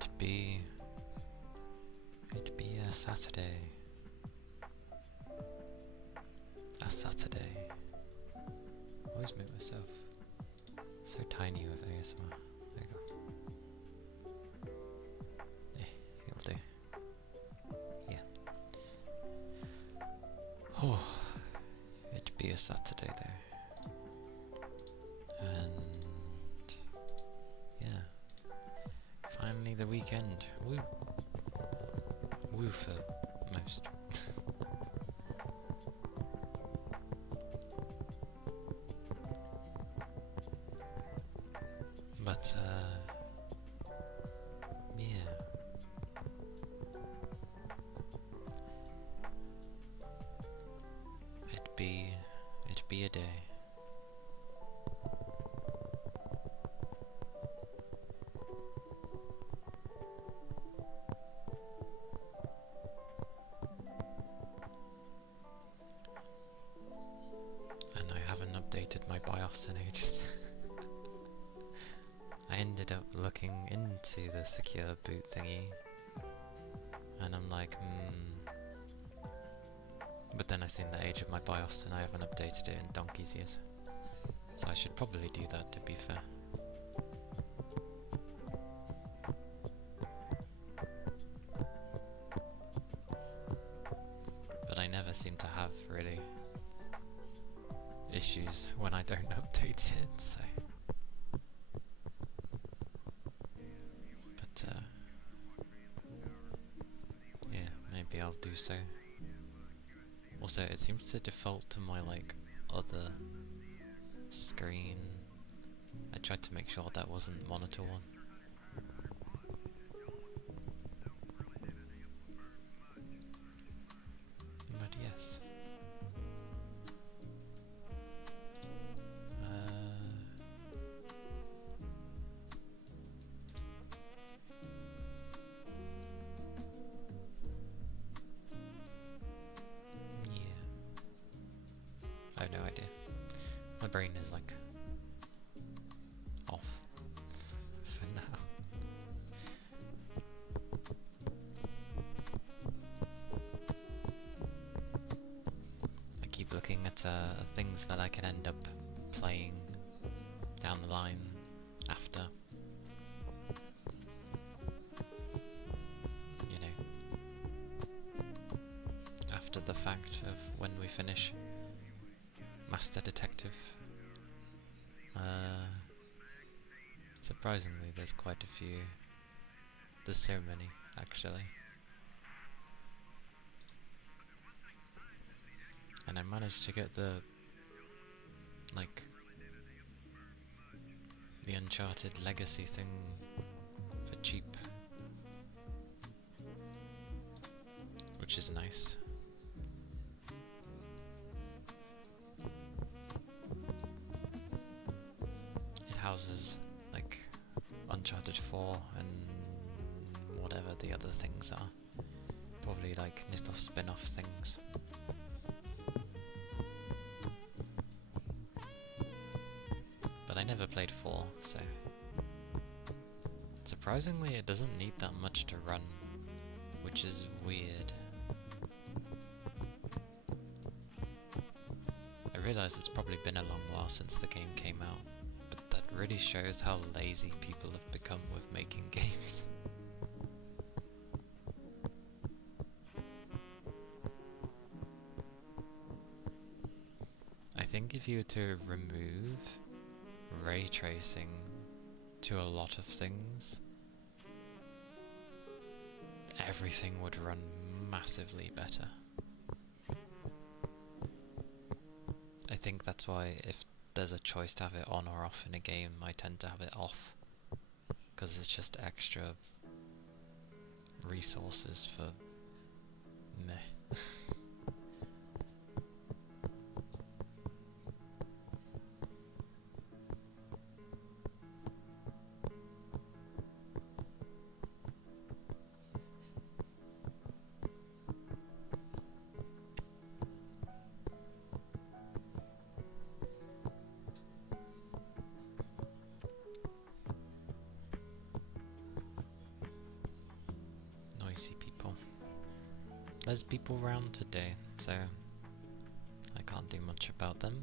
It'd be a Saturday. A Saturday. Always make myself so tiny with ASMR. There you go. It'll do. Yeah. Oh, it'd be a Saturday there. And yeah. Finally the weekend. Woo. Woo for most. But yeah. It'd be a day. And I haven't updated my BIOS in ages. I ended up looking into the secure boot thingy, and I'm like, But then I seen the age of my BIOS and I haven't updated it in donkey's years. So I should probably do that, to be fair. But I never seem to have, really, issues when I don't update it, so... yeah, maybe I'll do so. Also, it seems to default to my, like, other screen. I tried to make sure that wasn't monitor one. But yes. I have no idea. My brain is like off for now. I keep looking at things that I can end up playing down the line after. You know, after the fact of when we finish Master Detective. Surprisingly, there's quite a few. There's so many, actually. And I managed to get the Uncharted Legacy thing for cheap, which is nice. Houses like Uncharted 4 and whatever the other things are. Probably like little spin-off things. But I never played 4, so surprisingly it doesn't need that much to run, which is weird. I realise it's probably been a long while since the game came out. Really shows how lazy people have become with making games. I think if you were to remove ray tracing to a lot of things, everything would run massively better. I think that's why if there's a choice to have it on or off in a game, I tend to have it off, because it's just extra resources for meh. see people. There's people around today, so I can't do much about them.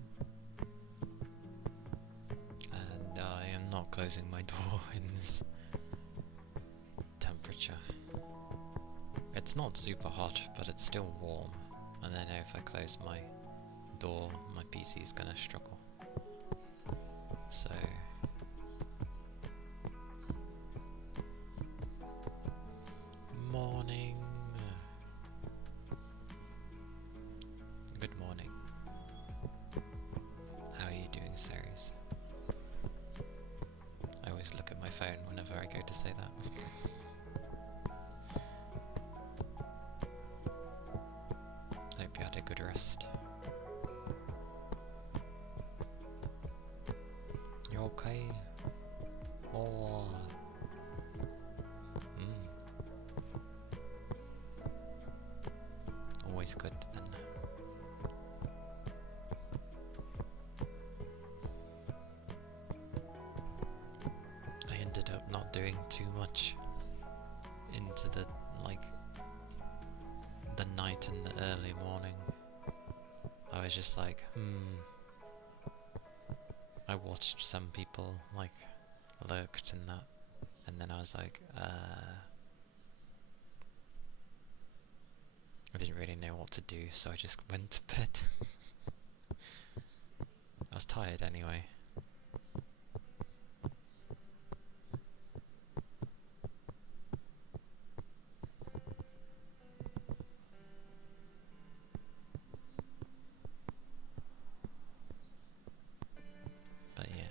And I am not closing my door in this temperature. It's not super hot, but it's still warm. And I know if I close my door, my PC is gonna struggle. So morning. Good morning. How are you doing, Ceres? I always look at my phone whenever I go to say that. Hope you had a good rest. You okay? Oh. Always good then. I ended up not doing too much into the night and the early morning. I was just like, I watched some people lurked in that, and then I was like, I didn't really know what to do, so I just went to bed. I was tired anyway. But yeah.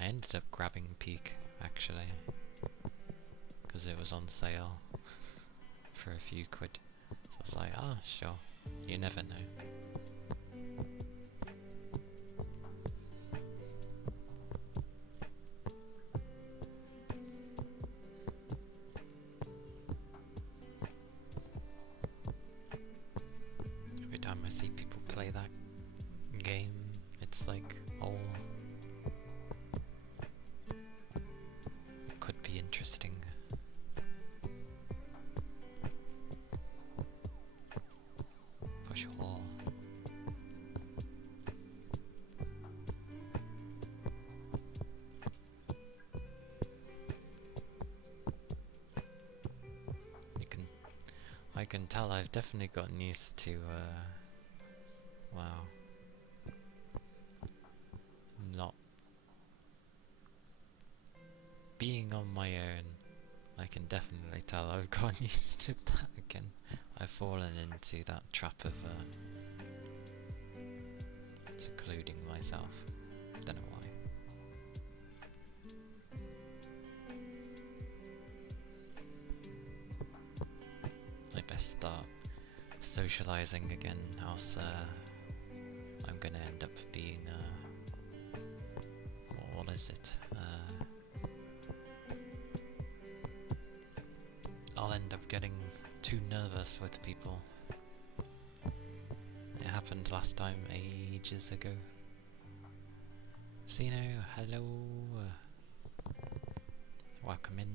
I ended up grabbing Peak, actually, because it was on sale for a few quid. So I was like, ah, sure, you never know. Every time I see people play that game, it's like, oh, it could be interesting. For sure. I can tell I've definitely gotten used to, wow, not being on my own. I can definitely tell I've gotten used to that again. I've fallen into that trap of secluding myself. Don't know why. I best start socializing again, else I'm gonna end up being what is it? I'll end up getting too nervous with people. It happened last time ages ago. Sino, hello. Welcome in.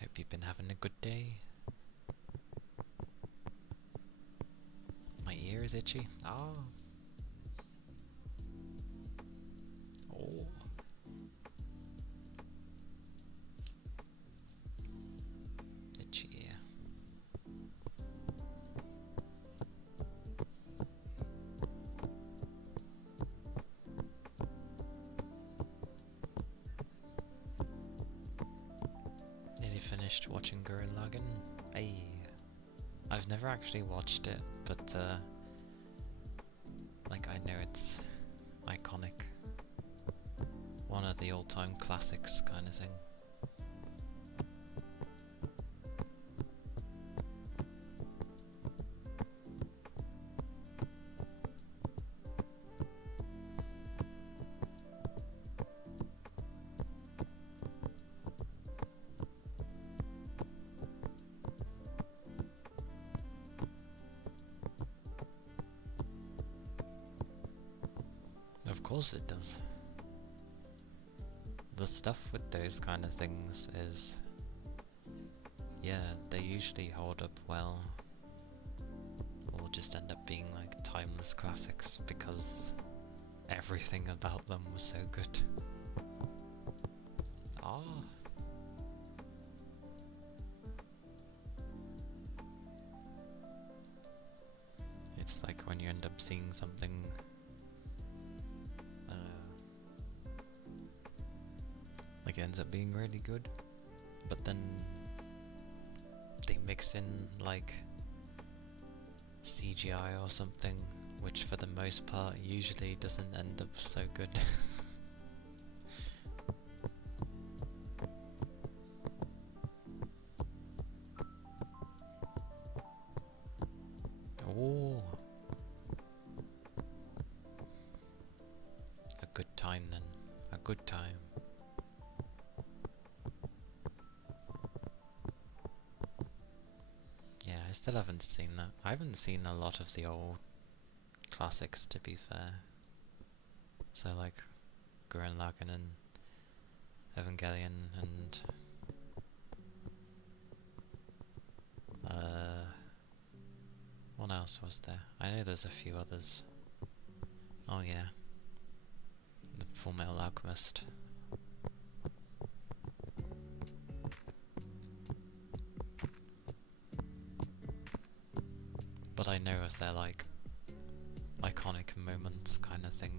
Hope you've been having a good day. My ear is itchy. Oh. Oh. Itchy ear. Nearly finished watching Gurren Lagann. Hey. I've never actually watched it, but I know it's iconic. One of the all-time classics kind of thing. course it does. The stuff with those kind of things is, yeah, they usually hold up well, or just end up being like timeless classics because everything about them was so good. Ah. It's like when you end up seeing something like it ends up being really good, but then they mix in like CGI or something, which for the most part usually doesn't end up so good. Oh, a good time then, a good time. Yeah, I still haven't seen that. I haven't seen a lot of the old classics, to be fair. So like Gurren Lagann and Evangelion and what else was there? I know there's a few others. Oh yeah, the Full Metal Alchemist. But I know of their like iconic moments kind of thing.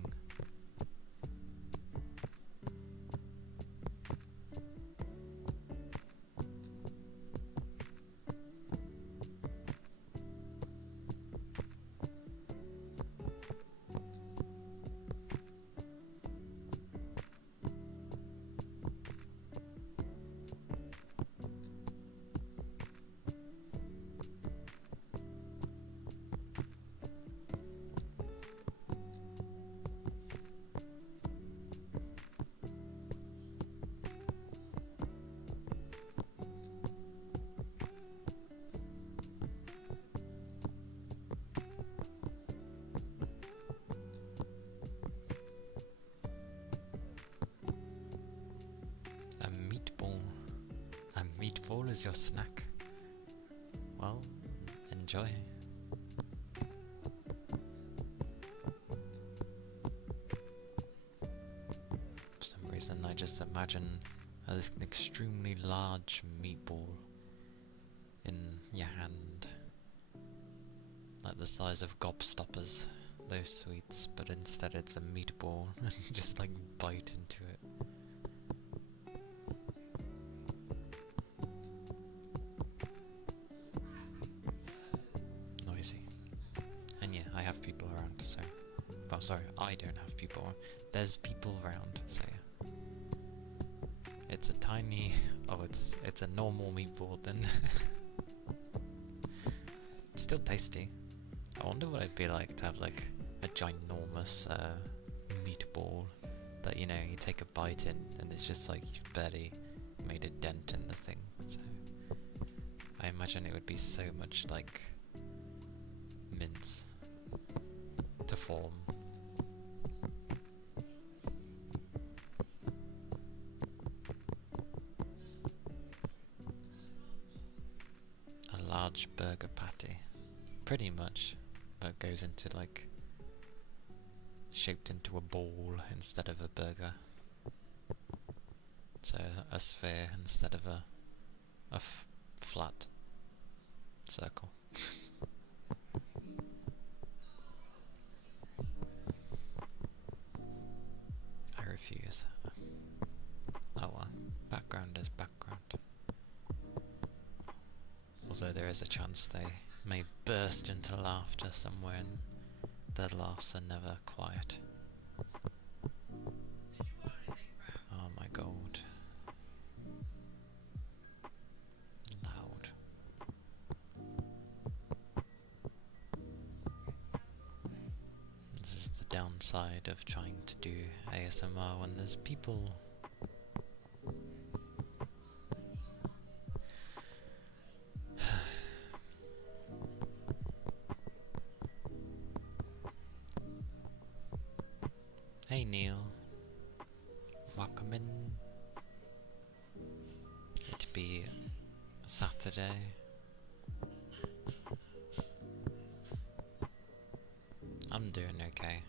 Meatball is your snack? Well, enjoy. For some reason I just imagine this extremely large meatball in your hand. Like the size of gobstoppers, those sweets, but instead it's a meatball and you just like bite into it. And yeah, I have people around, so... Well, sorry, I don't have people around. There's people around, so yeah. It's a tiny... Oh, it's a normal meatball then. It's still tasty. I wonder what it'd be like to have like a ginormous meatball that, you know, you take a bite in and it's just like you've barely made a dent in the thing, so... I imagine it would be so much like... mince to form. A large burger patty, pretty much, but goes into like shaped into a ball instead of a burger. So a sphere instead of a flat circle. I refuse. Oh well, background is background. Although there is a chance they may burst into laughter somewhere and their laughs are never quiet. Oh my god. Loud. This is the downside of trying to do ASMR when there's people. Hey Hey Neil. Welcome in. It be Saturday. I'm doing okay.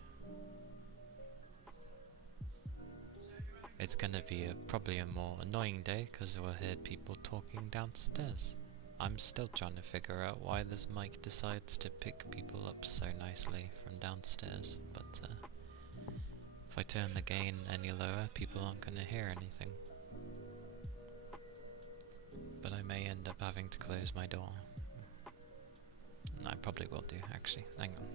It's gonna be probably a more annoying day because we'll hear people talking downstairs. I'm still trying to figure out why this mic decides to pick people up so nicely from downstairs, but if I turn the gain any lower, people aren't gonna hear anything. But I may end up having to close my door. I probably will do, actually. Hang on.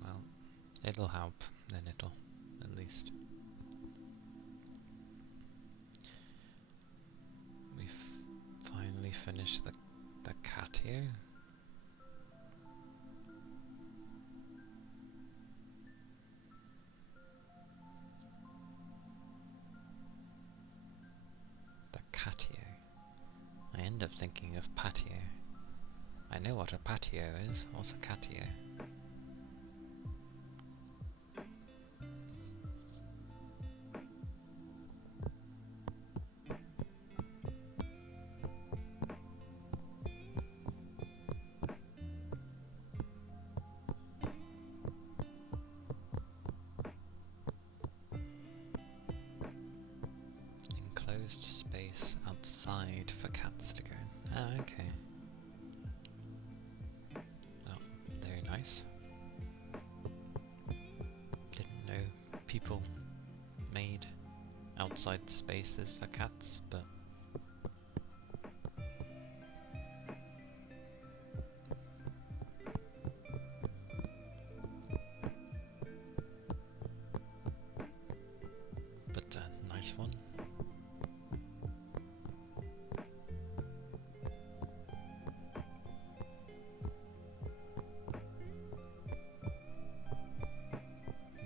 Well, it'll help, then it'll, at least. We've finally finished the cat here. The catio. I end up thinking of patio. I know what a patio is. What's a catio? Enclosed space outside for cats to go in. Ah, okay. Oh, very nice. Didn't know people made outside spaces for cats, but nice one.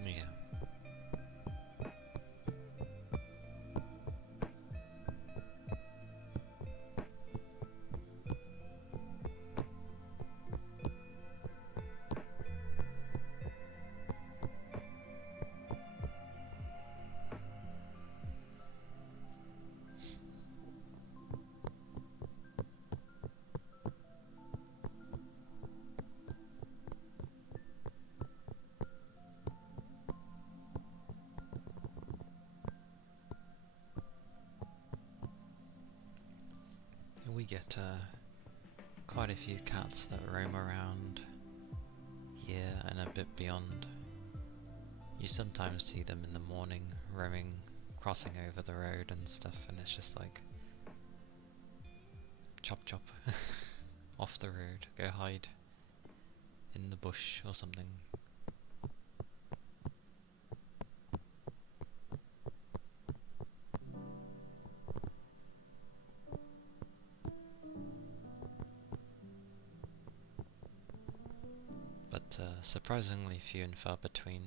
Yeah. We get quite a few cats that roam around here and a bit beyond. You sometimes see them in the morning roaming, crossing over the road and stuff, and it's just like, chop chop, off the road, go hide in the bush or something. But surprisingly few and far between.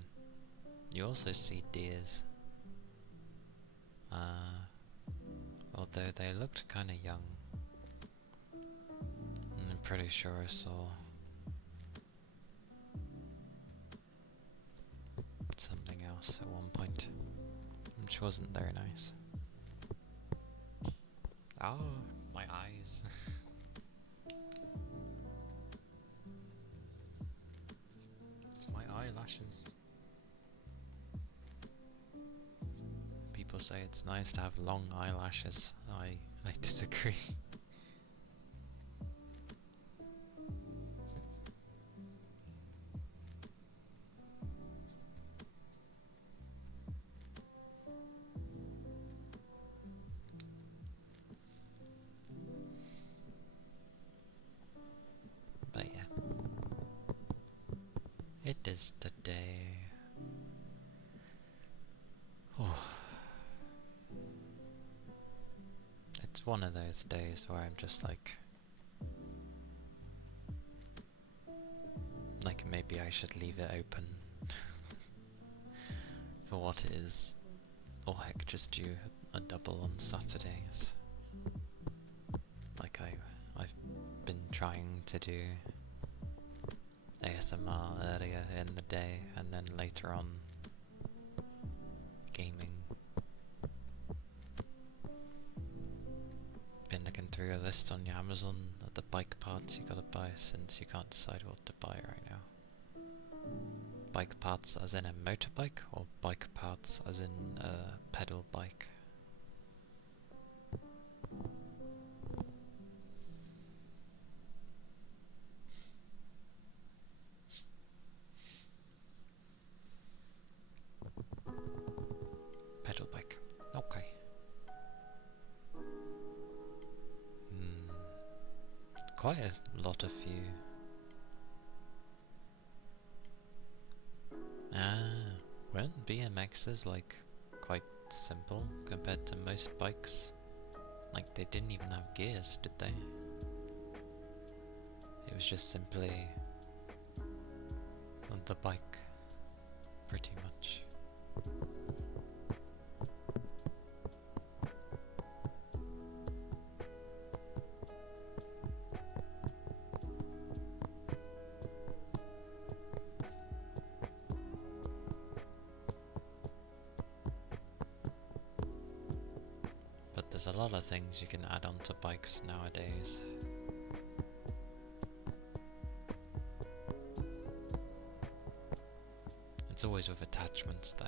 You also see deers. Although they looked kinda young. And I'm pretty sure I saw something else at one point, which wasn't very nice. Oh, my eyes. It's my eyelashes. People say it's nice to have long eyelashes. I disagree. But yeah. It is the day. Oh. It's one of those days where I'm just like maybe I should leave it open for what it is, or heck, just do a double on Saturdays, like I've been trying to do ASMR earlier in the day and then later on gaming. Been looking through a list on your Amazon of the bike parts you gotta buy since you can't decide what to buy right now. Bike parts as in a motorbike, or bike parts as in a pedal bike? Pedal bike. Okay. Quite a lot of you. Weren't BMXs like quite simple compared to most bikes? Like they didn't even have gears, did they? It was just simply on the bike, pretty much. But there's a lot of things you can add on to bikes nowadays. It's always with attachments though,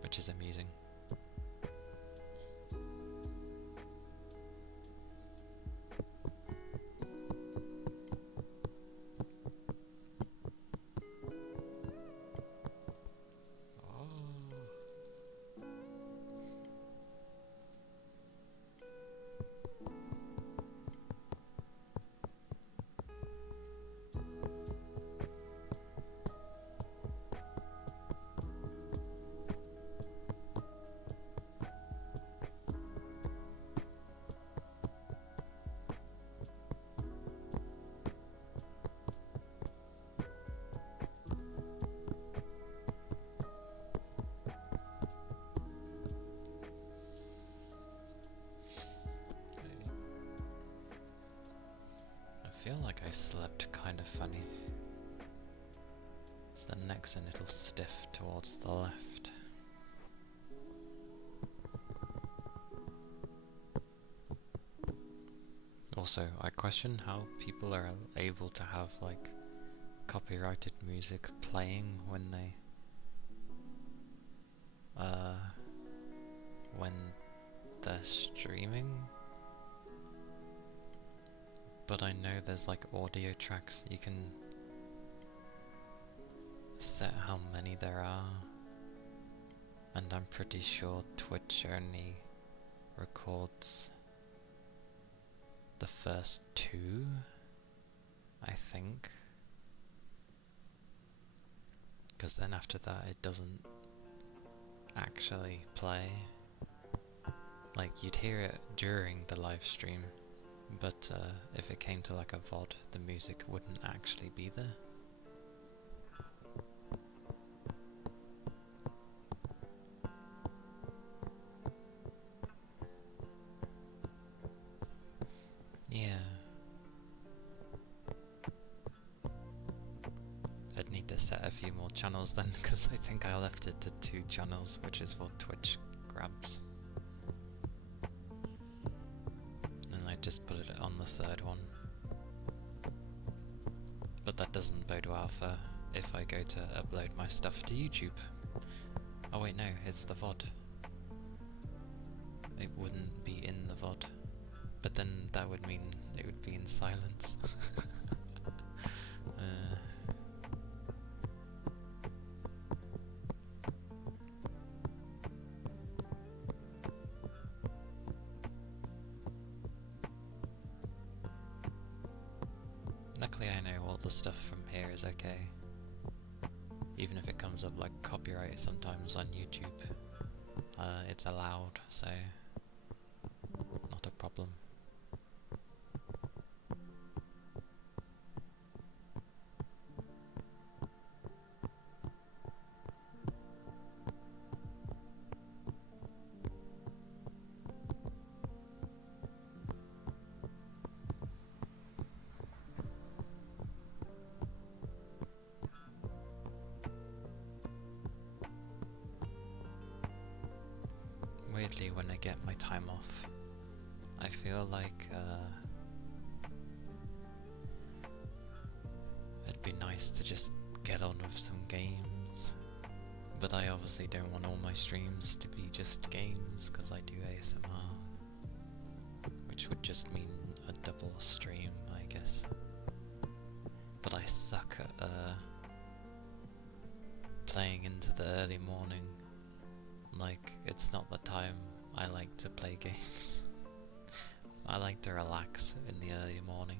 which is amusing. I feel like I slept kind of funny. Is the neck's a little stiff towards the left. Also, I question how people are able to have like copyrighted music playing when they're streaming. But I know there's like audio tracks, you can set how many there are, and I'm pretty sure Twitch only records the first two, I think, because then after that it doesn't actually play. Like you'd hear it during the live stream, but if it came to like a VOD, the music wouldn't actually be there. Yeah. I'd need to set a few more channels then, because I think I left it to 2 channels, which is what Twitch grabs. Just put it on the 3rd one. But that doesn't bode well for if I go to upload my stuff to YouTube. Oh wait, no, it's the VOD. It wouldn't be in the VOD. But then that would mean it would be in silence. Luckily I know all the stuff from here is okay. Even if it comes up like copyright sometimes on YouTube, it's allowed, so problem. Weirdly, when I get my time off, I feel like it'd be nice to just get on with some games, but I obviously don't want all my streams to be just games because I do ASMR, which would just mean a double stream, I guess. But I suck at playing into the early morning. Like, it's not the time I like to play games. I like to relax in the early morning.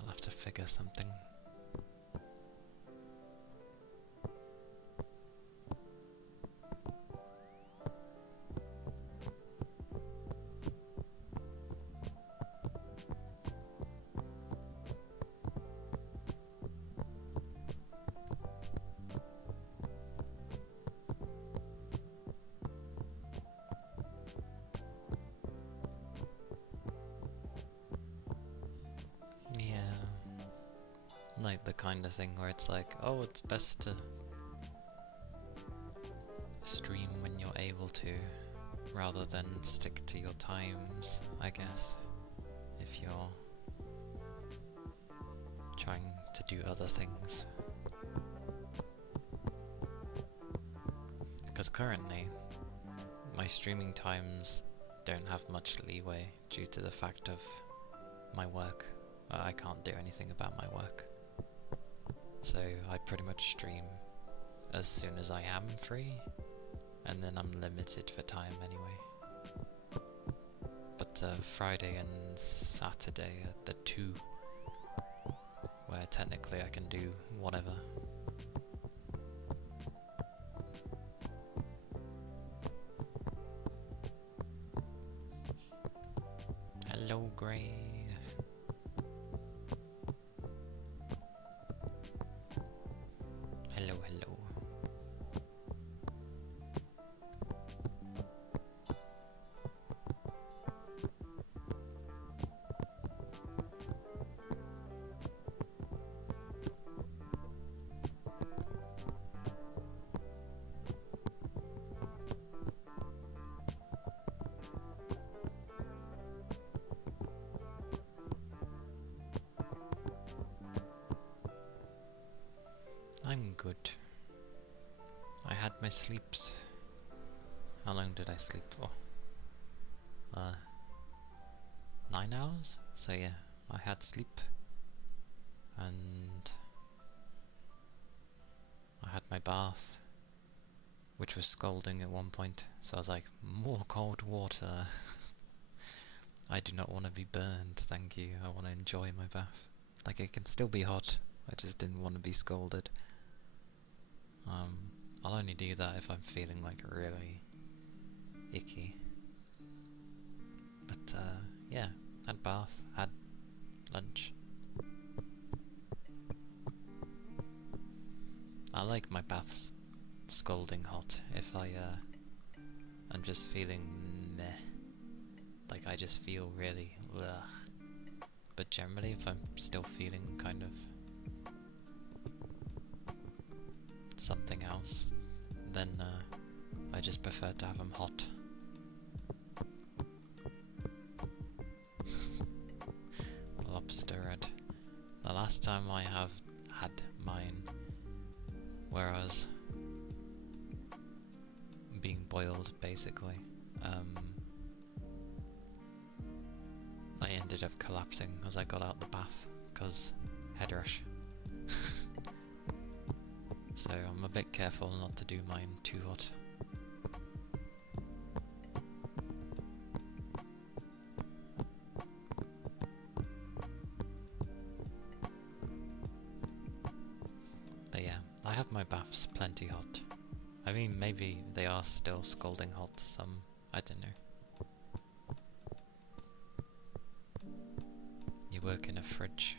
I'll have to figure something. Like the kind of thing where it's like, oh, it's best to stream when you're able to, rather than stick to your times, I guess, if you're trying to do other things. Because currently, my streaming times don't have much leeway due to the fact of my work. I can't do anything about my work. So I pretty much stream as soon as I am free, and then I'm limited for time anyway. But Friday and Saturday are the two where technically I can do whatever. Hello, Gray. Hello, hello. I'm good. I had my sleeps. How long did I sleep for? 9 hours? So yeah, I had sleep. And I had my bath, which was scalding at one point, so I was like, more cold water. I do not want to be burned, thank you. I want to enjoy my bath. Like, it can still be hot, I just didn't want to be scalded. I'll only do that if I'm feeling like really icky. But yeah, had bath, had lunch. I like my baths scalding hot if I'm just feeling meh. Like, I just feel really ugh. But generally, if I'm still feeling kind of something else, then I just prefer to have them hot. Lobster head. The last time I have had mine, where I was being boiled, basically, I ended up collapsing as I got out the bath, because head rush. So I'm a bit careful not to do mine too hot. baths plenty hot. I mean, maybe they are still scalding hot to some, I don't know. You work in a fridge.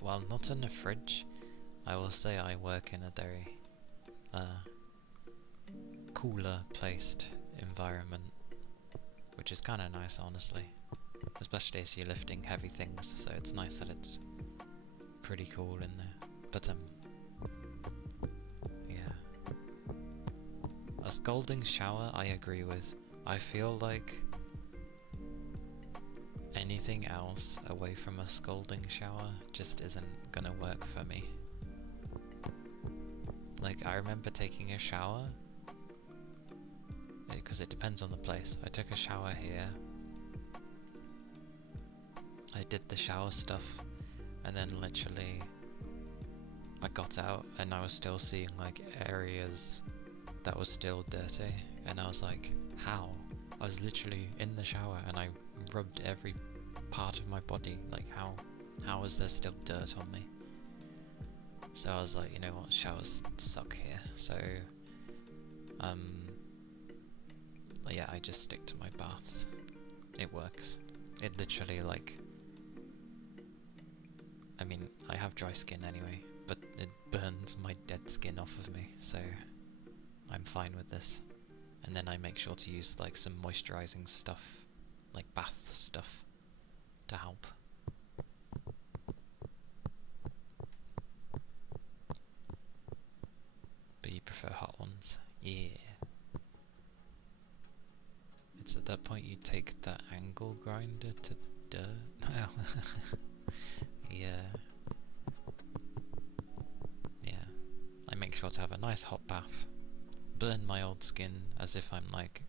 Well, not in a fridge. I will say I work in a very cooler placed environment, which is kind of nice, honestly. Especially as you're lifting heavy things, so it's nice that it's pretty cool in there. But yeah. A scalding shower, I agree with. I feel like anything else away from a scalding shower just isn't gonna work for me. Like, I remember taking a shower, because it depends on the place. I took a shower here, I did the shower stuff, and then literally I got out and I was still seeing like areas that was still dirty, and I was like, how? I was literally in the shower and I rubbed every part of my body, like how is there still dirt on me? So I was like, you know what, showers suck here. So yeah, I just stick to my baths. It works. It literally, like, I mean, I have dry skin anyway, but it burns my dead skin off of me, so I'm fine with this. And then I make sure to use like some moisturizing stuff, like bath stuff, to help. But you prefer hot ones? Yeah. It's at that point you take the angle grinder to the dirt. Yeah. Yeah. I make sure to have a nice hot bath. Burn my old skin as if I'm like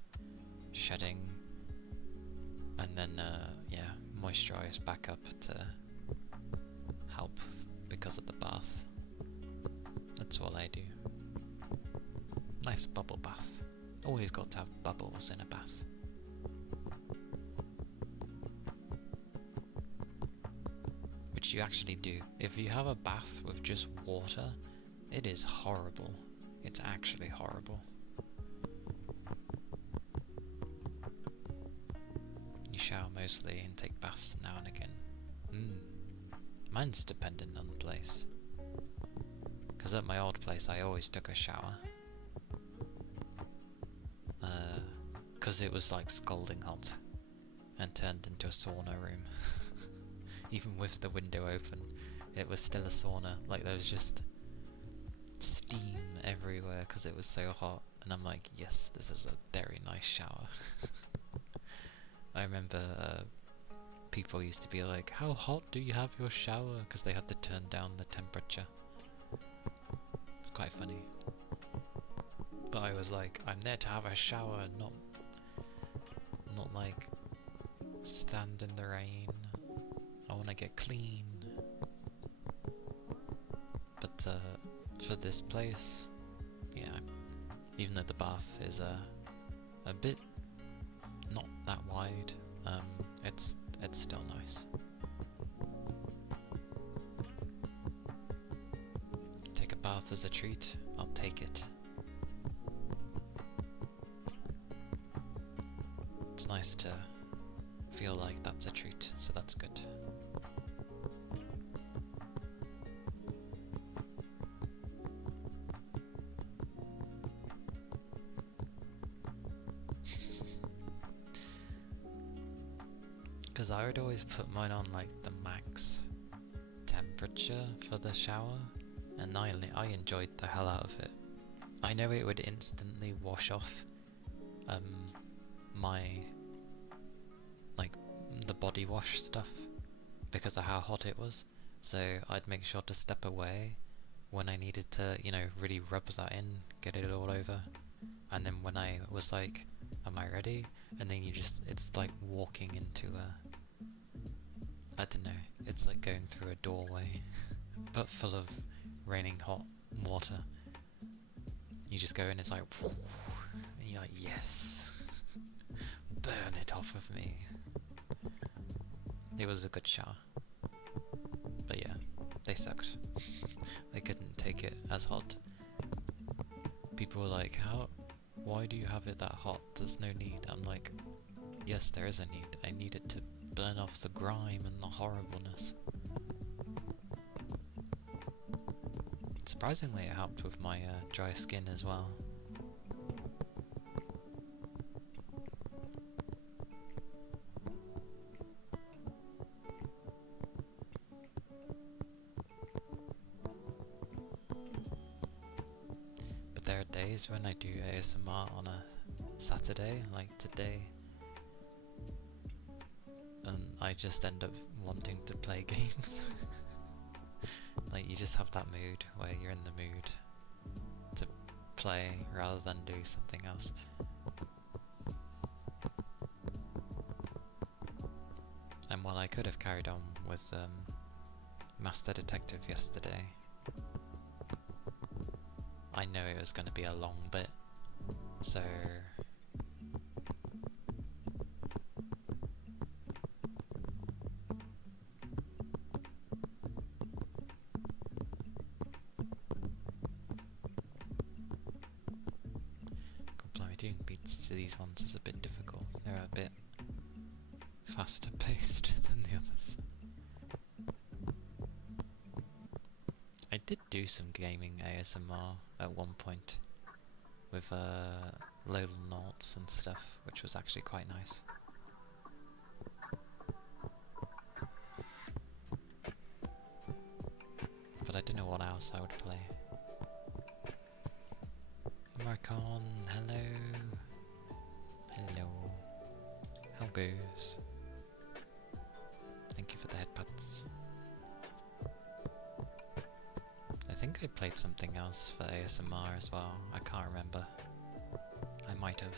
shedding. And then, yeah, moisturize back up to help because of the bath. That's all I do. Nice bubble bath. Always got to have bubbles in a bath. Which you actually do. If you have a bath with just water, it is horrible. It's actually horrible. You shower mostly and take baths now and again. Mine's dependent on the place. Because at my old place I always took a shower. Because it was like scalding hot and turned into a sauna room. Even with the window open, it was still a sauna. Like, there was just steam everywhere because it was so hot. And I'm like, yes, this is a very nice shower. I remember people used to be like, how hot do you have your shower? Because they had to turn down the temperature. It's quite funny. But I was like, I'm there to have a shower, not like stand in the rain. I want to get clean. But for this place, yeah, even though the bath is a bit not that wide, it's still nice. Take a bath as a treat, I'll take it. It's nice to feel like that's a treat, so that's good. Because I would always put mine on like the max temperature for the shower, and I enjoyed the hell out of it. I know it would instantly wash off my like the body wash stuff because of how hot it was, so I'd make sure to step away when I needed to, you know, really rub that in, get it all over, and then when I was like, am I ready? And then it's like walking into I don't know, it's like going through a doorway but full of raining hot water. You just go in, it's like, and you're like, yes, burn it off of me. It was a good shower. But make it as hot. People were like, why do you have it that hot? There's no need. I'm like, yes, there is a need. I need it to burn off the grime and the horribleness. Surprisingly, it helped with my dry skin as well. But there are days when I do ASMR on a Saturday, like today, and I just end up wanting to play games. Like, you just have that mood where you're in the mood to play rather than do something else. And while I could have carried on with Master Detective yesterday, I know it was going to be a long bit, so doing beats to these ones is a bit difficult. They're a bit faster paced than the others. I did do some gaming ASMR at one point with Lowell Noughts and stuff, which was actually quite nice. But I don't know what else I would play. Marcon, hello. Hello. How goes? Thank you for the headbuds. I think I played something else for ASMR as well. I can't remember. I might have.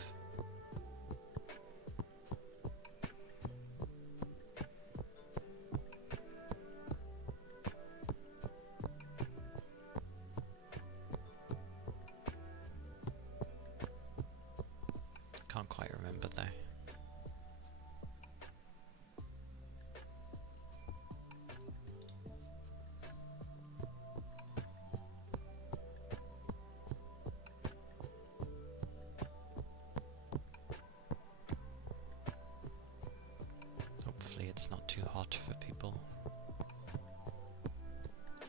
Can't quite remember though. Hopefully it's not too hot for people.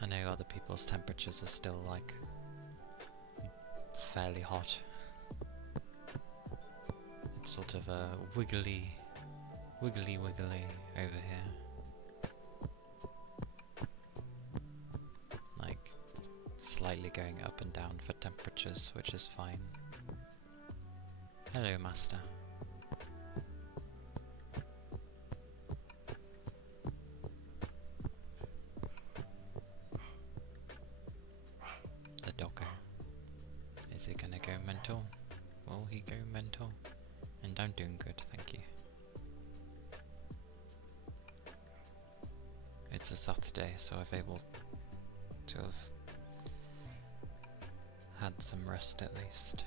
I know other people's temperatures are still like fairly hot. It's sort of a wiggly over here. Like, slightly going up and down for temperatures, which is fine. Hello, Master. The doggo. Is he gonna go mental? Will he go mental? And I'm doing good, thank you. It's a Saturday, so I've able to have had some rest at least.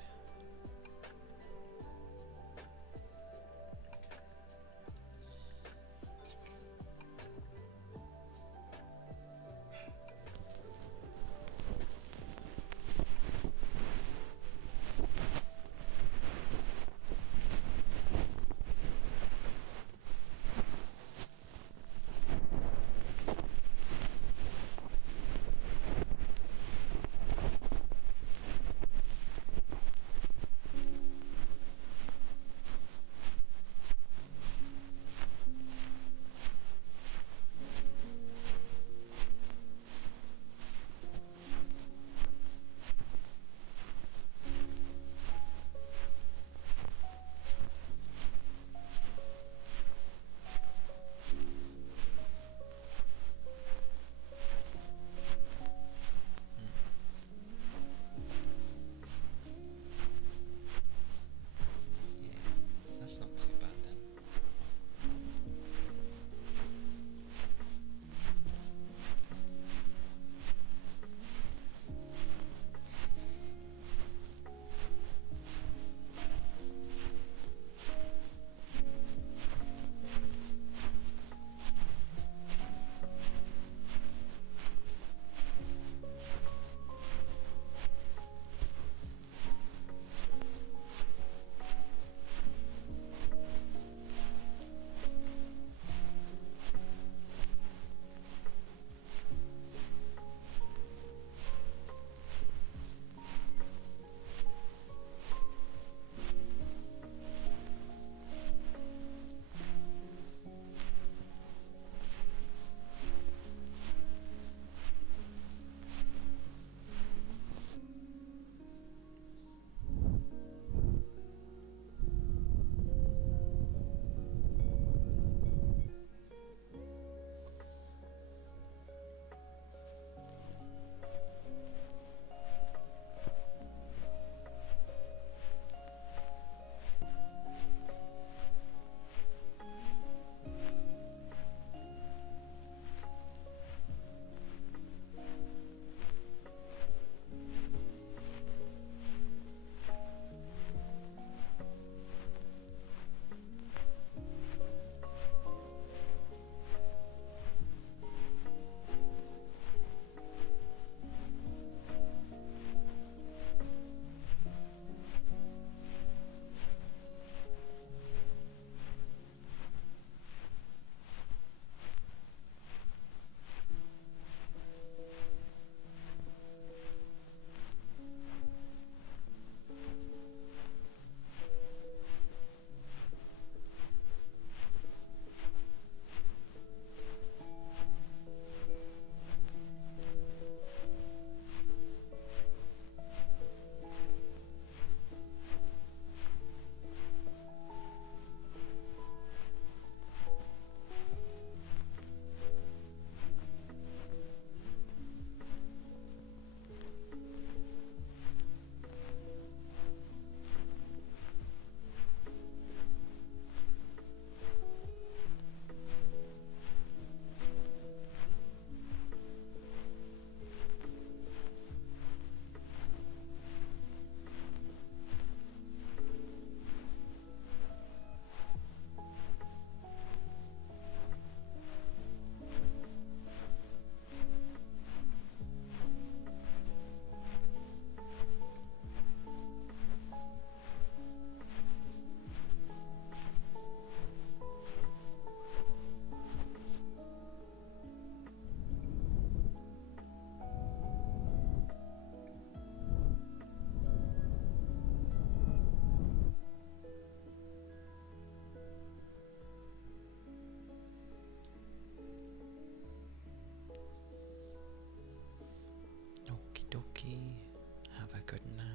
good nap.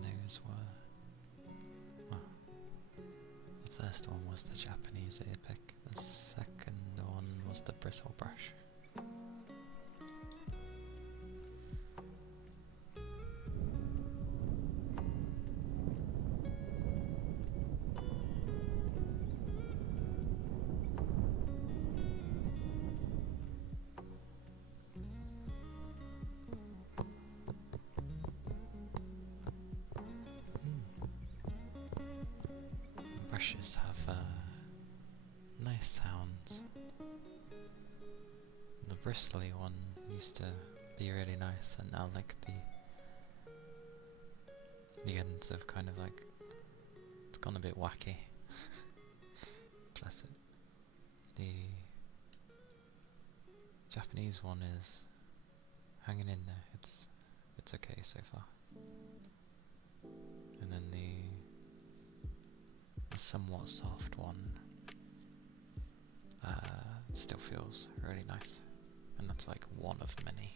Those were, well, the first one was the Japanese earpick, the second one was the bristle brush. Brushes have nice sounds. The bristly one used to be really nice, and now like the ends have kind of like, it's gone a bit wacky. Plus the Japanese one hanging in there. It's okay so far. And then the somewhat soft one still feels really nice, and that's like one of many.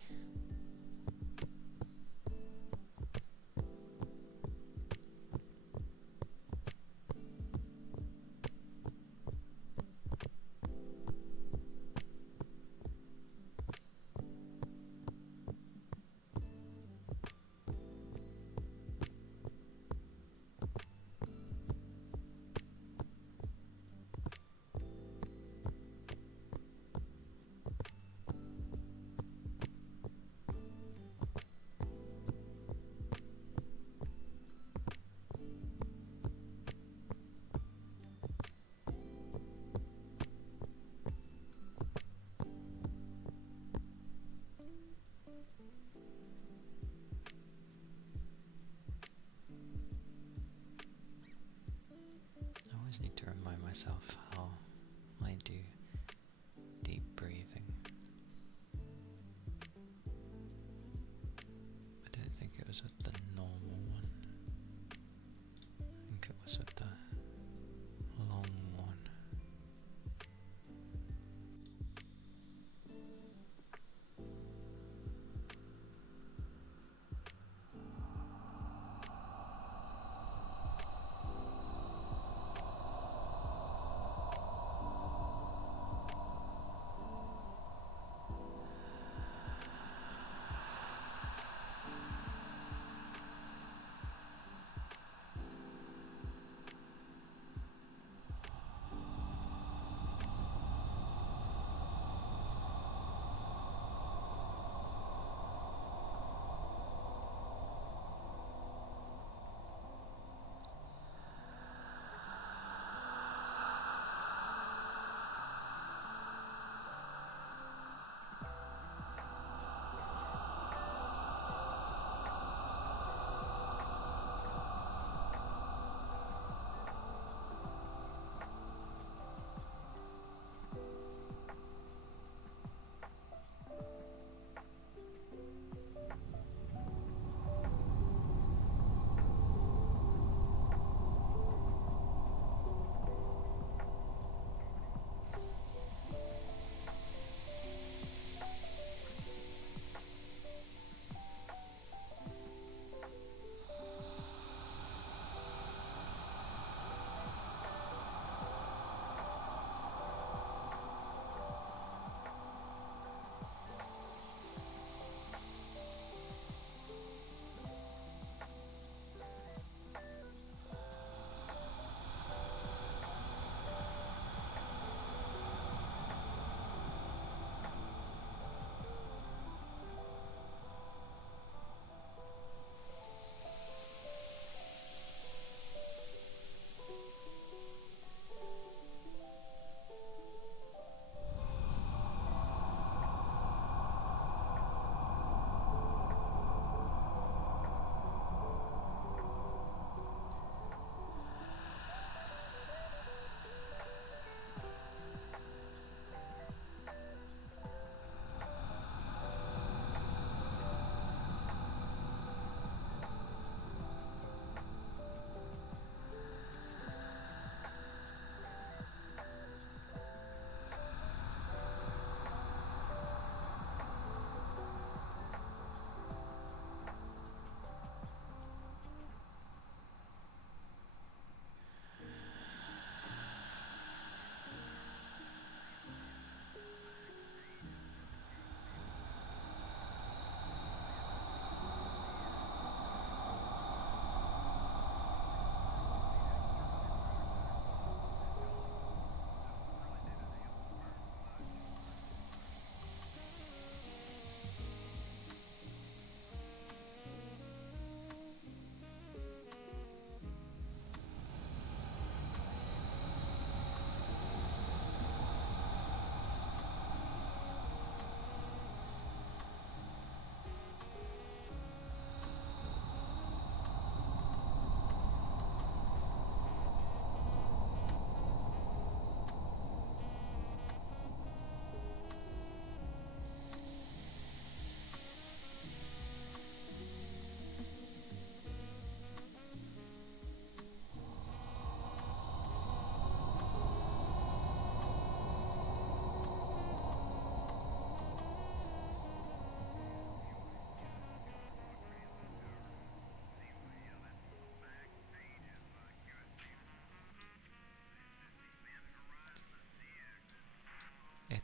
I always need to remind myself how I do deep breathing. I don't think it was with the normal one. I think it was with the long one.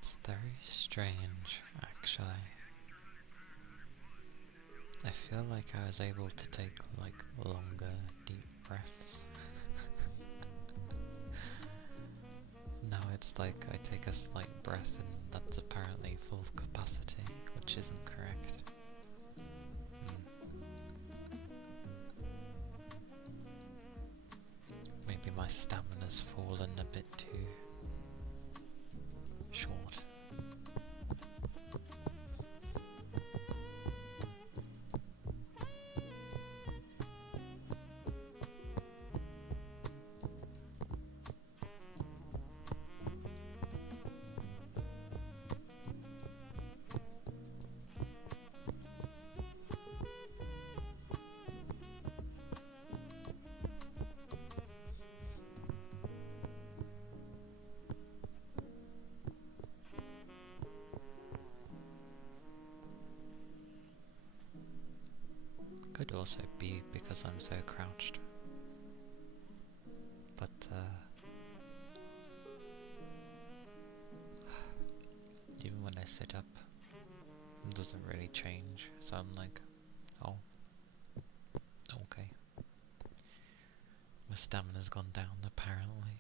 It's very strange, actually. I feel like I was able to take, like, longer, deep breaths. Now it's like I take a slight breath and that's apparently full capacity, which isn't correct. Maybe my stamina's fallen a bit too short. Could also be because I'm so crouched. But, even when I sit up, it doesn't really change, so I'm like, oh, okay. My stamina's gone down, apparently.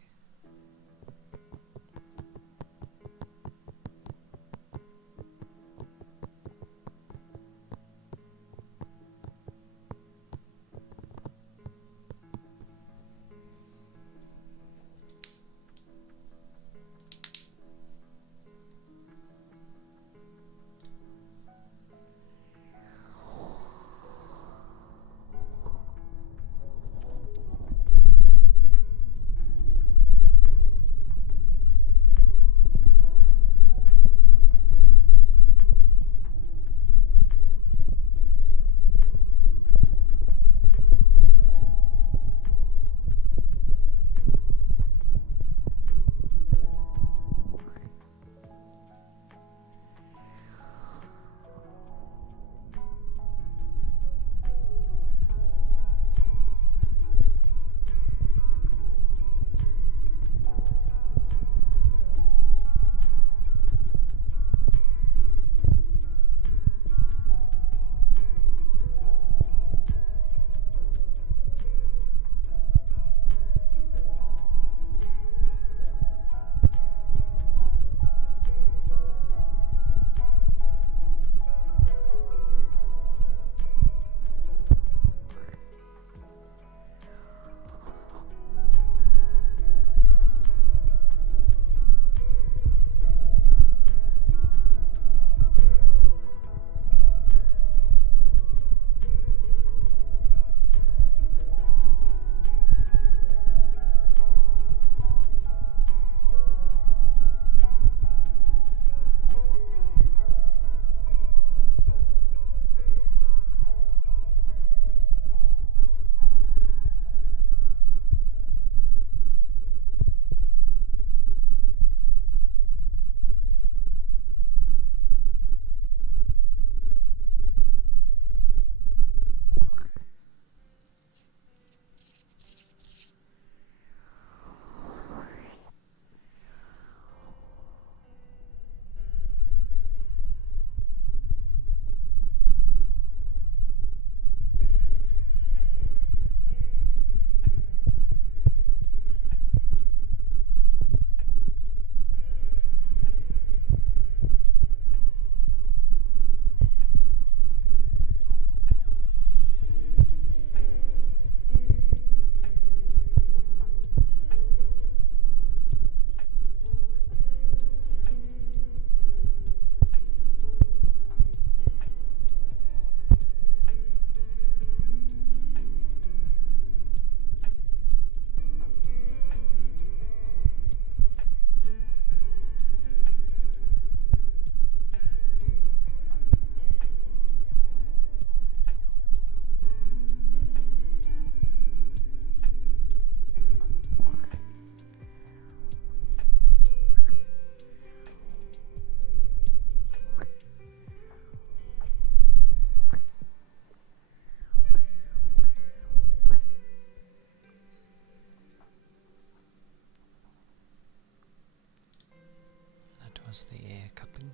pause the ear cupping.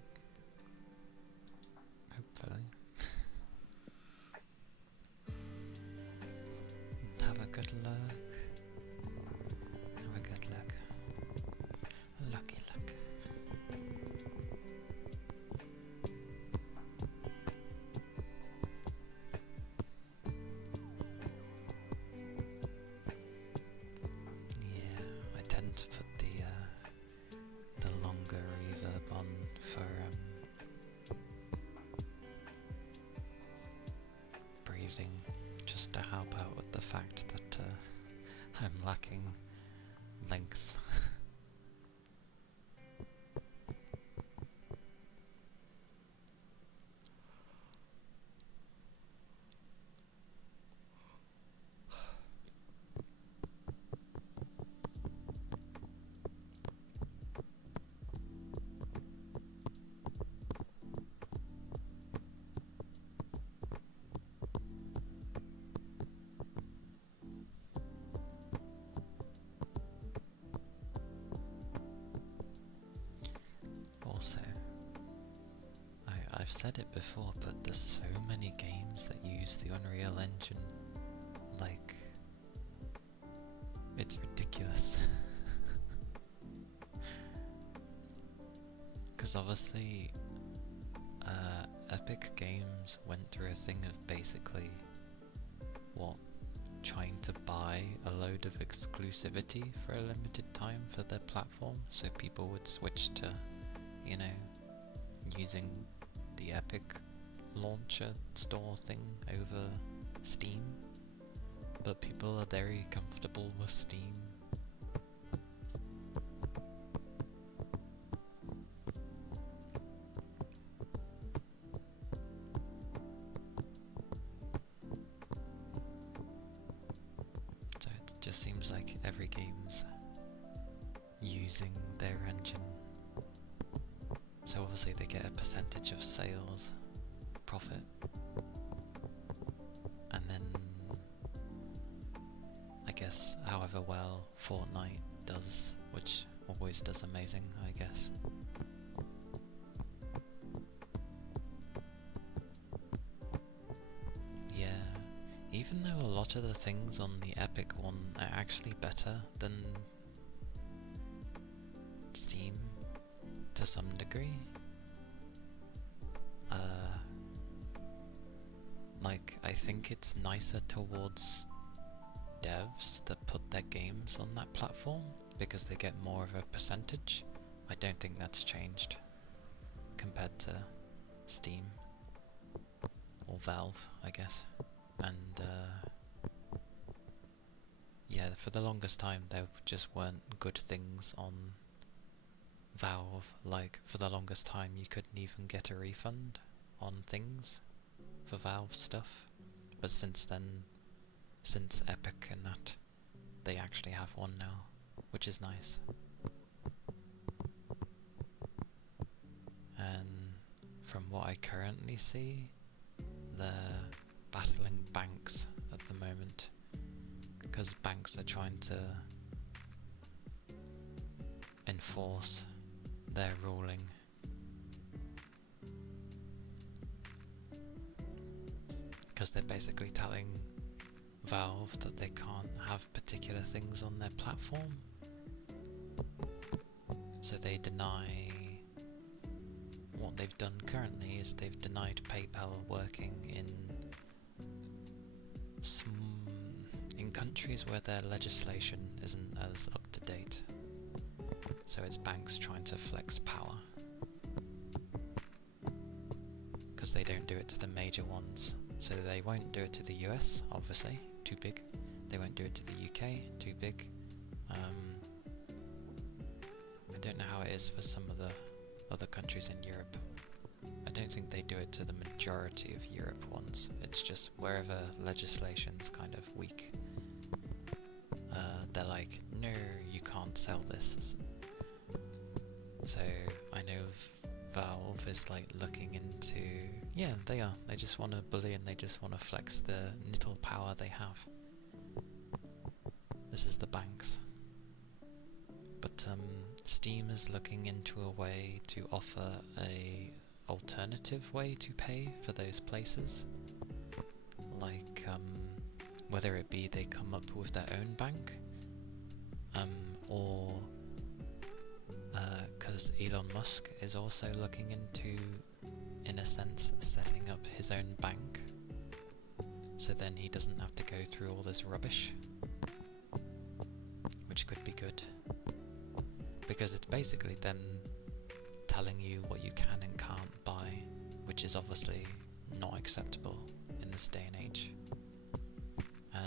Hopefully. Have a good look. Have a good look. Lucky look. Yeah, I tend to put the longer reverb on for breathing, just to help out with the fact that I'm lacking length. Also, I've said it before, but there's so many games that use the Unreal Engine, like, it's ridiculous. Because obviously, Epic Games went through a thing of basically, trying to buy a load of exclusivity for a limited time for their platform, so people would switch to, you know, using the Epic launcher store thing over Steam. But people are very comfortable with Steam. So it just seems like every game's using their engine. So obviously they get a percentage of sales profit, and then I guess however well Fortnite does, which always does amazing, I guess. Yeah, even though a lot of the things on the Epic one are actually better than Steam to some degree. Like, I think it's nicer towards devs that put their games on that platform because they get more of a percentage. I don't think that's changed compared to Steam or Valve, I guess. And yeah, for the longest time there just weren't good things on Valve. Like, for the longest time you couldn't even get a refund on things for Valve stuff, but since then, since Epic and that, they actually have one now, which is nice. And from what I currently see, they're battling banks at the moment, because banks are trying to enforce their ruling. Because they're basically telling Valve that they can't have particular things on their platform. So they deny, what they've done currently is they've denied PayPal working in countries where their legislation isn't as up to date. So it's banks trying to flex power. Because they don't do it to the major ones. So they won't do it to the US, obviously, too big. They won't do it to the UK, too big. I don't know how it is for some of the other countries in Europe. I don't think they do it to the majority of Europe ones. It's just wherever legislation's kind of weak. They're like, no, you can't sell this. So I know Valve is like looking into, yeah, they are. They just want to bully and they just want to flex the little power they have. This is the banks. But Steam is looking into a way to offer a alternative way to pay for those places. Like, whether it be they come up with their own bank, or because Elon Musk is also looking into, in a sense, setting up his own bank, so then he doesn't have to go through all this rubbish, which could be good, because it's basically them telling you what you can and can't buy, which is obviously not acceptable in this day and age.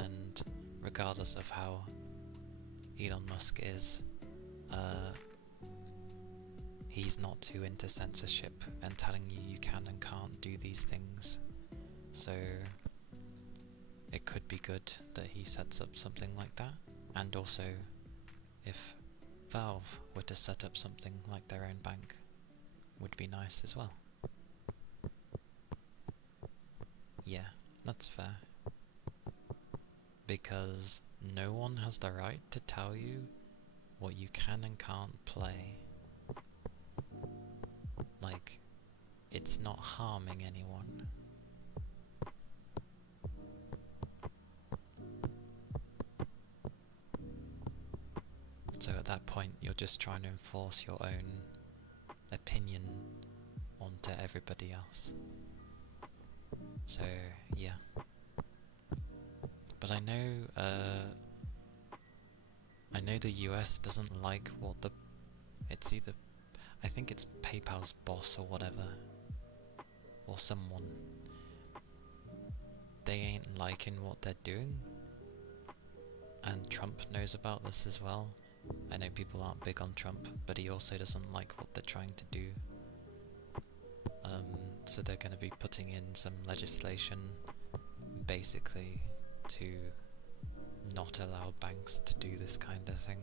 And regardless of how Elon Musk is, he's not too into censorship and telling you you can and can't do these things. So it could be good that he sets up something like that. And also, if Valve were to set up something like their own bank, would be nice as well. Yeah, that's fair. Because no one has the right to tell you what you can and can't play. Like, it's not harming anyone. So at that point, you're just trying to enforce your own opinion onto everybody else. So, yeah. But I know the US doesn't like what it's either, I think it's PayPal's boss or whatever, or someone. They ain't liking what they're doing, and Trump knows about this as well. I know people aren't big on Trump, but he also doesn't like what they're trying to do. So they're going to be putting in some legislation, basically, to not allow banks to do this kind of thing.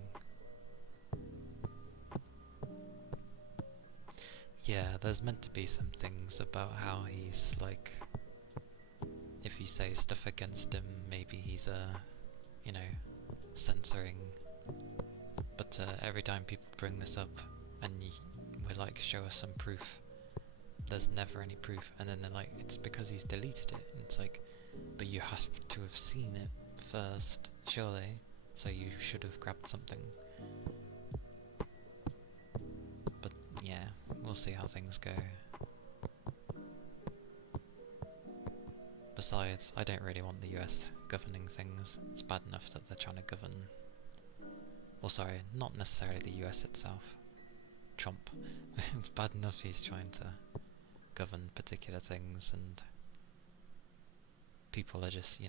Yeah, there's meant to be some things about how he's like, if you say stuff against him, maybe he's censoring. But every time people bring this up and we're like, show us some proof, there's never any proof, and then they're like, it's because he's deleted it. And it's like, but you have to have seen it first, surely, so you should have grabbed something. But yeah, we'll see how things go. Besides, I don't really want the US governing things. It's bad enough that they're trying to govern. Or sorry, not necessarily the US itself. Trump. It's bad enough he's trying to govern particular things, and people are just,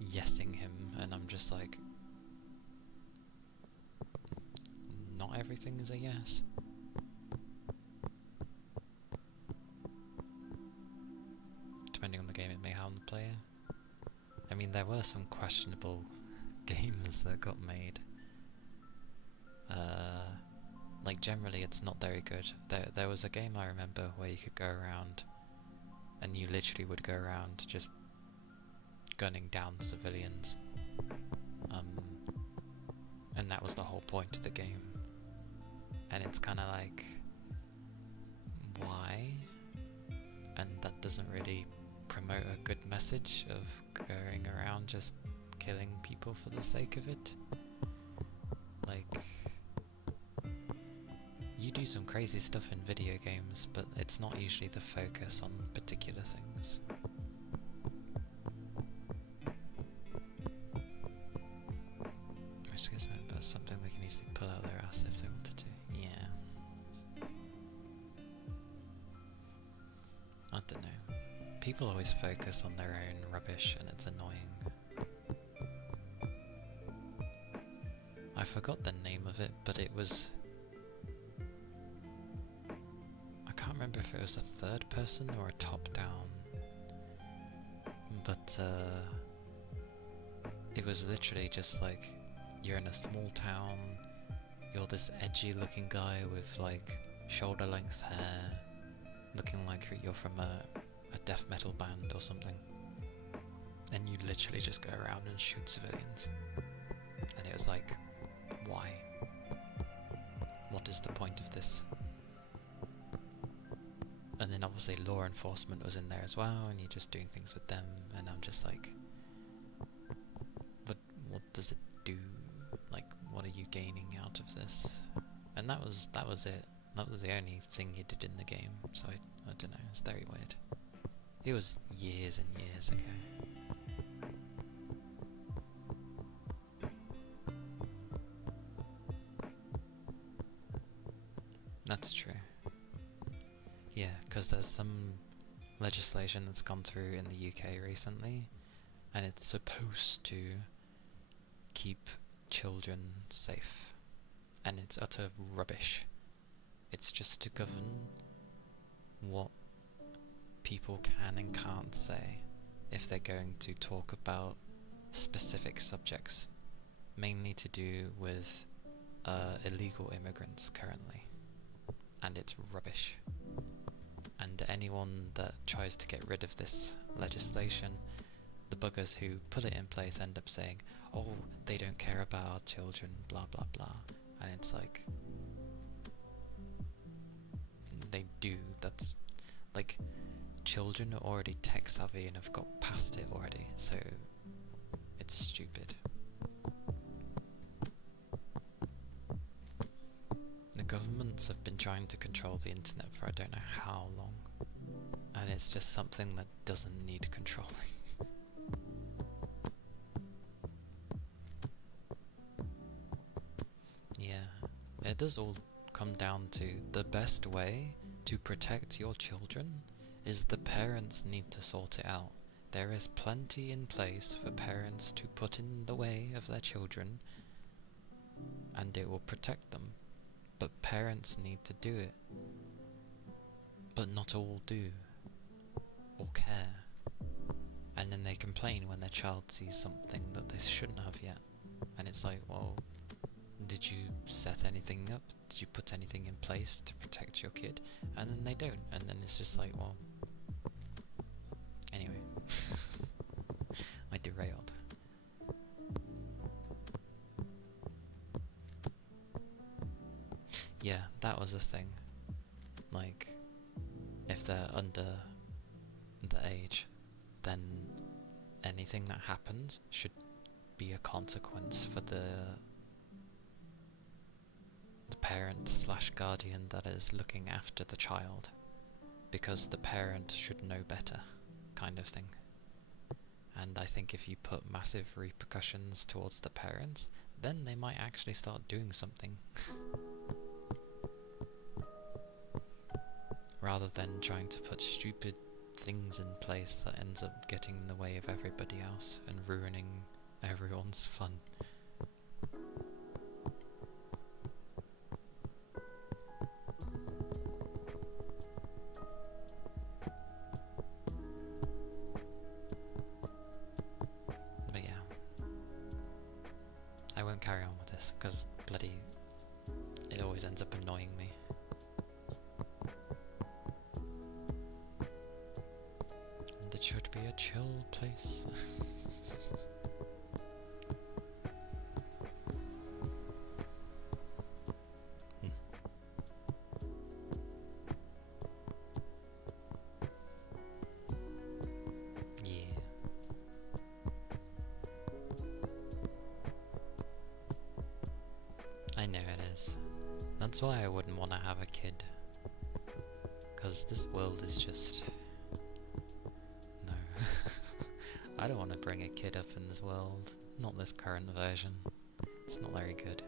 yesing him, and I'm just like, not everything is a yes. Depending on the game, it may harm the player. I mean, there were some questionable games that got made. Like, generally it's not very good. There was a game I remember where you could go around, and you literally would go around just gunning down civilians. And that was the whole point of the game. And it's kind of like, why? And that doesn't really promote a good message of going around just killing people for the sake of it. Like, you do some crazy stuff in video games, but it's not usually the focus on particular things. Which gives me something they can easily pull out their ass if they wanted to. Yeah. I don't know. People always focus on their own rubbish, and it's annoying. I forgot the name of it, but it was... I can't remember if it was a third person or a top-down. But, it was literally just like, you're in a small town, you're this edgy looking guy with like shoulder length hair, looking like you're from a death metal band or something, and you literally just go around and shoot civilians. And it was like, why? what is the point of this? And then obviously law enforcement was in there as well, and you're just doing things with them, and I'm just like, but what does it do? Like, what are you gaining out of this? And that was it. That was the only thing he did in the game, so I don't know, it's very weird. It was years and years ago. That's true. Yeah, because there's some legislation that's gone through in the UK recently, and it's supposed to keep children safe, and it's utter rubbish. It's just to govern what people can and can't say if they're going to talk about specific subjects, mainly to do with illegal immigrants currently, and it's rubbish. And anyone that tries to get rid of this legislation, the buggers who put it in place end up saying, oh, they don't care about our children, blah blah blah, and it's like, they do. That's like, children are already tech savvy and have got past it already, so it's stupid. The governments have been trying to control the internet for I don't know how long, and it's just something that doesn't need controlling. Yeah, it does all come down to the best way to protect your children is the parents need to sort it out. There is plenty in place for parents to put in the way of their children, and it will protect them. But parents need to do it. But not all do, or care. And then they complain when their child sees something that they shouldn't have yet. And it's like, well, did you set anything up? Did you put anything in place to protect your kid? And then they don't. And then it's just like, well, anyway. I derailed. Yeah, that was the thing. Like, if they're under the age, then anything that happens should be a consequence for the parent slash guardian that is looking after the child, because the parent should know better, kind of thing. And I think if you put massive repercussions towards the parents, then they might actually start doing something. Rather than trying to put stupid things in place that ends up getting in the way of everybody else and ruining everyone's fun. But yeah, I won't carry on with this because bloody it always ends up annoying me. It should be a chill place. Yeah. I know it is. That's why I wouldn't want to have a kid. Because this world is just... I don't want to bring a kid up in this world. Not this current version. It's not very good.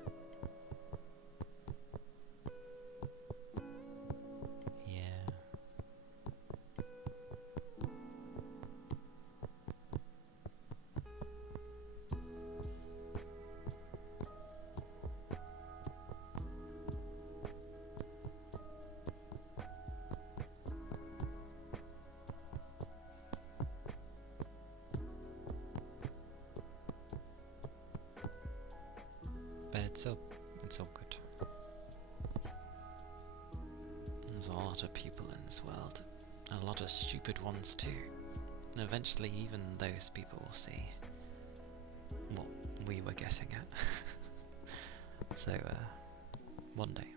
Yeah. But it's all good. There's a lot of people in this world. A lot of stupid ones too. And eventually even those people will see what we were getting at. So, one day.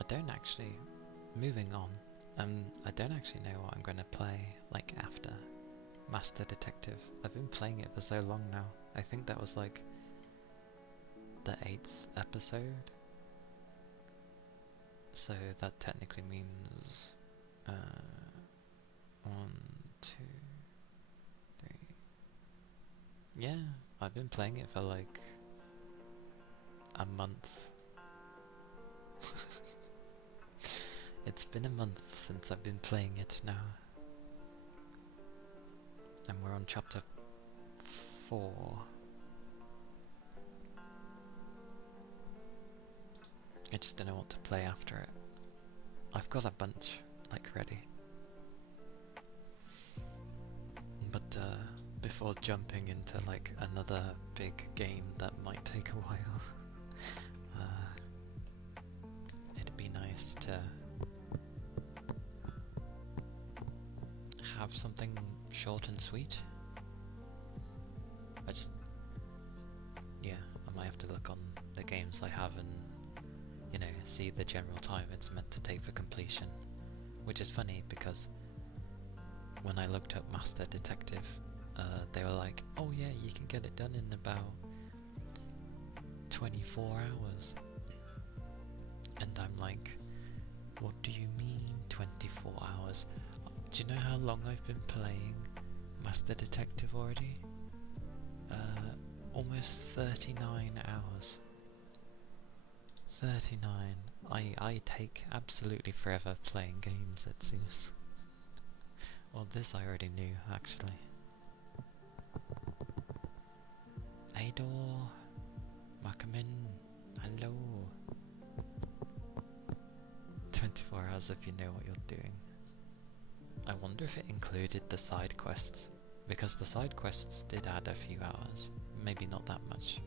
I don't actually... Moving on, I don't actually know what I'm going to play, like, after Master Detective. I've been playing it for so long now. I think that was, like, the 8th episode. So that technically means... 1, 2, 3... Yeah, I've been playing it for, like, a month. It's been a month since I've been playing it now. And we're on chapter 4. I just don't know what to play after it. I've got a bunch, like, ready. But before jumping into, like, another big game that might take a while, it'd be nice to have something short and sweet. Yeah, I might have to look on the games I have and, you know, see the general time it's meant to take for completion. Which is funny because when I looked up Master Detective, they were like, oh yeah, you can get it done in about 24 hours. And I'm like, what do you mean 24 hours? Do you know how long I've been playing Master Detective already? Almost 39 hours. 39. I take absolutely forever playing games, it seems. Well, this I already knew, actually. Ador, Makamin, hello. 24 hours if you know what you're doing. I wonder if it included the side quests, because the side quests did add a few hours. Maybe not that much.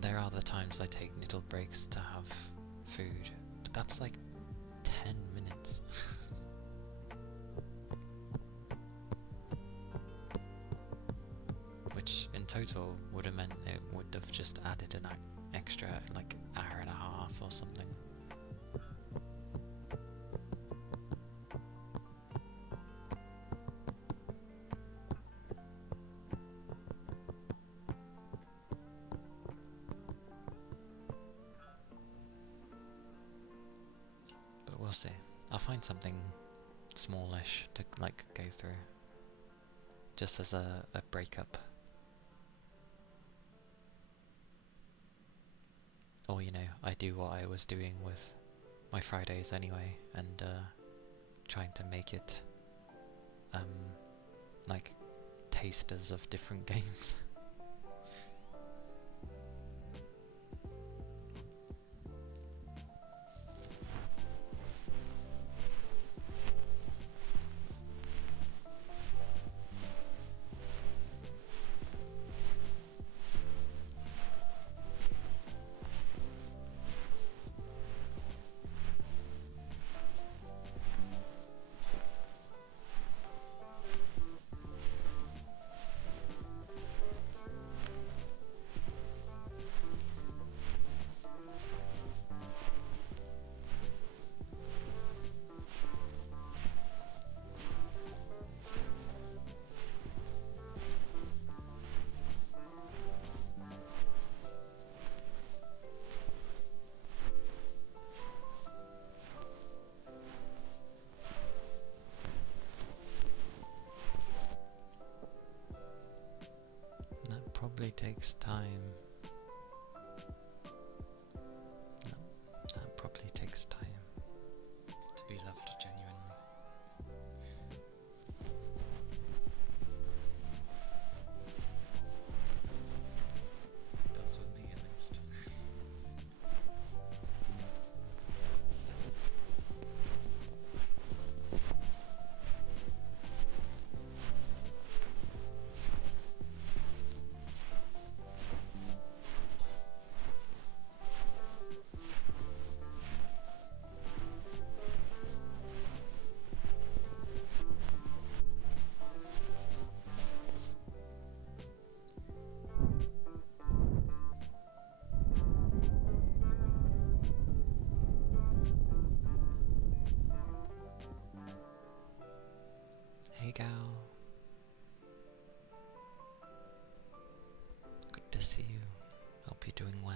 There are the times I take little breaks to have food, but that's like 10 minutes. Which in total would have meant it would have just added an extra like hour and a half or something. But we'll see. I'll find something smallish to like go through. Just as a breakup. Or, you know, I do what I was doing with my Fridays anyway, and trying to make it like tasters of different games. That probably takes time. No, that probably takes time to be loved genuinely. It does with me, at least. you're doing well.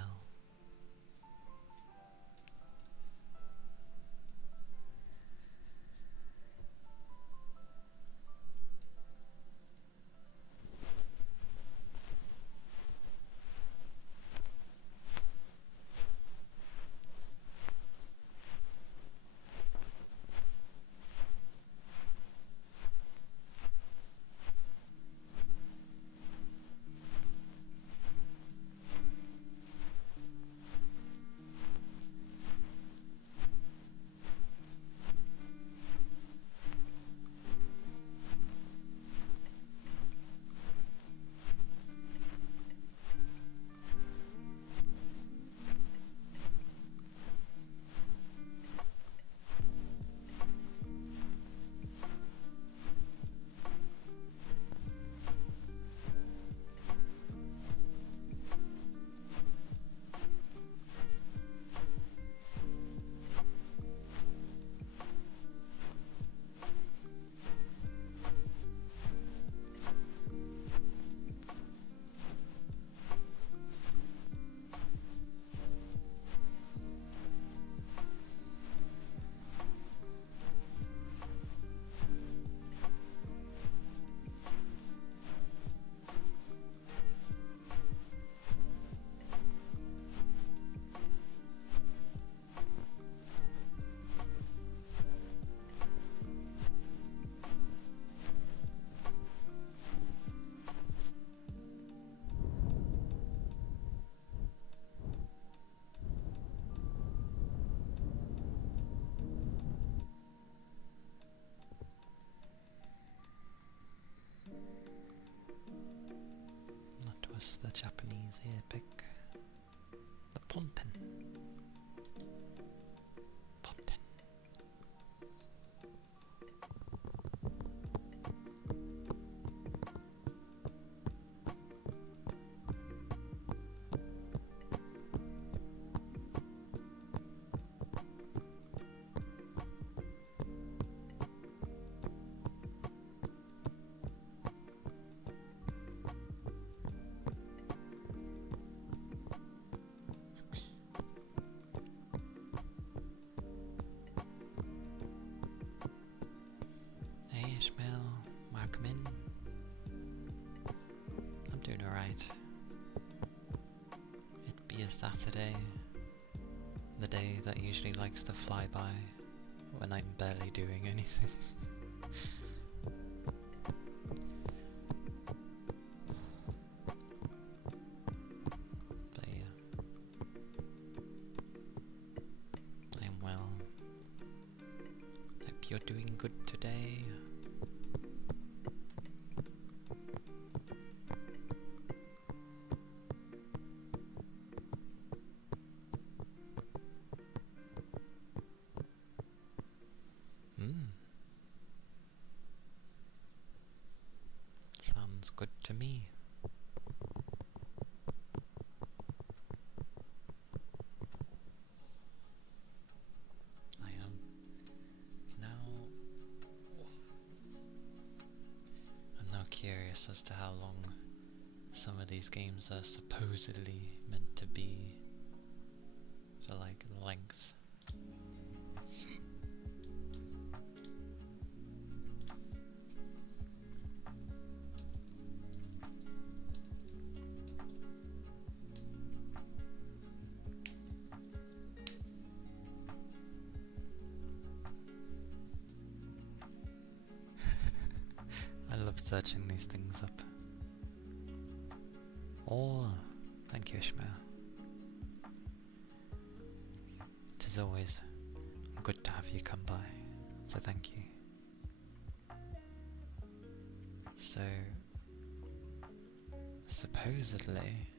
That was the Japanese earpick. The Ponten. Ponten. Hey Ishmael, welcome in. I'm doing alright. It'd be a Saturday, the day that usually likes to fly by when I'm barely doing anything. But yeah, I'm well. Hope you're doing good today. Sounds good to me. I am now. I'm now curious as to how long some of these games are supposedly meant to be. So, like, length. I love searching these things up. Oh, thank you, Ishmael. It is always good to have you come by, so thank you. So, supposedly,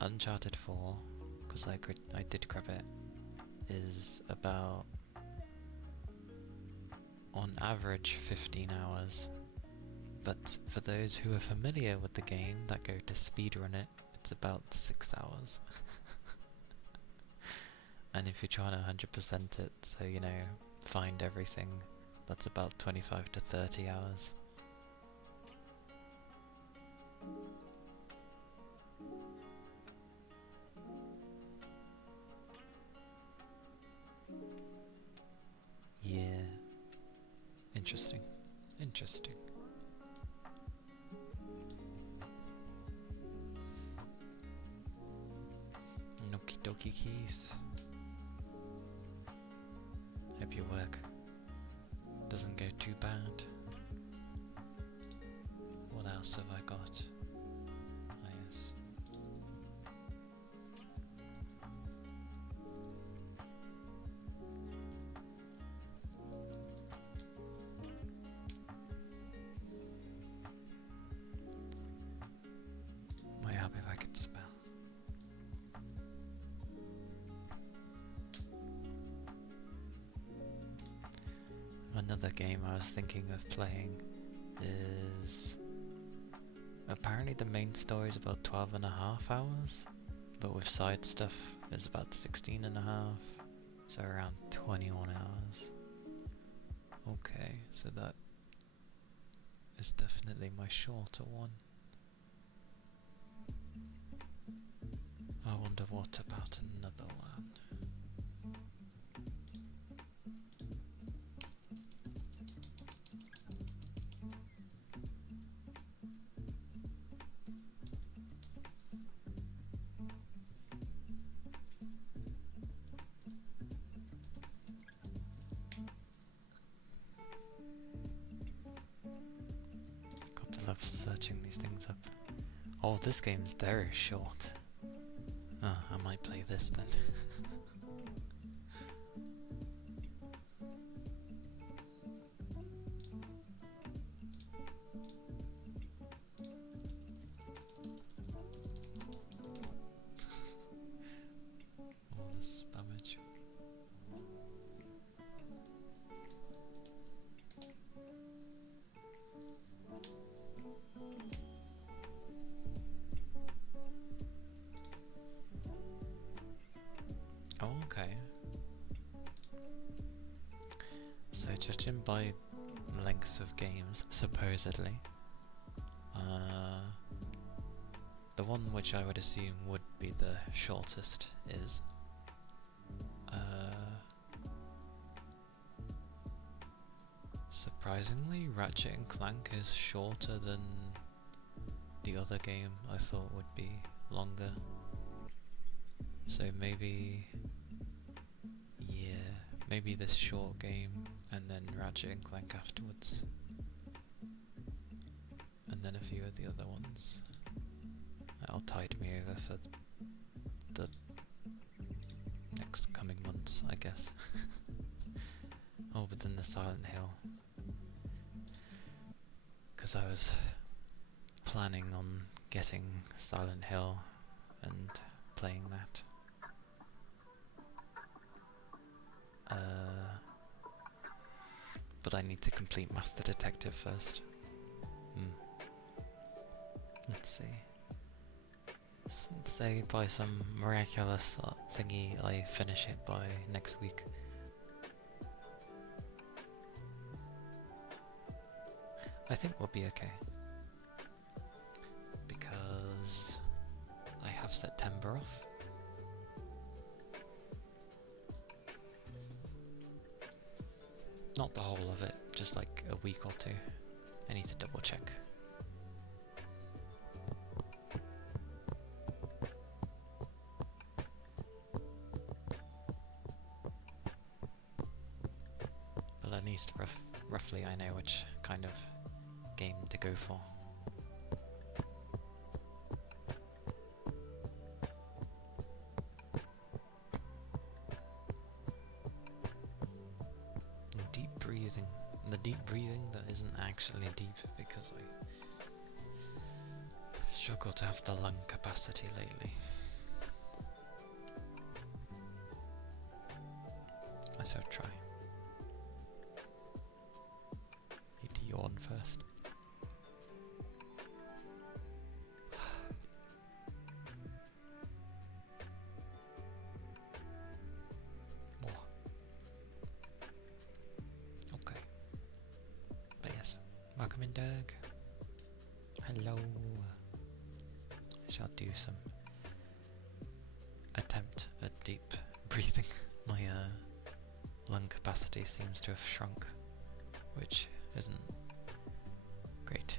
Uncharted 4, because I did grab it, is about, on average, 15 hours. But for those who are familiar with the game that go to speedrun it, it's about 6 hours. And if you're trying to 100% it, so you know, find everything, that's about 25 to 30 hours. Interesting. Interesting. Okie dokie Keith. Hope your work doesn't go too bad. What else have I got? Ah, yes. My help if I could spell. Another game I was thinking of playing is apparently the main story is about 12.5 hours, but with side stuff is about 16.5, so around 21 hours. Okay, so that is definitely my shorter one. I wonder what about another one. Got to love searching these things up. Oh, this game's very short. Oh, I might play this then. All this spammage. Oh, okay. So judging by length of games, supposedly, the one which I would assume would be the shortest is surprisingly, Ratchet and Clank is shorter than the other game I thought would be longer. So maybe, yeah, maybe this short game and then Ratchet and Clank afterwards. And then a few of the other ones. That'll tide me over for the next coming months, I guess. Oh, but then the Silent Hill. Because I was planning on getting Silent Hill and playing that. But I need to complete Master Detective first. Let's see. Let's say by some miraculous thingy I finish it by next week. I think we'll be okay. Because I have September off. Not the whole of it, just like a week or two. I need to double check. But at least roughly I know which kind of game to go for. Deep breathing. The deep breathing that isn't actually deep because I struggle to have the lung capacity lately. I shall try. Need to yawn first. Okay. But yes, welcome in, Doug. Hello. I shall do some attempt at deep breathing. My lung capacity seems to have shrunk which isn't great.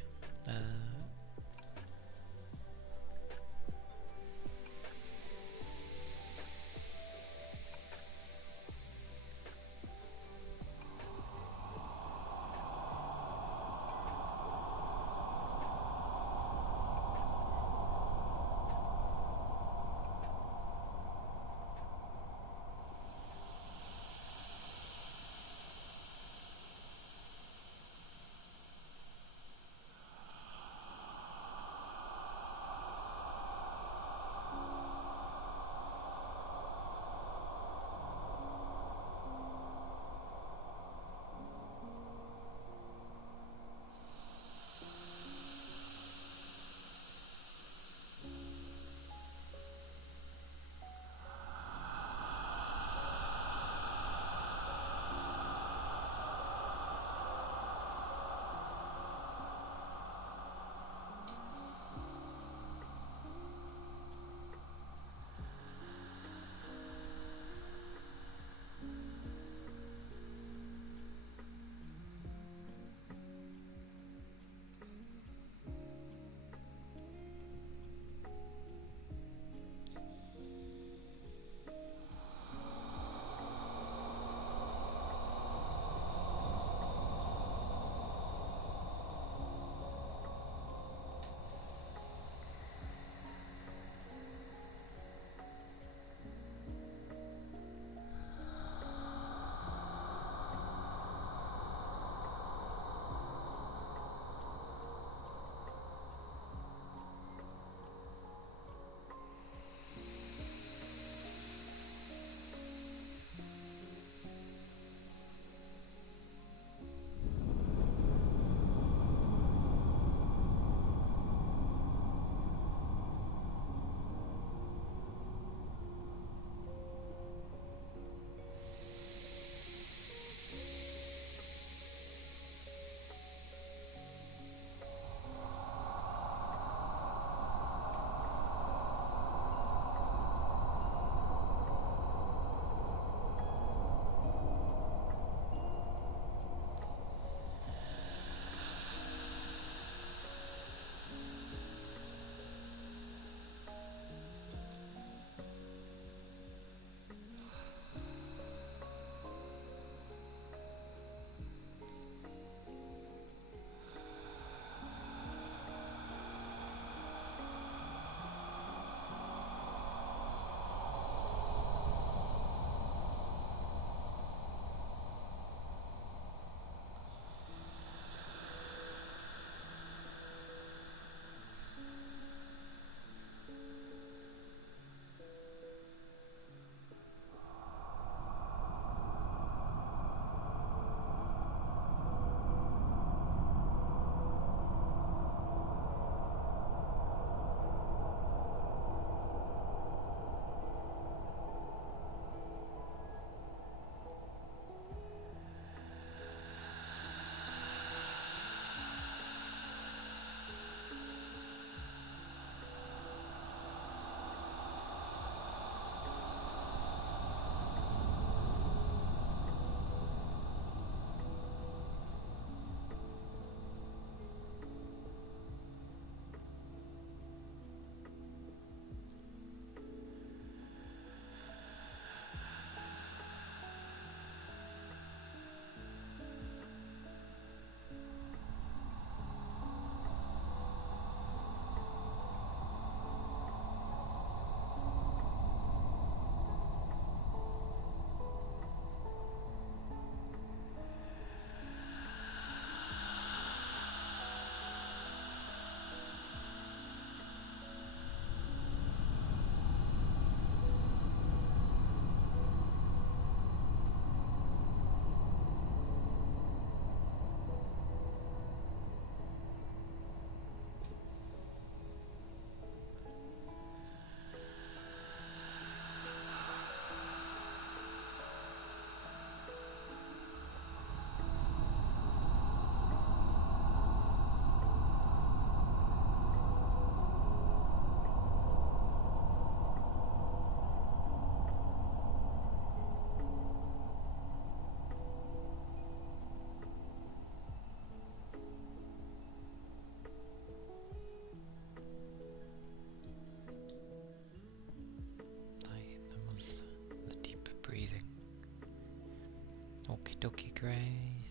dokie, Grey.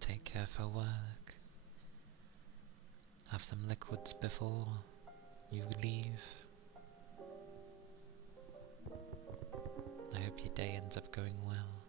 Take care for work. Have some liquids before you leave. I hope your day ends up going well.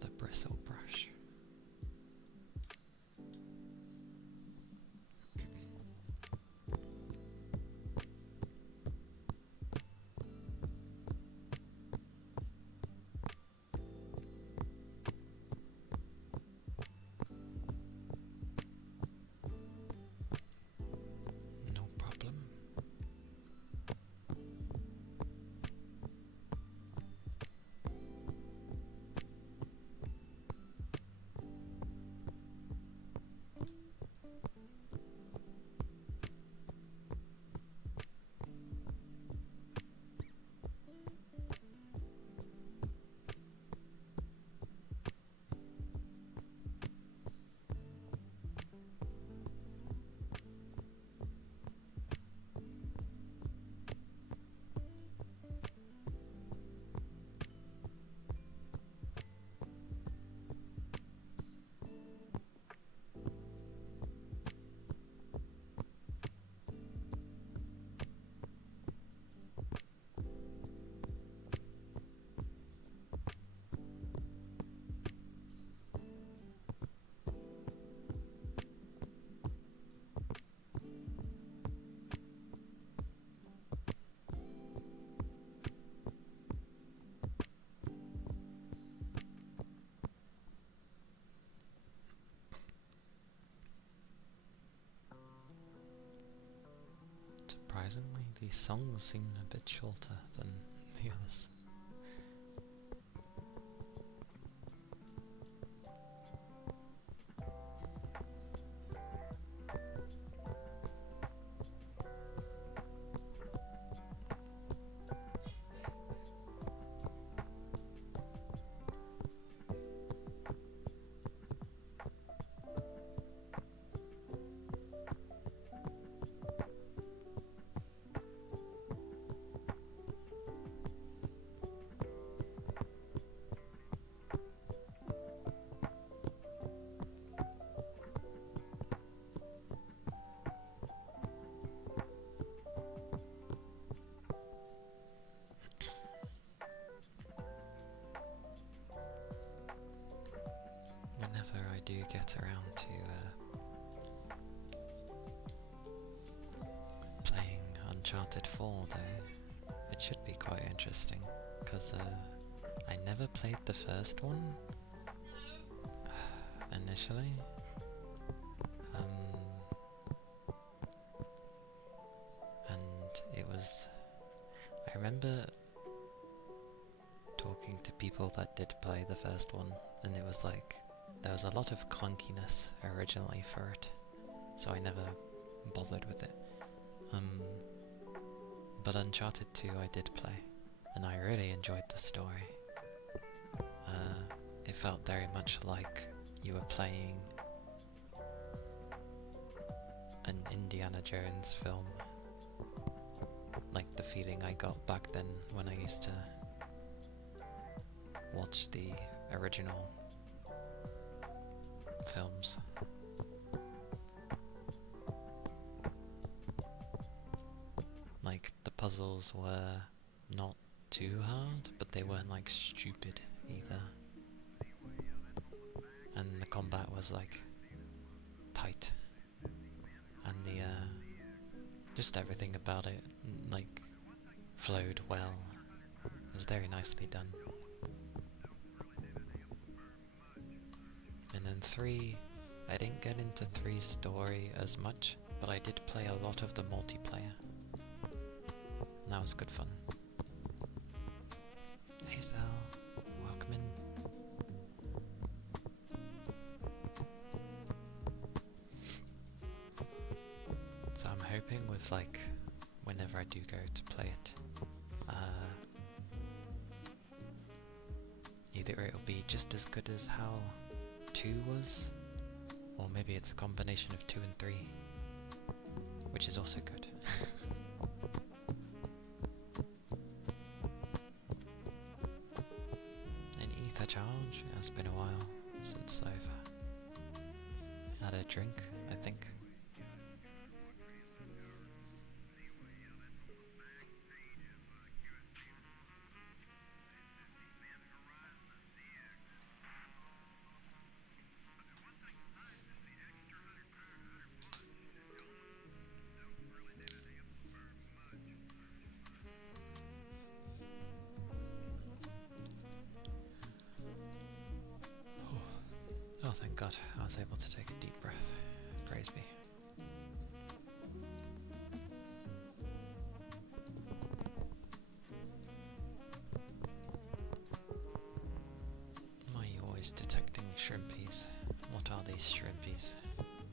The bristle brush. Surprisingly, these songs seem a bit shorter than the others. Whenever I do get around to playing Uncharted 4 though, it should be quite interesting, because I never played the first one initially. And it was, I remember talking to people that did play the first one, and it was like, there was a lot of clunkiness originally for it, so I never bothered with it. But Uncharted 2 I did play, and I really enjoyed the story. It felt very much like you were playing an Indiana Jones film, like the feeling I got back then when I used to watch the original films. Like, the puzzles were not too hard, but they weren't like stupid either. And the combat was like tight. And the just everything about it like flowed well. It was very nicely done. And then 3, I didn't get into 3's story as much, but I did play a lot of the multiplayer. And that was good fun. Hey Sal, welcome in. So I'm hoping with like, whenever I do go to play it, either it'll be just as good as how 2 was, or maybe it's a combination of 2 and 3, which is also good. An ether charge? It's been a while since I've had a drink, I think. Oh, thank God, I was able to take a deep breath. Praise be. Why are you always detecting shrimpies? What are these shrimpies?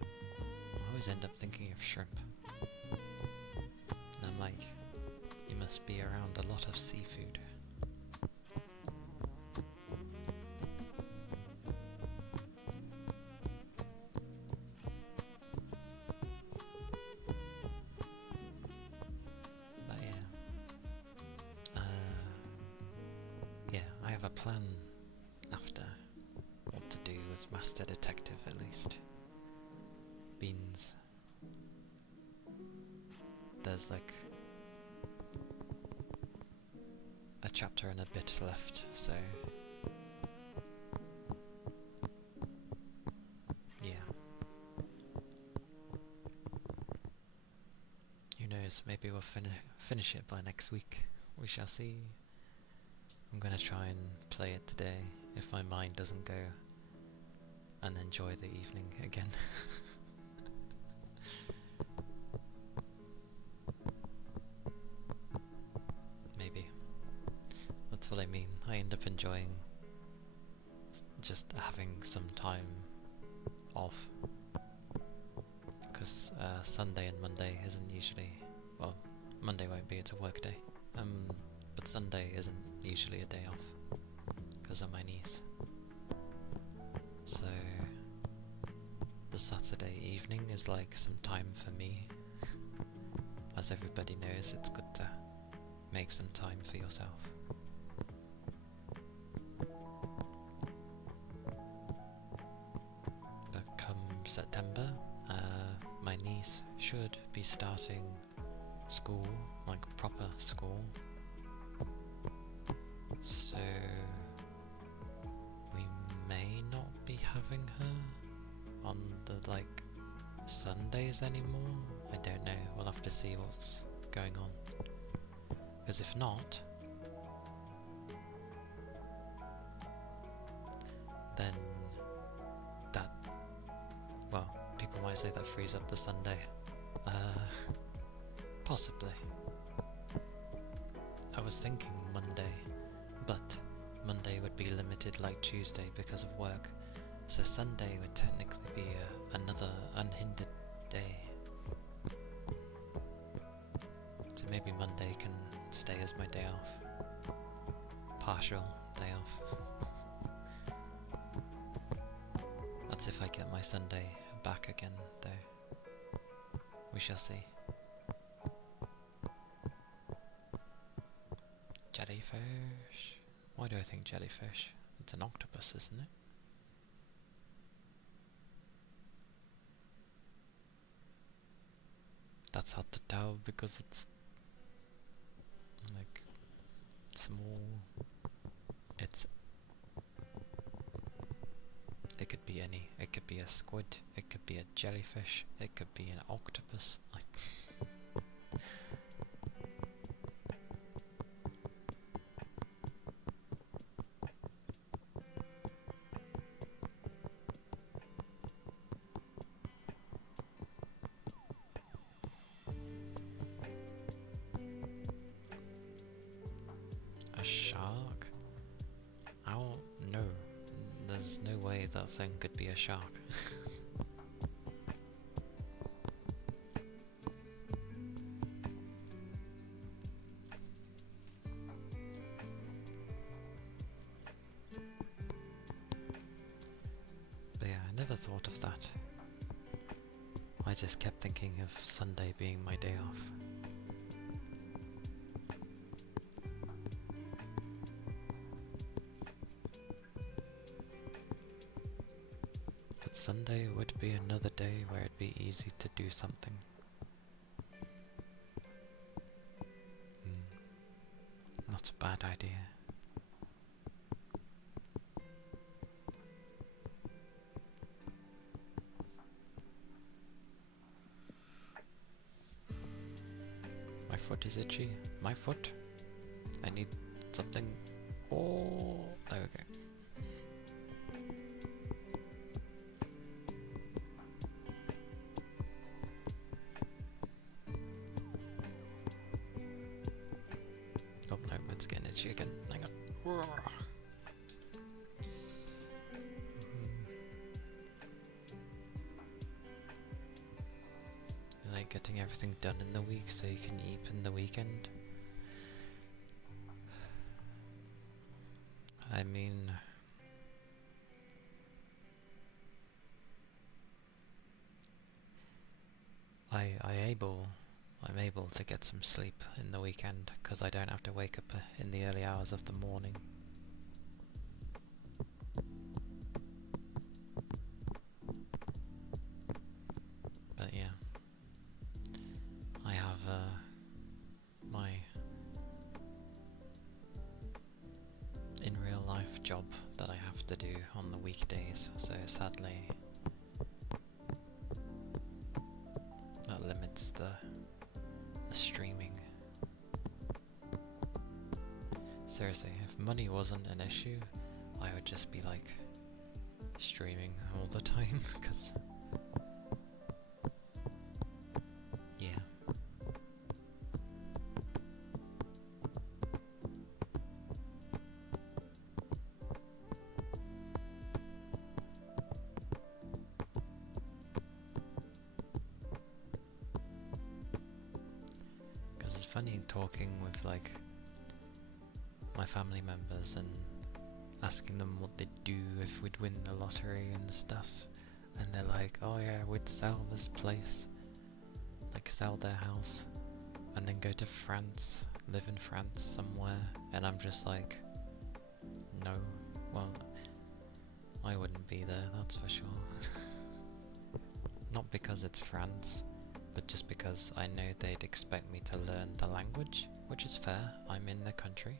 I always end up thinking of shrimp. And I'm like, you must be around a lot of seafood. Plan after what to do with Master Detective, at least. Beans. There's like a chapter and a bit left, so yeah. Who knows, maybe we'll finish it by next week. We shall see. I'm gonna try and play it today, if my mind doesn't go, and enjoy the evening again. end up enjoying just having some time off, because Sunday and Monday isn't usually, well, Monday won't be, it's a work day, but Sunday isn't usually a day off because of my niece. So the Saturday evening is like some time for me. As everybody knows, it's good to make some time for yourself. But come September, my niece should be starting school, like proper school. So we may not be having her on the Sundays anymore. I don't know, we'll have to see what's going on. Because if not, then that, well, people might say that frees up the Sunday. Possibly. I was thinking Monday, but Monday would be limited like Tuesday because of work, so Sunday would technically be another unhindered day. So maybe Monday can stay as my day off. Partial day off. That's if I get my Sunday back again, though. We shall see. Jellyfish. Why do I think jellyfish? It's an octopus, isn't it? That's hard to tell because it's like small. It could be any. It could be a squid. It could be a jellyfish. It could be an octopus. Like a shark? I don't know. There's no way that thing could be a shark. But yeah, I never thought of that. I just kept thinking of Sunday being my day off. But Sunday would be another day where it'd be easy to do something. Not a bad idea. My foot is itchy. My foot? I need something. Oh, there we go. Oh no, it's getting itchy again. Hang on. You like getting everything done in the week so you can eat in the weekend? I mean, I'm able to get some sleep in the weekend because I don't have to wake up in the early hours of the morning. But yeah, I have my in real life job that I have to do on the weekdays, so sadly that limits the streaming. Seriously, if money wasn't an issue, I would just be like streaming all the time, because yeah. funny talking with like my family members and asking them what they'd do if we'd win the lottery and stuff, and they're like, oh yeah, we'd sell this place, like sell their house and then go to France, live in France somewhere, and I'm just like, no, well, I wouldn't be there, that's for sure. Not because it's France, but just because I know they'd expect me to learn the language, which is fair, I'm in the country.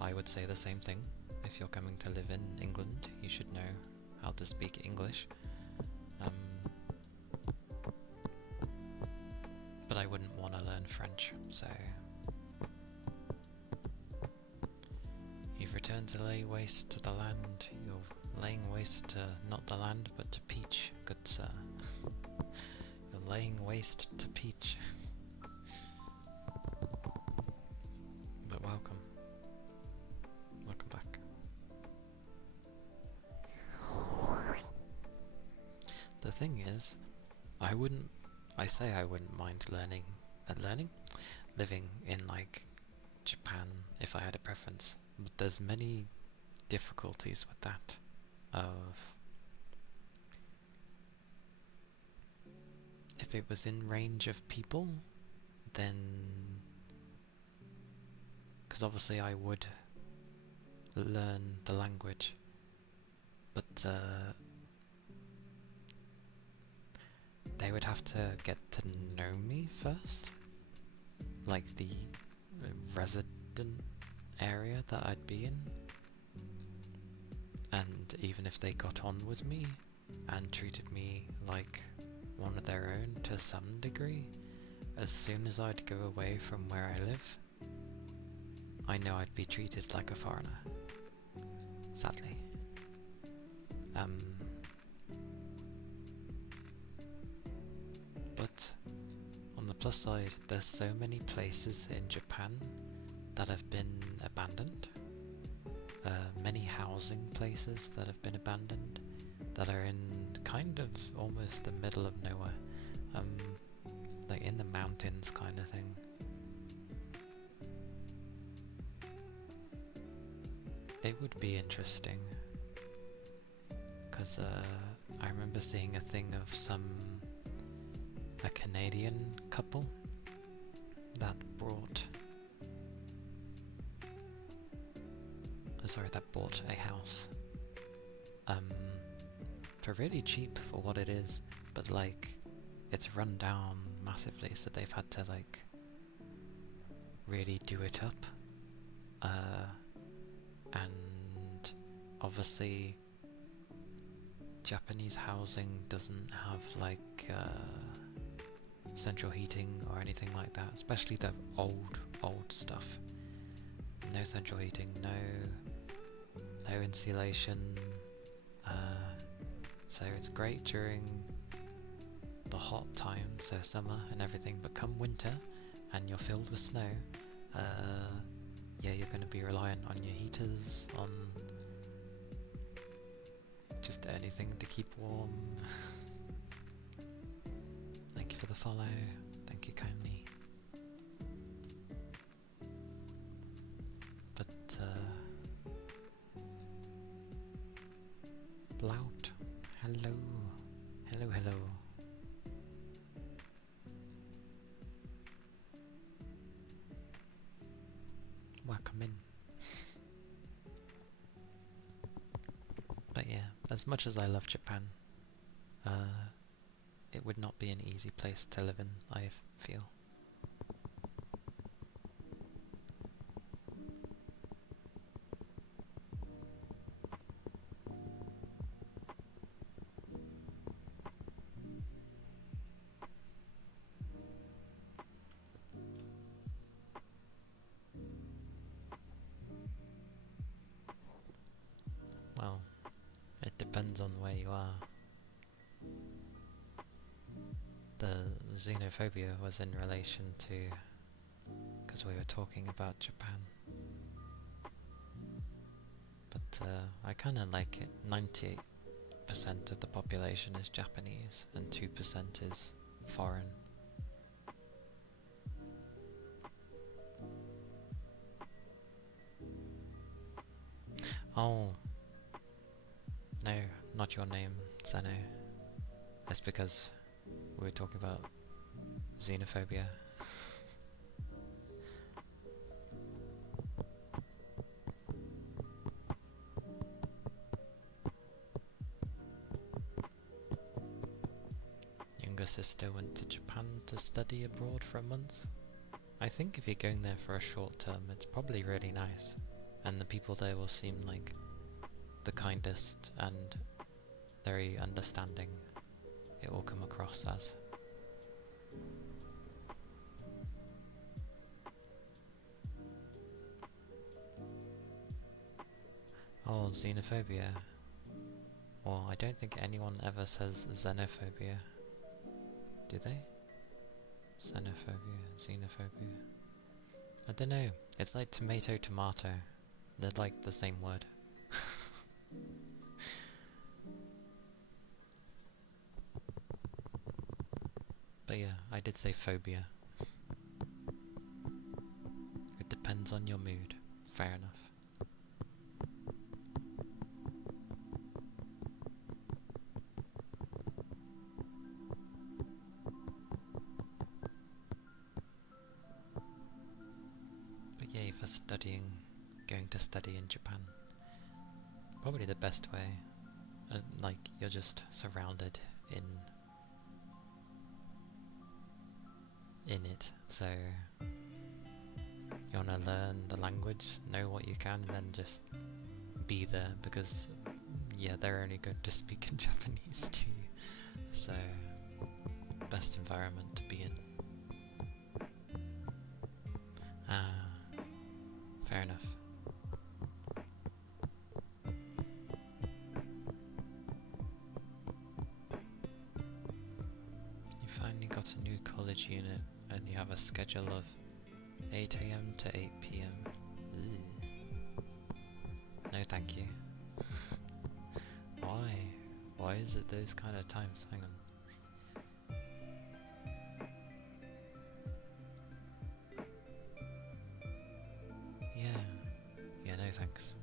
I would say the same thing. If you're coming to live in England, you should know how to speak English. But I wouldn't want to learn French, so... You've returned to lay waste to the land. You're laying waste to not the land, but to Peach, good sir. You're laying waste to Peach. But welcome. Welcome back. The thing is, I say I wouldn't mind living in like Japan if I had a preference, but there's many difficulties with that. If it was in range of people, then, because obviously I would learn the language, but they would have to get to know me first, like the resident area that I'd be in, and even if they got on with me and treated me like one of their own to some degree, as soon as I'd go away from where I live, I know I'd be treated like a foreigner, sadly. But on the plus side, there's so many places in Japan that have been abandoned, many housing places that have been abandoned, that are in kind of almost the middle of nowhere, like in the mountains kind of thing. It would be interesting, because I remember seeing a thing of a Canadian couple that bought a house for really cheap for what it is, but like it's run down massively, so they've had to like really do it up, and obviously Japanese housing doesn't have like central heating or anything like that, especially the old stuff. No central heating, no insulation, so it's great during the hot times, so summer and everything, but come winter and you're filled with snow, yeah, you're going to be reliant on your heaters, on just anything to keep warm. Thank you for the follow, thank you kindly. But Blout, hello. Welcome in. But yeah, as much as I love Japan, it would not be an easy place to live in, I feel. Well, it depends on where you are. The xenophobia was in relation to, because we were talking about Japan. But I kind of like it. 98% of the population is Japanese and 2% is foreign. Oh, no, not your name, Zeno. That's because we were talking about xenophobia. Younger sister went to Japan to study abroad for a month. I think if you're going there for a short term, it's probably really nice, and the people there will seem like the kindest and very understanding it will come across as. Oh, xenophobia. Well, I don't think anyone ever says xenophobia. Do they? Xenophobia, xenophobia. I don't know. It's like tomato, tomato. They're like the same word. But yeah, I did say phobia. It depends on your mood. Fair enough. But yay for studying, going to study in Japan. Probably the best way. Like, you're just surrounded in it, so you want to learn the language, know what you can, and then just be there, because yeah, they're only going to speak in Japanese to you, so best environment to be in. Fair enough. You finally got a new college unit and you have a schedule of 8 AM to 8 PM. No thank you. Why? Why is it those kind of times? Hang on. Yeah, no thanks.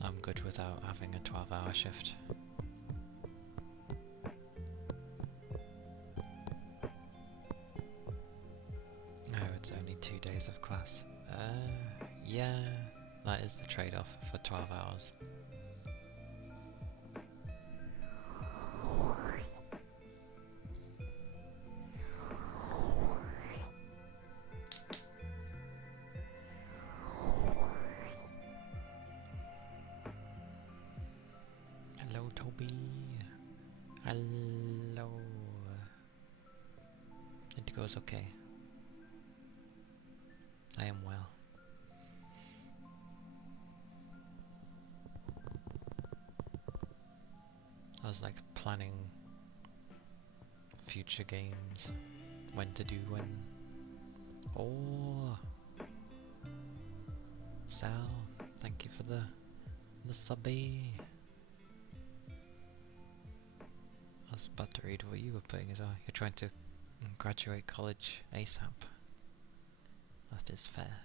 I'm good without having a 12-hour shift. Oh, it's only 2 days of class. Yeah, that is the trade-off for 12 hours. Hello, Toby. Hello. It goes okay. I am well. I was like planning future games, when to do when. Oh, Sal, thank you for the subby. I was about to read what you were putting as well. You're trying to graduate college ASAP. That is fair.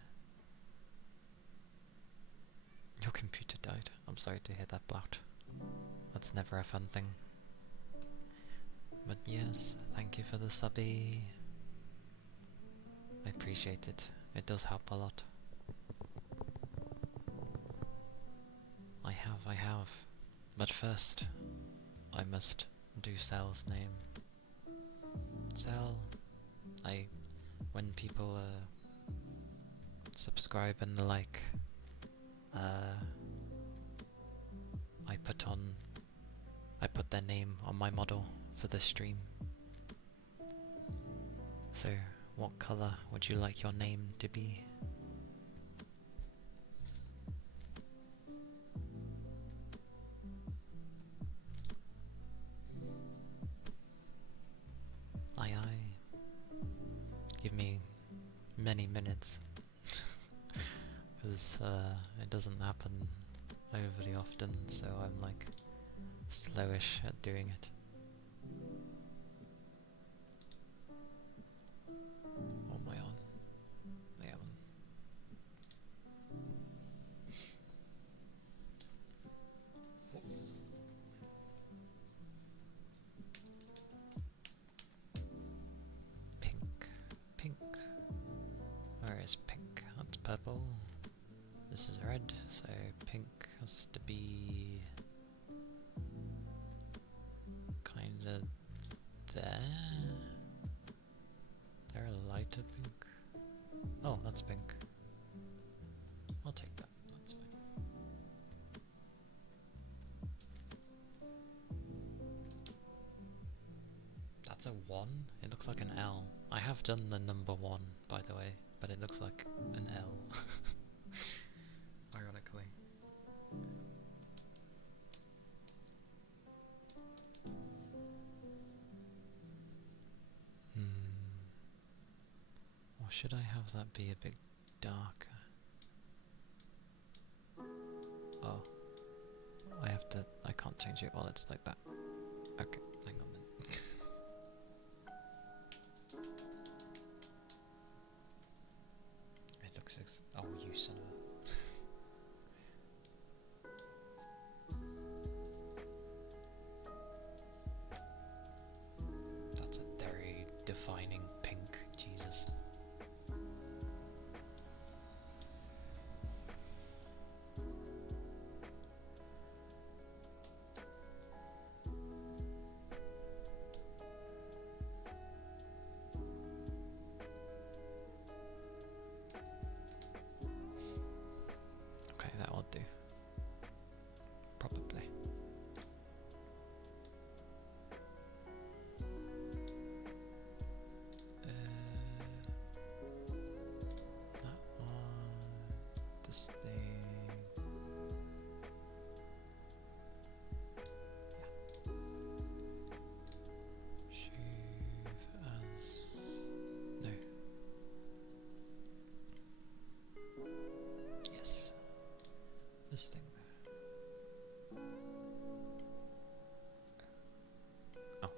Your computer died. I'm sorry to hear that, Blout. That's never a fun thing. But yes, thank you for the subby. I appreciate it. It does help a lot. I have. But first, I must do Sal's name. Sal, when people subscribe and the like, I put their name on my model for the stream. So, what colour would you like your name to be? Aye aye. Give me many minutes. Because it doesn't happen overly often, so I'm like slowish at doing it. What am I on? pink. Where is pink? That's purple. This is red, so pink has to be kinda there. There a lighter pink? Oh, that's pink. I'll take that, that's fine. That's a 1? It looks like an L. I have done the number 1, by the way, but it looks like an L. Ironically. Or should I have that be a bit darker? Oh. I can't change it while it's like that. Okay, hang on then. It looks oh, you son of a... That's a very defining pink, Jesus. Okay, that will do. Probably. That one. This thing. Shave as. No. Yes. This thing. Oh.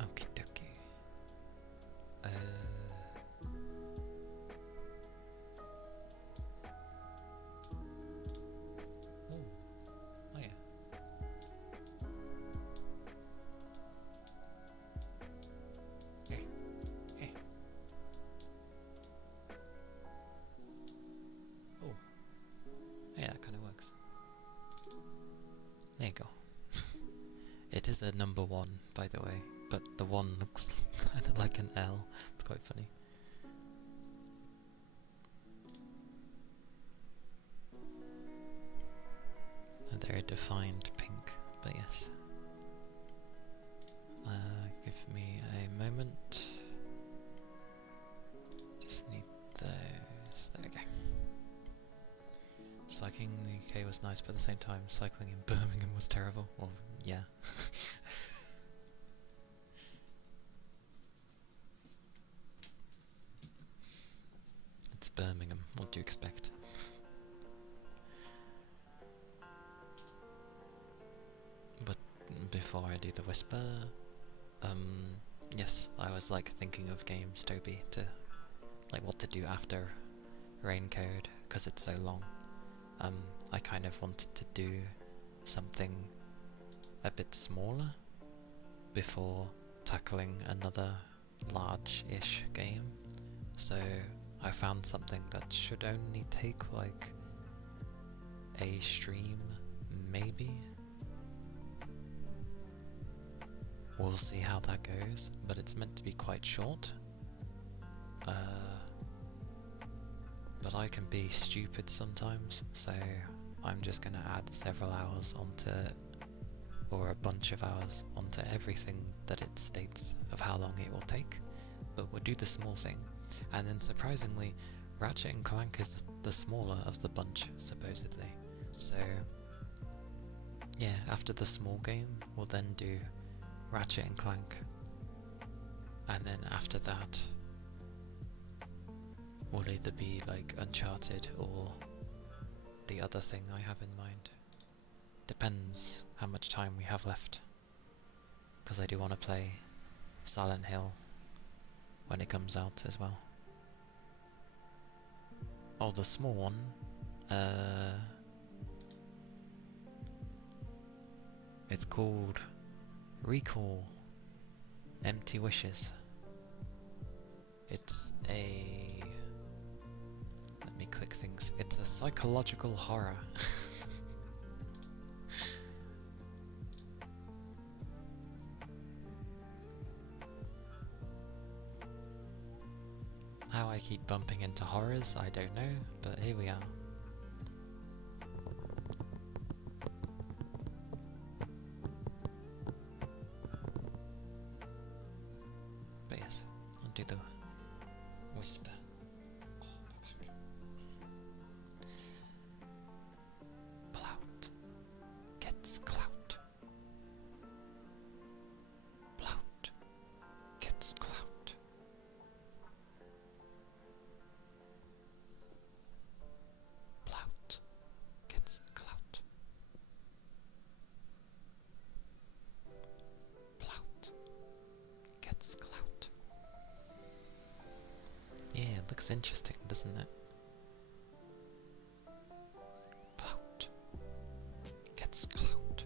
Okie dokie. Oh yeah. Oh. Yeah, that kind of works. There you go. It is a number 1, by the way, but the 1 looks kind of like an L. It's quite funny. A very defined pink, but yes. Give me a moment. Just need those. There we go. Cycling in the UK was nice, but at the same time, cycling in Birmingham was terrible. Well, yeah. It's Birmingham, what do you expect? But before I do the whisper, yes, I was like thinking of games, Toby, to like what to do after Raincode, because it's so long. I kind of wanted to do something a bit smaller before tackling another large-ish game. So I found something that should only take like a stream, maybe. We'll see how that goes, but it's meant to be quite short. But I can be stupid sometimes, so I'm just gonna add several hours onto, or a bunch of hours onto everything that it states of how long it will take. But we'll do the small thing, and then surprisingly, Ratchet and Clank is the smaller of the bunch, supposedly. So yeah, after the small game, we'll then do Ratchet and Clank, and then after that will either be like Uncharted or the other thing I have in mind. Depends how much time we have left, because I do want to play Silent Hill when it comes out as well. Oh, the small one. It's called Recall Empty Wishes. It's a... Let me click things. It's a psychological horror. How I keep bumping into horrors, I don't know, but here we are. But yes, I'll do the whisper. Plout gets clout. Plout gets clout. Plout gets clout. Plout gets clout. Yeah, it looks interesting, doesn't it? Clout gets clout.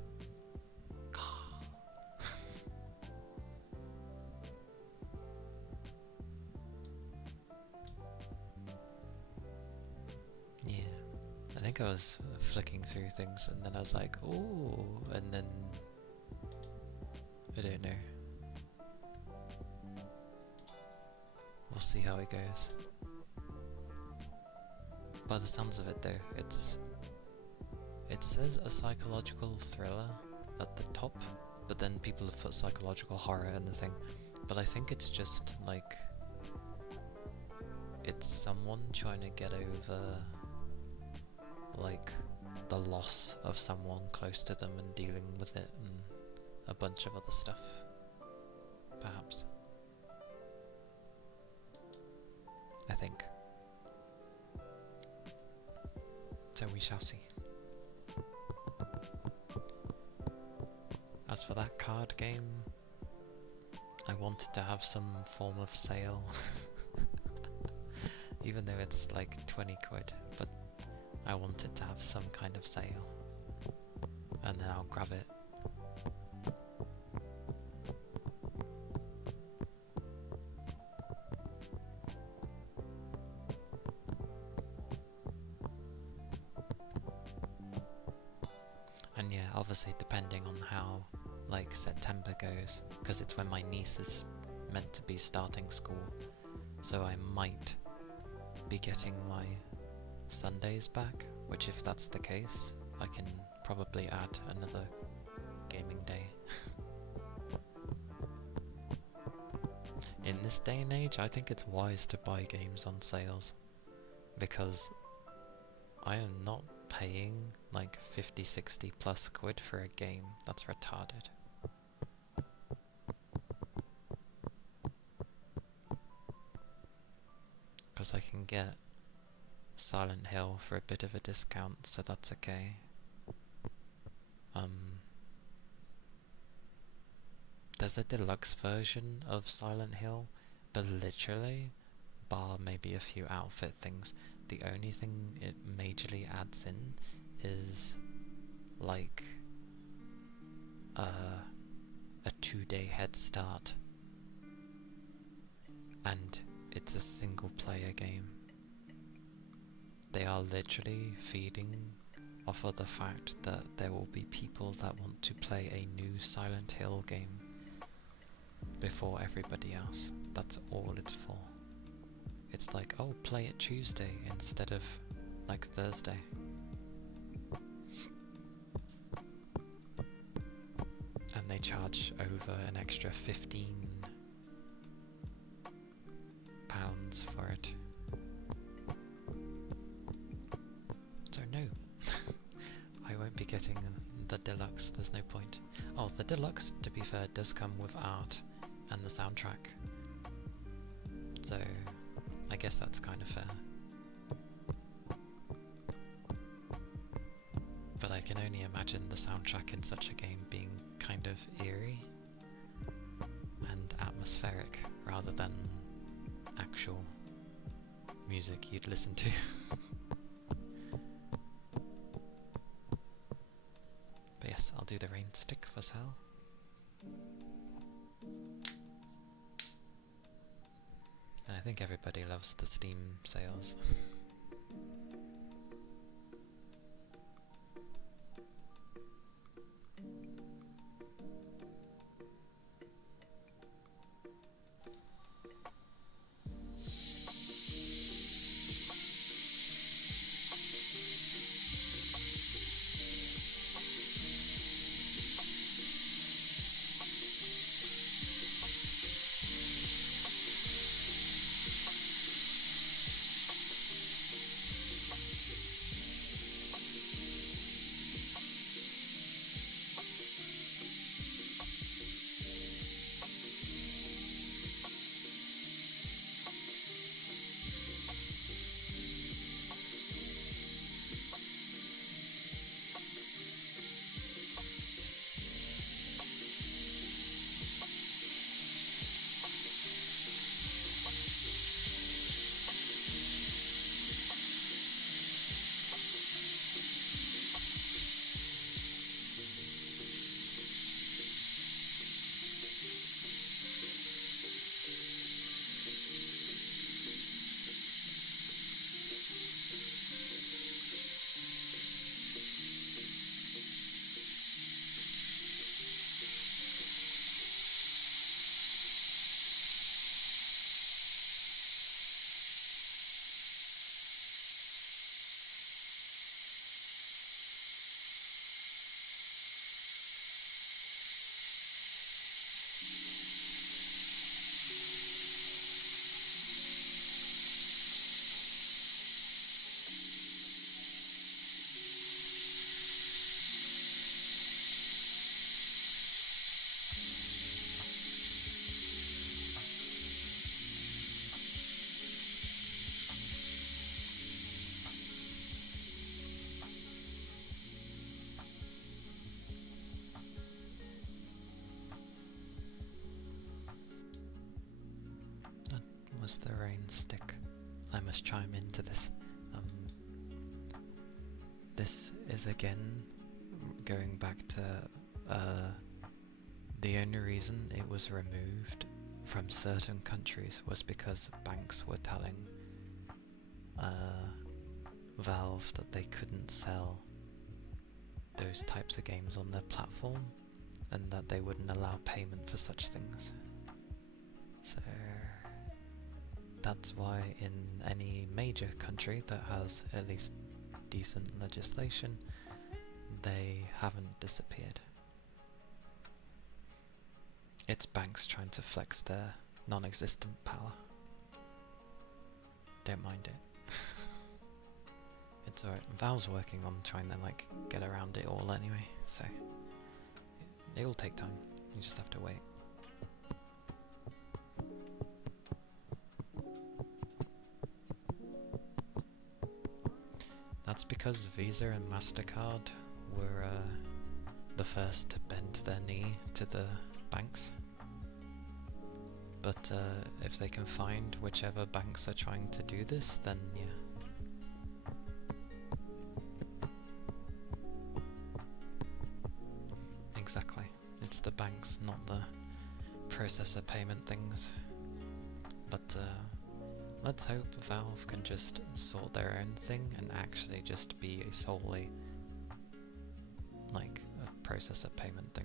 Yeah, I think I was flicking through things and then I was like, ooh, and then I don't know. We'll see how it goes. By the sounds of it though, it says a psychological thriller at the top, but then people have put psychological horror in the thing. But I think it's just like, it's someone trying to get over like the loss of someone close to them and dealing with it and a bunch of other stuff, perhaps. I think. So we shall see. As for that card game, I wanted to have some form of sale. Even though it's like 20 quid, but I wanted to have some kind of sale. And then I'll grab it. And yeah, obviously depending on how like September goes, because it's when my niece is meant to be starting school, so I might be getting my Sundays back, which if that's the case, I can probably add another gaming day. In this day and age, I think it's wise to buy games on sales, because I am not paying like 50-60 plus quid for a game. That's retarded. Because I can get Silent Hill for a bit of a discount, so that's okay. There's a deluxe version of Silent Hill, but literally, bar maybe a few outfit things, the only thing it majorly adds in is like a 2-day head start, and it's a single player game. They are literally feeding off of the fact that there will be people that want to play a new Silent Hill game before everybody else. That's all it's for. It's like, oh, play it Tuesday instead of like Thursday. And they charge over an extra £15 for it. So no, I won't be getting the deluxe, there's no point. Oh, the deluxe, to be fair, does come with art and the soundtrack. So I guess that's kind of fair. But I can only imagine the soundtrack in such a game being kind of eerie and atmospheric. atmospheric rather than actual music you'd listen to. But yes, I'll do the rain stick for sale. And I think everybody loves the Steam sales. Was the rain stick? I must chime into this. This is again going back to the only reason it was removed from certain countries was because banks were telling Valve that they couldn't sell those types of games on their platform and that they wouldn't allow payment for such things. So that's why in any major country that has at least decent legislation, they haven't disappeared. It's banks trying to flex their non-existent power. Don't mind it. It's alright. Valve's working on trying to get around it all anyway, so it will take time. You just have to wait. That's because Visa and MasterCard were the first to bend their knee to the banks. But if they can find whichever banks are trying to do this, then yeah. Exactly. It's the banks, not the processor payment things. But let's hope Valve can just sort their own thing and actually just be a solely a processor payment thing.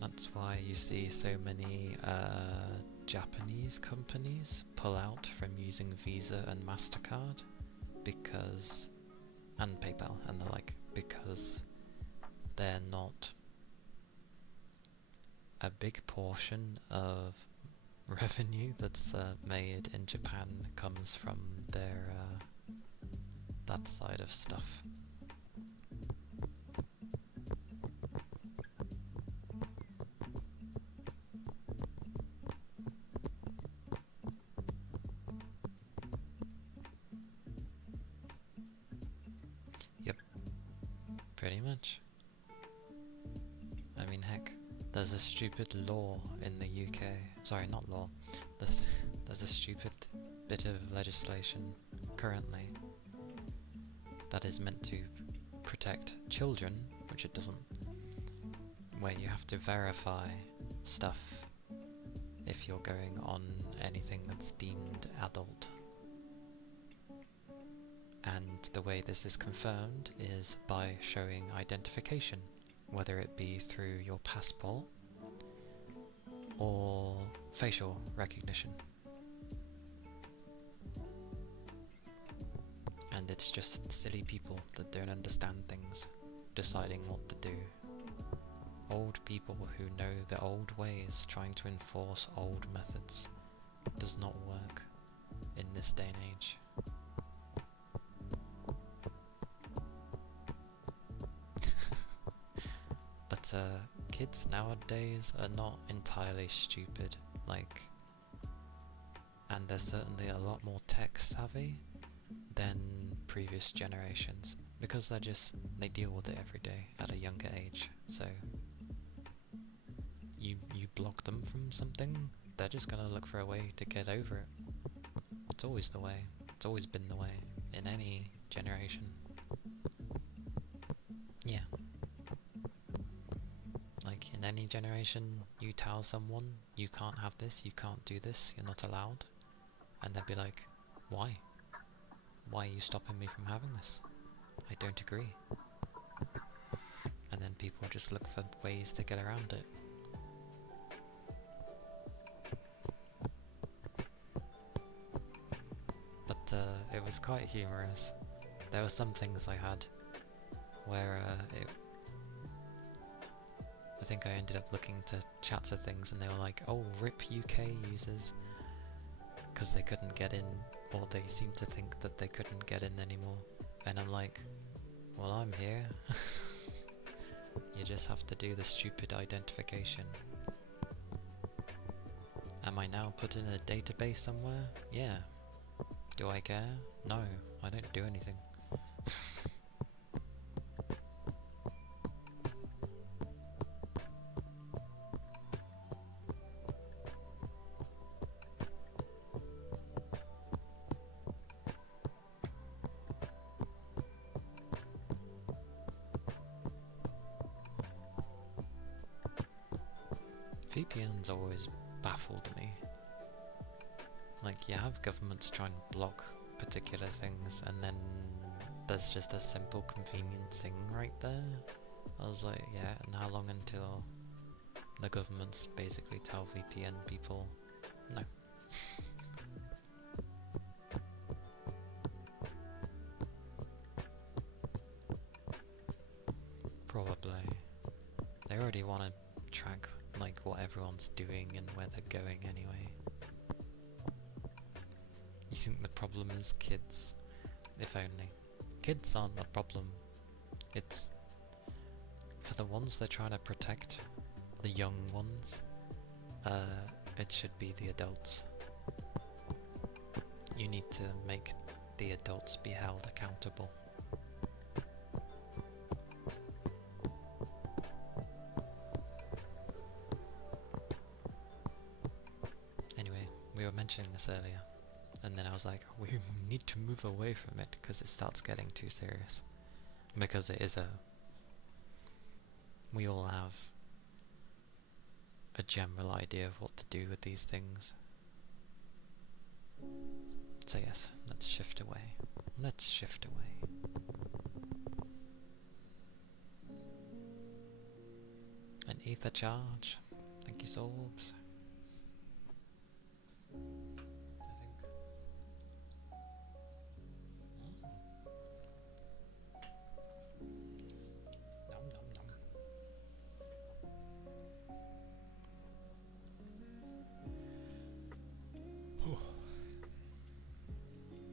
That's why you see so many Japanese companies pull out from using Visa and MasterCard and PayPal and the like, because they're not a big portion of revenue that's made in Japan comes from their that side of stuff. Pretty much. I mean, heck, there's a stupid law in the UK. Sorry, not law. There's a stupid bit of legislation currently that is meant to protect children, which it doesn't, where you have to verify stuff if you're going on anything that's deemed adult. And the way this is confirmed is by showing identification, whether it be through your passport or facial recognition. And it's just silly people that don't understand things, deciding what to do. Old people who know the old ways, trying to enforce old methods, does not work in this day and age. But kids nowadays are not entirely stupid, and they're certainly a lot more tech savvy than previous generations, because they deal with it every day at a younger age. So you block them from something, they're just gonna look for a way to get over it. It's always the way. It's always been the way in any generation. Yeah. Like in any generation, you tell someone you can't have this, you can't do this, you're not allowed, and they'd be like, why? Why are you stopping me from having this? I don't agree. And then people just look for ways to get around it. But it was quite humorous. There were some things I had where I think I ended up looking to chats of things and they were like, oh, RIP UK users, because they couldn't get in, or they seemed to think that they couldn't get in anymore. And I'm like, well, I'm here. You just have to do the stupid identification. Am I now put in a database somewhere? Yeah. Do I care? No, I don't do anything. VPN's always baffled me. Like, you have governments try and block particular things, and then there's just a simple, convenient thing right there. I was like, yeah, and how long until the governments basically tell VPN people, no. Probably. They already want to track like what everyone's doing and where they're going anyway. You think the problem is kids? If only. Kids aren't the problem. It's for the ones they're trying to protect, the young ones, it should be the adults. You need to make the adults be held accountable. Anyway, we were mentioning this earlier, and then I was like, we need to move away from it because it starts getting too serious. Because it is we all have a general idea of what to do with these things. So yes, let's shift away. Let's shift away. An ether charge. Thank you, Sorbs.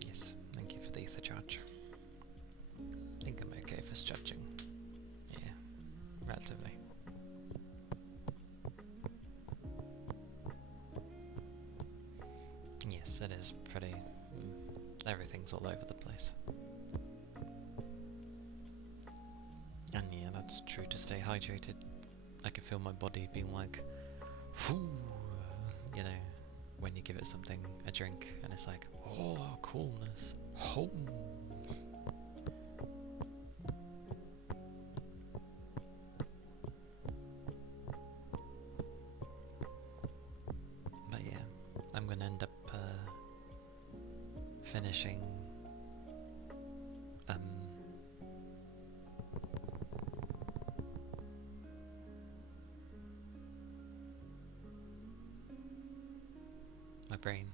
Yes, thank you for the ether charge. I think I'm okay for stretching. Yeah, relatively. Yes, it is pretty... everything's all over the place. And it's true to stay hydrated. I can feel my body being like, whoo, you know, when you give it something, a drink, and it's like, oh, coolness, home. But yeah, I'm gonna end up finishing my brain.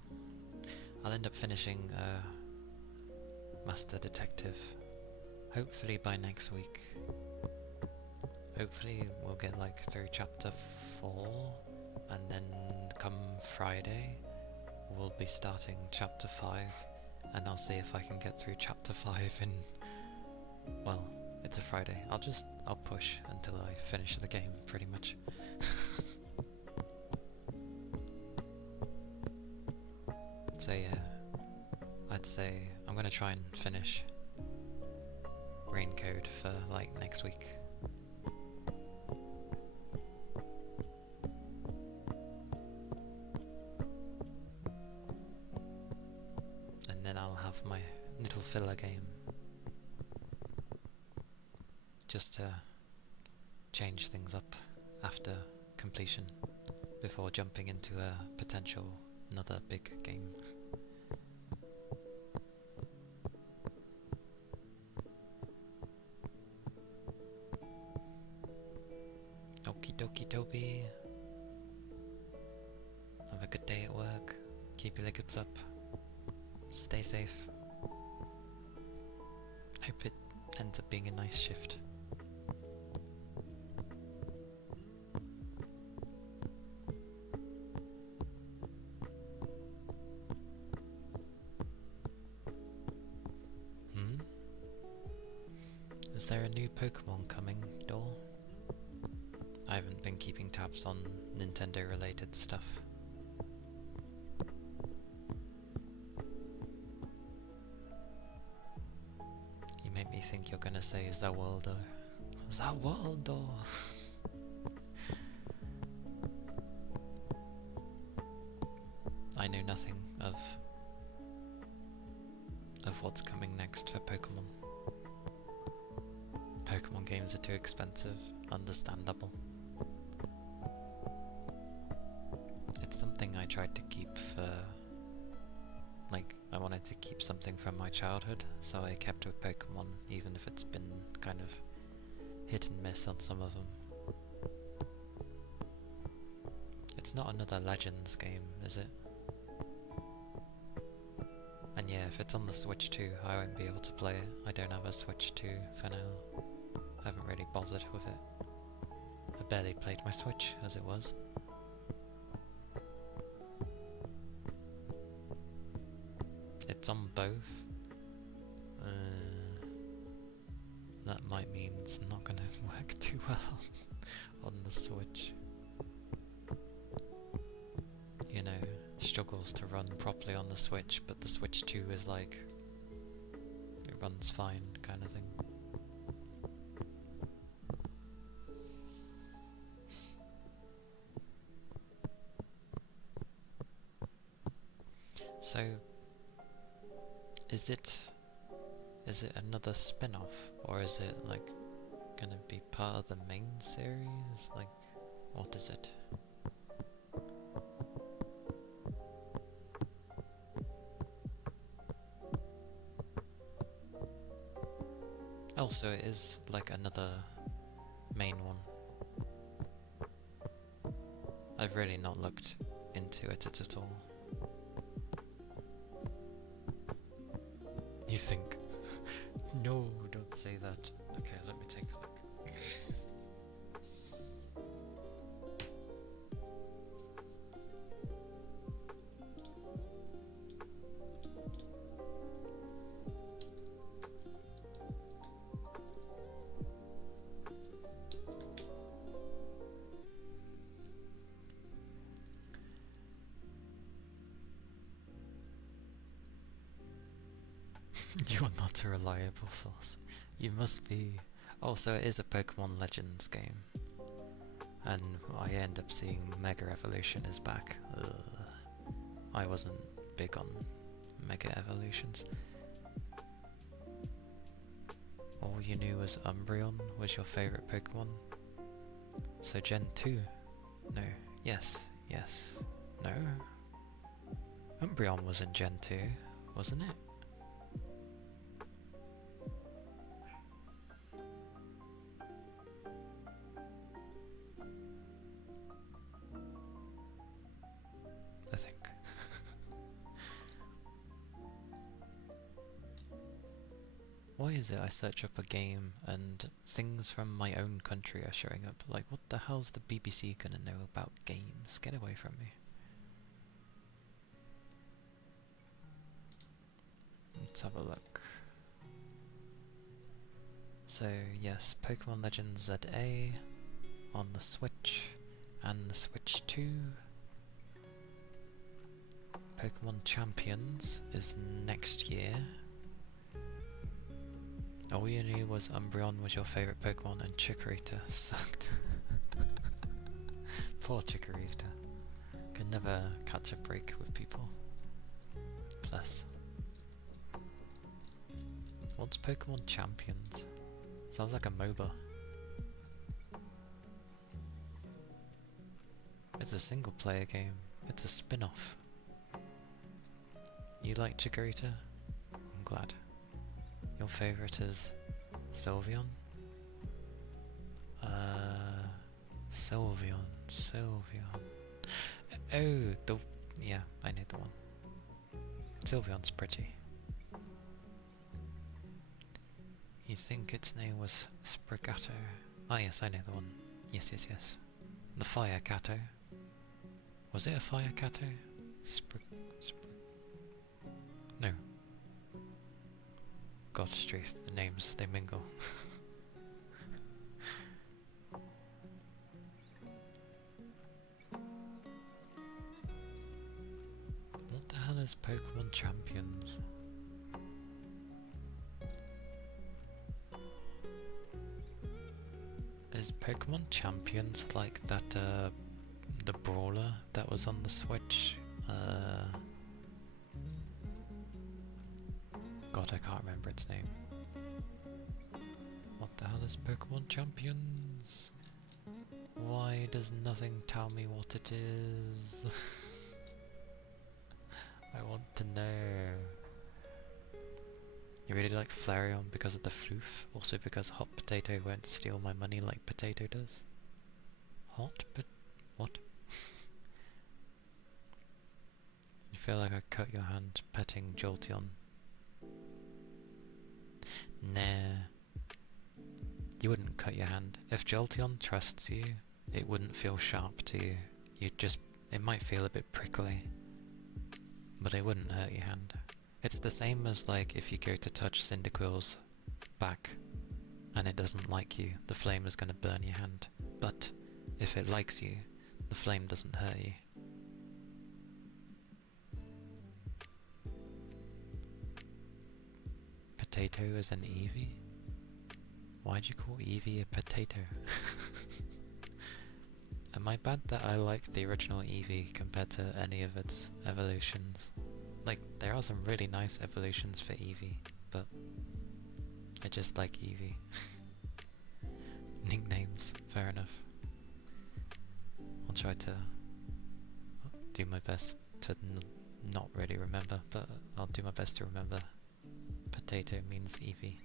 I'll end up finishing Master Detective hopefully by next week. Hopefully we'll get like through chapter 4, and then come Friday we'll be starting chapter 5, and I'll see if I can get through chapter 5 in, well, it's a Friday. I'll push until I finish the game, pretty much. So yeah, I'd say I'm gonna try and finish Raincode for like next week. And then I'll have my little filler game, just to change things up after completion, before jumping into a potential another big game. Okie dokie Toby. Have a good day at work. Keep your liquids up. Stay safe. Hope it ends up being a nice shift. Is there a new Pokemon coming, Door? I haven't been keeping tabs on Nintendo related stuff. You make me think you're gonna say Zawaldo. Zawaldo! I know nothing of what's coming next for Pokemon. Pokemon games are too expensive, understandable. It's something I tried to keep for, like, I wanted to keep something from my childhood, so I kept with Pokemon, even if it's been kind of hit and miss on some of them. It's not another Legends game, is it? And yeah, if it's on the Switch 2, I won't be able to play it. I don't have a Switch 2 for now. I haven't really bothered with it. I barely played my Switch as it was. It's on both. That might mean it's not gonna work too well on the Switch. You know, struggles to run properly on the Switch, but the Switch 2 is like, it runs fine kind of thing. So, is it another spin-off, or is it like gonna be part of the main series? Like, what is it? Also, it is like another main one. I've really not looked into it at all. You think? No, don't say that. Okay, let me take a look. You are not a reliable source. You must be Oh, so it is a Pokemon Legends game. And I end up seeing Mega Evolution is back. Ugh. I wasn't big on Mega Evolutions. All you knew was Umbreon was your favourite Pokemon. So Gen 2? No. Yes. Yes. No. Umbreon was in Gen 2, wasn't it? I think. Why is it I search up a game and things from my own country are showing up? Like, what the hell's the BBC gonna know about games? Get away from me. Let's have a look. So, yes, Pokemon Legends ZA on the Switch and the Switch 2. Pokemon Champions is next year. All you knew was Umbreon was your favourite Pokemon and Chikorita sucked. Poor Chikorita. Can never catch a break with people. Bless. What's Pokemon Champions? Sounds like a MOBA. It's a single player game. It's a spin-off. You like Chikorita? I'm glad. Your favourite is Sylveon? Sylveon. Oh, yeah, I know the one. Sylveon's pretty. You think its name was Sprigato? Ah yes, I know the one. Yes. The Fire Cato. Was it a Fire Cato? No. God's truth, the names, they mingle. What the hell is Pokemon Champions? Is Pokemon Champions like that, the brawler that was on the Switch? God, I can't remember its name. What the hell is Pokemon Champions? Why does nothing tell me what it is? I want to know. You really like Flareon because of the floof? Also because Hot Potato won't steal my money like Potato does? What? You feel like I cut your hand petting Jolteon? Nah. You wouldn't cut your hand. If Jolteon trusts you, it wouldn't feel sharp to you. It might feel a bit prickly, but it wouldn't hurt your hand. It's the same as like if you go to touch Cyndaquil's back and it doesn't like you, the flame is going to burn your hand. But if it likes you, the flame doesn't hurt you. Potato is an Eevee? Why'd you call Eevee a potato? Am I bad that I like the original Eevee compared to any of its evolutions? Like, there are some really nice evolutions for Eevee, but I just like Eevee. Nicknames, fair enough. I'll try to do my best to not really remember, but I'll do my best to remember. Potato means Eevee.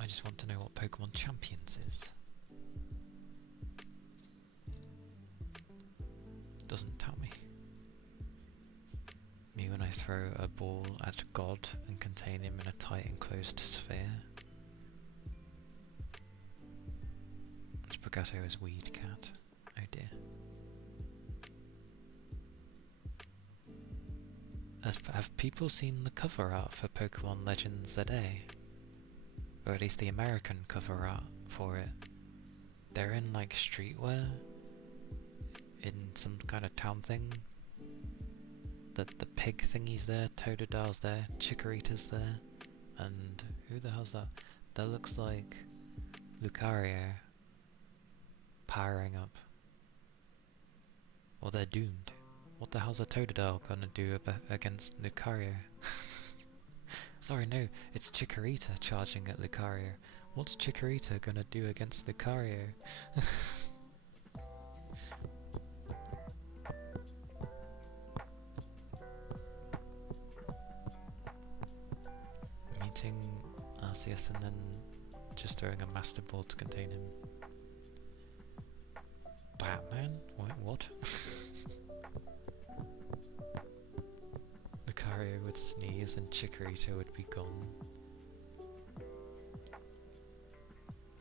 I just want to know what Pokemon Champions is. Doesn't tell me. Me when I throw a ball at God and contain him in a tight enclosed sphere. Sprigato is Weed Cat. Oh dear. Have people seen the cover art for Pokemon Legends ZA? Or at least the American cover art for it. They're in like streetwear, in some kind of town thing. The pig thingy's there, Totodile's there, Chikorita's there, and who the hell's that? That looks like Lucario powering up. Or they're doomed. What the hell's a Totodile gonna do against Lucario? Sorry, no, it's Chikorita charging at Lucario. What's Chikorita gonna do against Lucario? Meeting Arceus and then just throwing a Master Ball to contain him. Batman? Wait, what? Lucario would sneeze and Chikorita would be gone.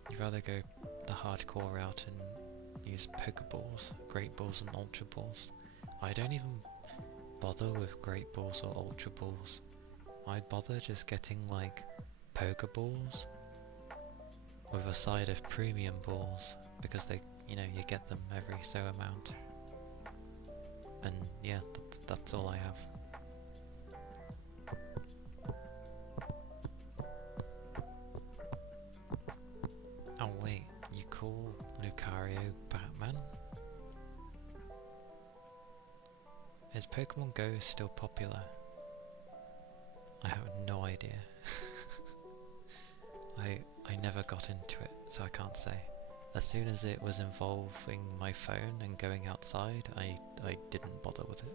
You'd rather go the hardcore route and use Pokeballs, Great Balls and Ultra Balls. I don't even bother with Great Balls or Ultra Balls. I bother just getting like Pokeballs with a side of Premium Balls because they, you know, you get them every so amount. And yeah, that's all I have. Oh wait, you call Lucario Batman? Is Pokemon Go still popular? I have no idea. I never got into it, so I can't say. As soon as it was involving my phone and going outside, I didn't bother with it.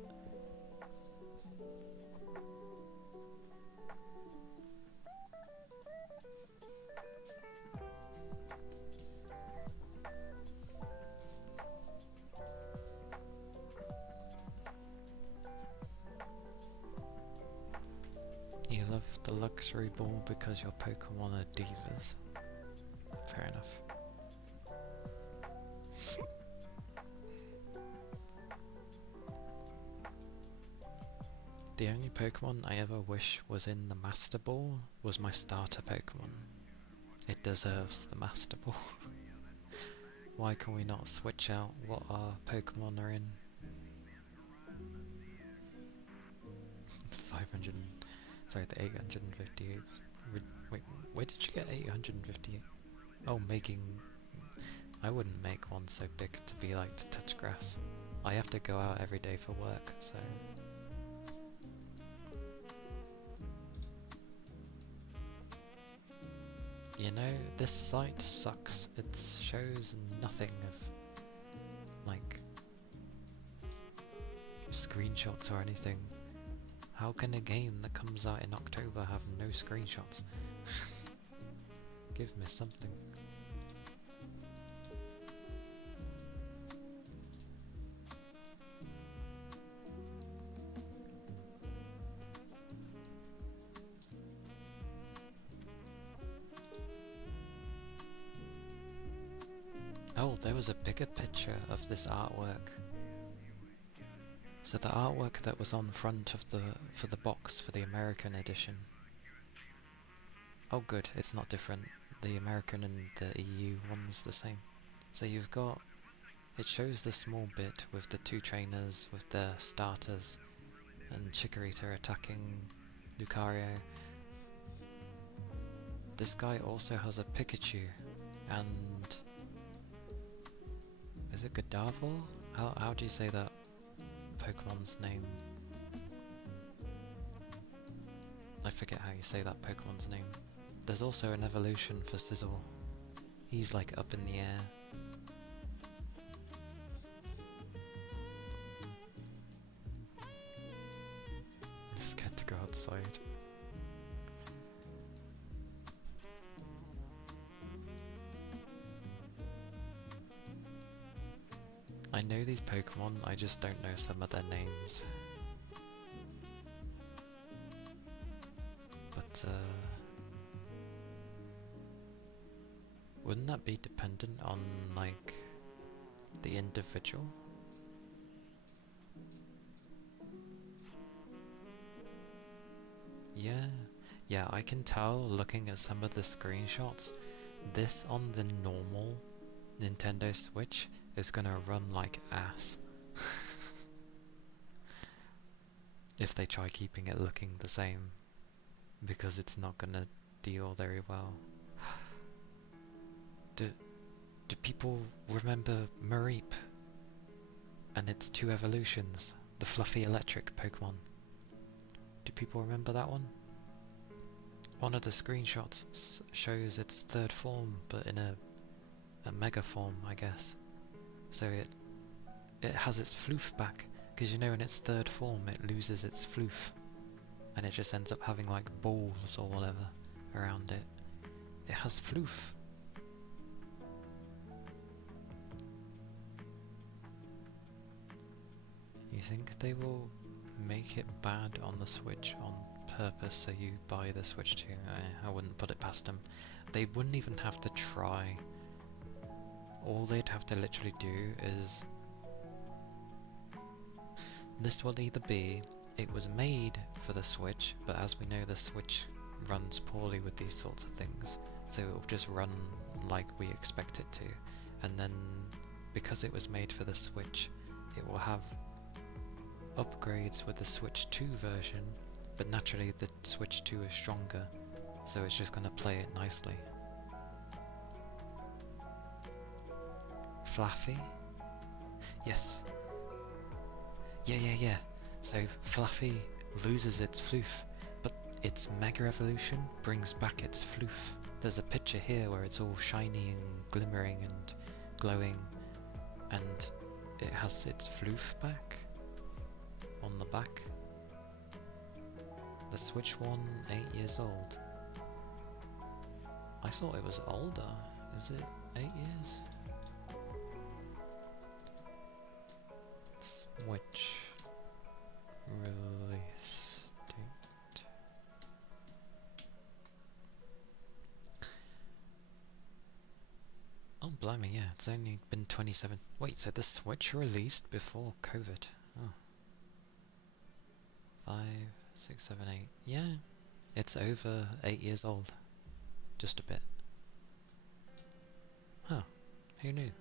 You love the luxury ball because your Pokemon are divas. Fair enough. The only Pokemon I ever wish was in the Master Ball was my starter Pokemon. It deserves the Master Ball. Why can we not switch out what our Pokemon are in? 500, sorry, the 858. Wait, where did you get 858? Oh, making... I wouldn't make one so big to be like to touch grass. I have to go out every day for work, so... You know, this site sucks. It shows nothing of, like, screenshots or anything. How can a game that comes out in October have no screenshots? Give me something. Oh, there was a bigger picture of this artwork. So the artwork that was on front of for the box for the American edition. Oh good, it's not different. The American and the EU one's the same. So you've got, it shows the small bit with the two trainers with their starters and Chikorita attacking Lucario. This guy also has a Pikachu and... is it Godiva? How do you say that Pokemon's name? I forget how you say that Pokemon's name. There's also an evolution for Sizzle. He's like up in the air. I'm scared to go outside. I know these Pokemon, I just don't know some of their names. But, wouldn't that be dependent on, like, the individual? Yeah, I can tell looking at some of the screenshots, this on the normal Nintendo Switch is gonna run like ass. If they try keeping it looking the same. because it's not gonna deal very well. Do people remember Mareep and its 2 evolutions, the fluffy electric Pokemon? Do people remember that one? One of the screenshots shows its 3rd form, but in a mega form, I guess. So it has its floof back, because you know in its 3rd form it loses its floof, and it just ends up having like balls or whatever around it. It has floof. You think they will make it bad on the Switch on purpose so you buy the Switch 2? I wouldn't put it past them. They wouldn't even have to try. All they'd have to literally do is... This will either be, it was made for the Switch, but as we know the Switch runs poorly with these sorts of things, so it will just run like we expect it to. And then, because it was made for the Switch, it will have upgrades with the Switch 2 version, but naturally the Switch 2 is stronger, so it's just going to play it nicely. Fluffy? Yes. Yeah. So Fluffy loses its floof, but its Mega Evolution brings back its floof. There's a picture here where it's all shiny and glimmering and glowing, and it has its floof back on the back. The Switch one, 8 years old. I thought it was older. Is it 8 years? Switch release date. Oh blimey, yeah, it's only been 27. Wait, so the Switch released before COVID? Oh. 5, 6, 7, 8. Yeah, it's over 8 years old. Just a bit. Huh, who knew?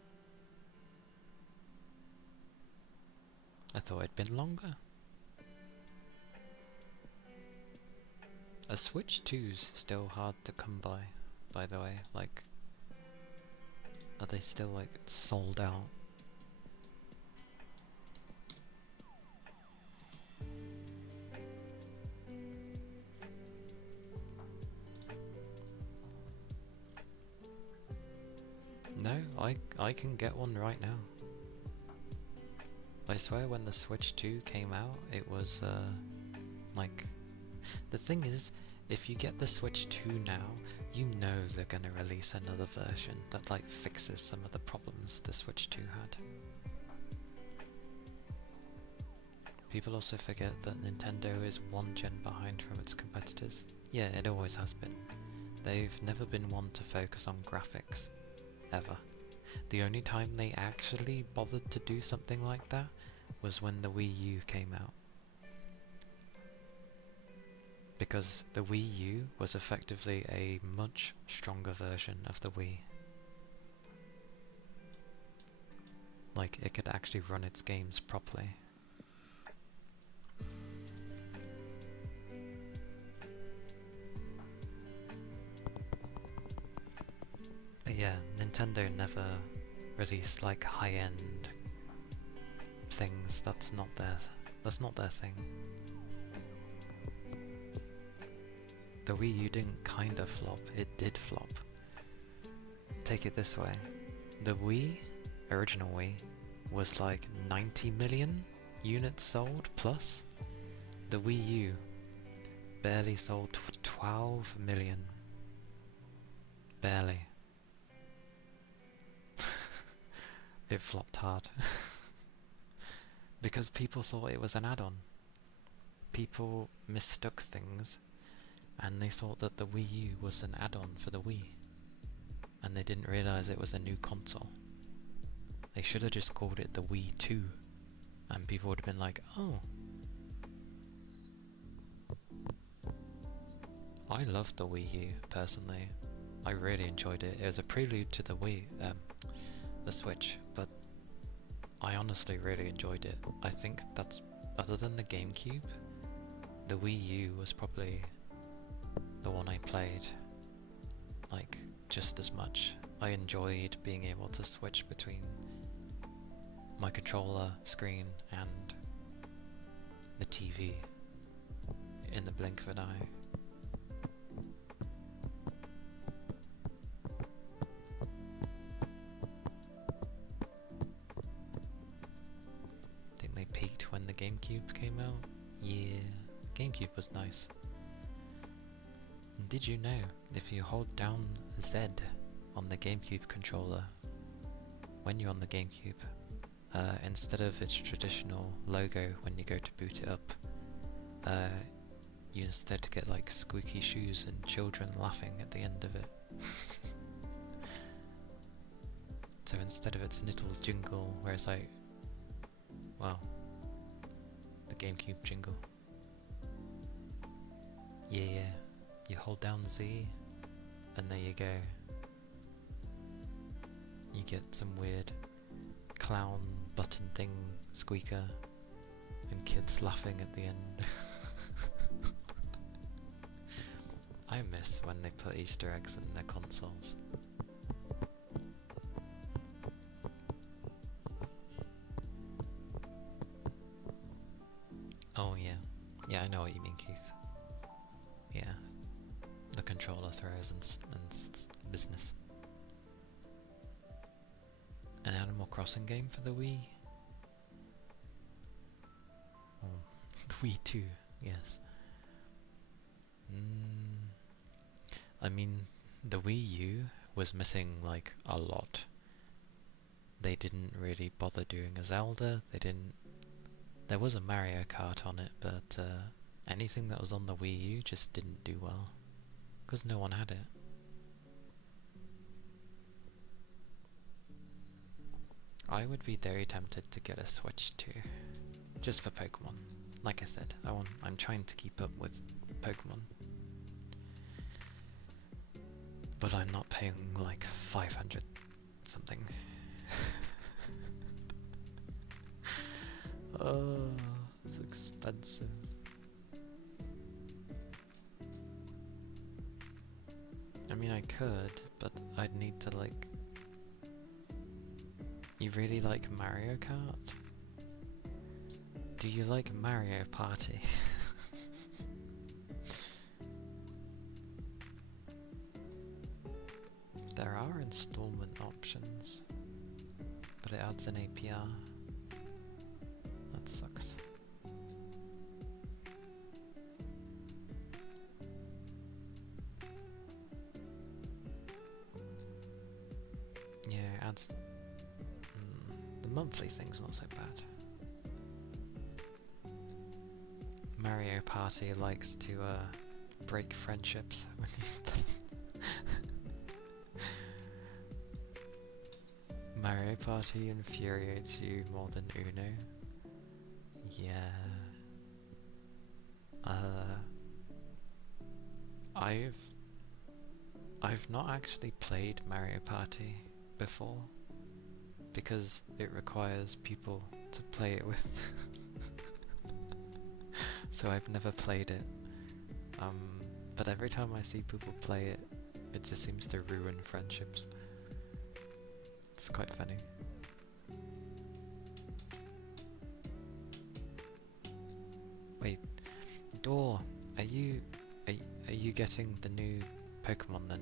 I thought it'd been longer. A Switch 2's still hard to come by the way. Like, are they still like sold out? No, I can get one right now. I swear when the Switch 2 came out, it was like... The thing is, if you get the Switch 2 now, you know they're gonna release another version that like fixes some of the problems the Switch 2 had. People also forget that Nintendo is 1 gen behind from its competitors. Yeah, it always has been. They've never been one to focus on graphics. Ever. The only time they actually bothered to do something like that was when the Wii U came out. Because the Wii U was effectively a much stronger version of the Wii. Like, it could actually run its games properly. But yeah, Nintendo never released like high-end things. That's not their thing. The Wii U didn't kinda flop, it did flop. Take it this way. The Wii, original Wii, was like 90 million units sold plus. The Wii U barely sold 12 million. Barely. It flopped hard. Because people thought it was an add-on. People mistook things, and they thought that the Wii U was an add-on for the Wii. And they didn't realise it was a new console. They should have just called it the Wii 2, and people would have been like, oh. I loved the Wii U, personally. I really enjoyed it. It was a prelude to the the Switch, but I honestly really enjoyed it. I think that's, other than the GameCube, the Wii U was probably played, like, just as much. I enjoyed being able to switch between my controller screen and the TV in the blink of an eye. I think they peaked when the GameCube came out. Yeah, GameCube was nice. And did you know, if you hold down Z on the GameCube controller, when you're on the GameCube, instead of its traditional logo when you go to boot it up, you instead get like squeaky shoes and children laughing at the end of it. So instead of its little jingle where it's like, wow, the GameCube jingle. Yeah, you hold down Z and there you go. You get some weird clown button thing squeaker and kids laughing at the end. I miss when they put Easter eggs in their consoles. Oh yeah. Yeah, I know what you mean, Keith. Yeah. The controller throws and business. An Animal Crossing game for the Wii? Oh, the Wii 2, yes. I mean, the Wii U was missing like a lot. They didn't really bother doing a Zelda, there was a Mario Kart on it, but anything that was on the Wii U just didn't do well, because no one had it. I would be very tempted to get a Switch too, just for Pokemon. Like I said, I'm trying to keep up with Pokemon. But I'm not paying like 500 something. Oh, it's expensive. I mean, I could, but I'd need to like... You really like Mario Kart? Do you like Mario Party? There are installment options, but it adds an APR. That sucks. Yeah, it adds... the monthly thing's not so bad. Mario Party likes to break friendships when you Mario Party infuriates you more than Uno. Yeah. I've not actually played Mario Party before because it requires people to play it with. So I've never played it. But every time I see people play it, it just seems to ruin friendships. It's quite funny. Wait, Door, are you getting the new Pokemon then?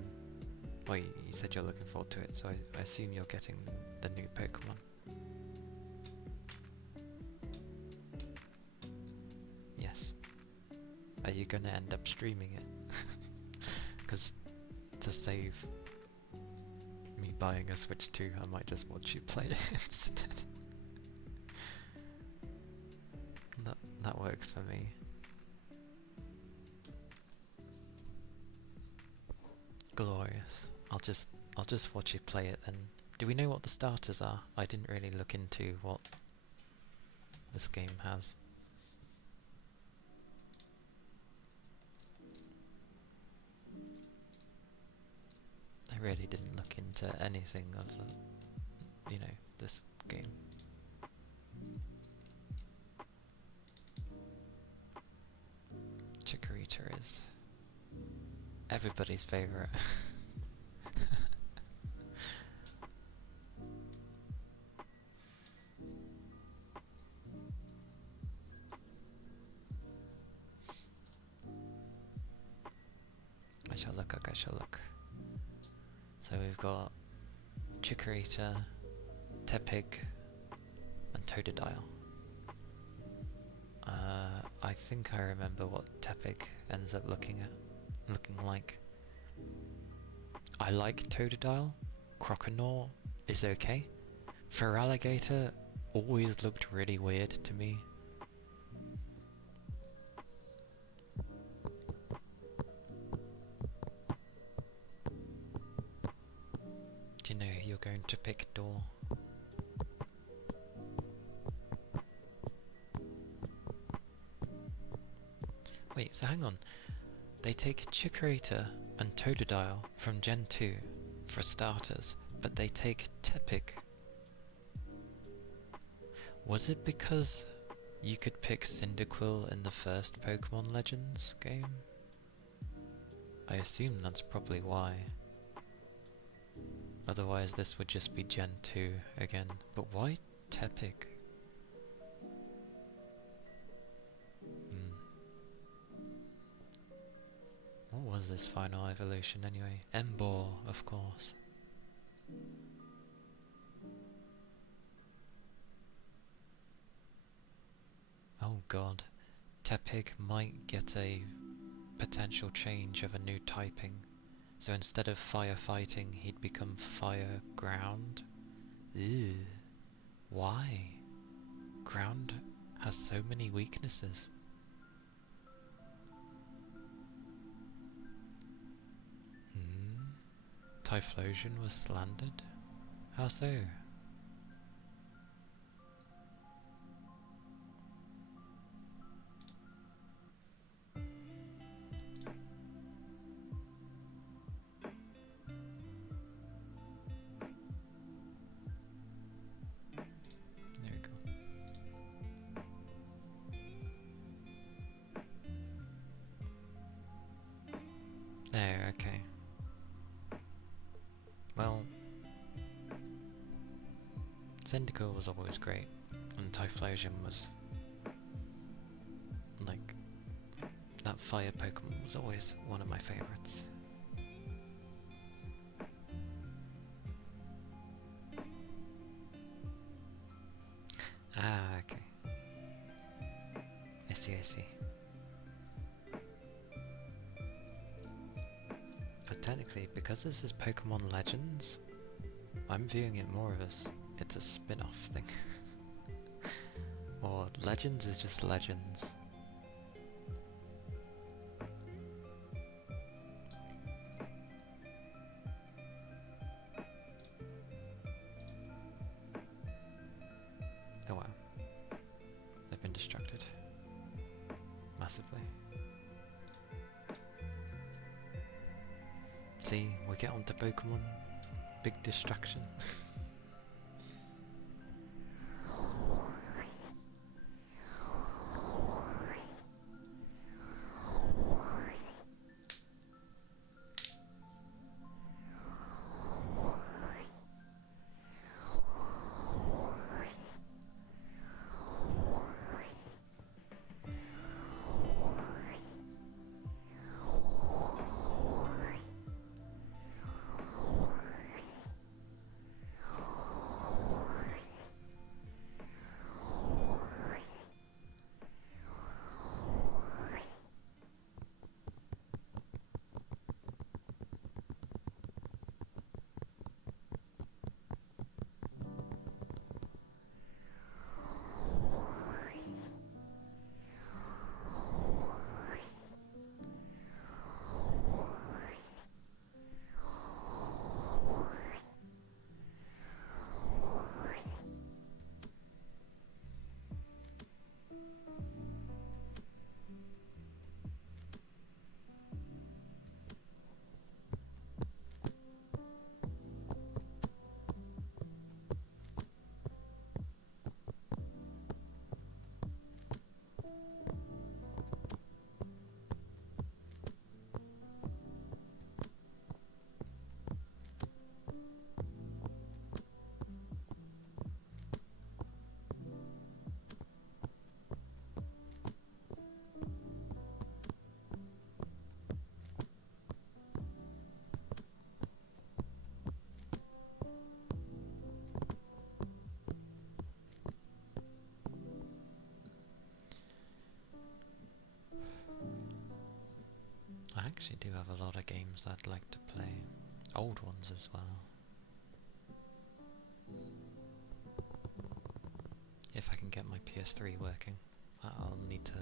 Well, you said you're looking forward to it, so I assume you're getting the new Pokemon. Yes. Are you gonna end up streaming it? Because to save me buying a Switch 2, I might just watch you play it instead. That works for me. Glorious. I'll just watch you play it then. Do we know what the starters are? I didn't really look into what this game has. I really didn't look into anything of the, this game. Chikorita is Everybody's favourite. I shall look. So we've got Chikorita, Tepig, and Totodile. I think I remember what Tepig ends up looking like. I like Totodile. Croconaw is okay. Feraligatr always looked really weird to me. Do you know who you're going to pick, Door? Wait, so hang on. They take Chikorita and Totodile from Gen 2 for starters, but they take Tepig. Was it because you could pick Cyndaquil in the first Pokemon Legends game? I assume that's probably why. Otherwise this would just be Gen 2 again. But why Tepig? What was this final evolution anyway? Emboar, of course. Oh god. Tepig might get a potential change of a new typing. So instead of firefighting, he'd become fire ground. Ew. Why? Ground has so many weaknesses. Typhlosion was slandered? How so? There we go. There, okay. Well, Cyndaquil was always great, and Typhlosion was like, that fire Pokemon was always one of my favourites. Ah, okay. I see. But technically, because this is Pokemon Legends, I'm viewing it more as it's a spin-off thing. Or Legends is just Legends. Oh wow. They've been distracted. Massively. See, we get onto Pokemon. Big distraction. actually do have a lot of games I'd like to play. Old ones as well. If I can get my PS3 working. I'll need to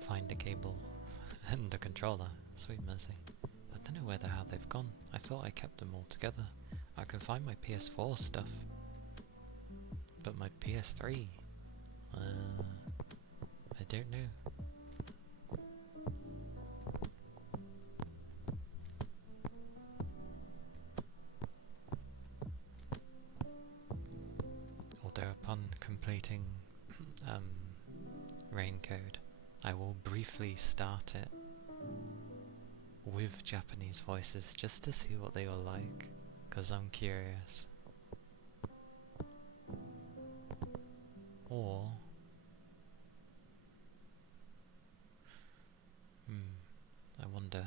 find a cable and a controller. Sweet mercy. I don't know where the hell they've gone. I thought I kept them all together. I can find my PS4 stuff. But my PS3? I don't know. Although upon completing Raincode, I will briefly start it with Japanese voices just to see what they are like, because I'm curious. Or I wonder,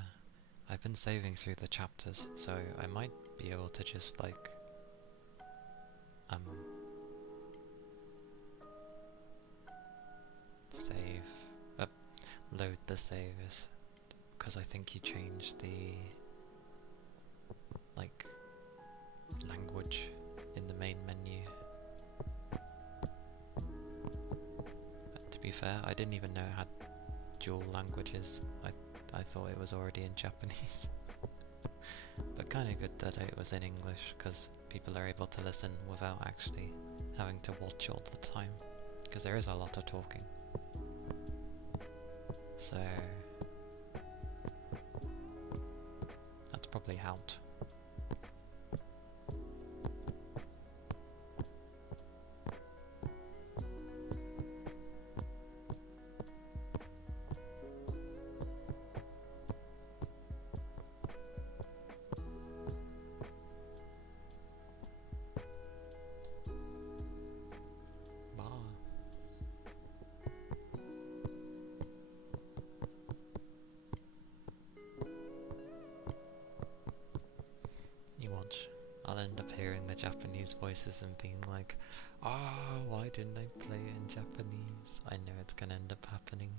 I've been saving through the chapters, so I might be able to just like save, load the saves, because I think you changed the like language in the main menu. To be fair, I didn't even know it had dual languages. I thought it was already in Japanese. But kinda good that it was in English, because people are able to listen without actually having to watch all the time, because there is a lot of talking. So that's probably helped. I'll end up hearing the Japanese voices and being like, why didn't I play it in Japanese? I know it's gonna end up happening.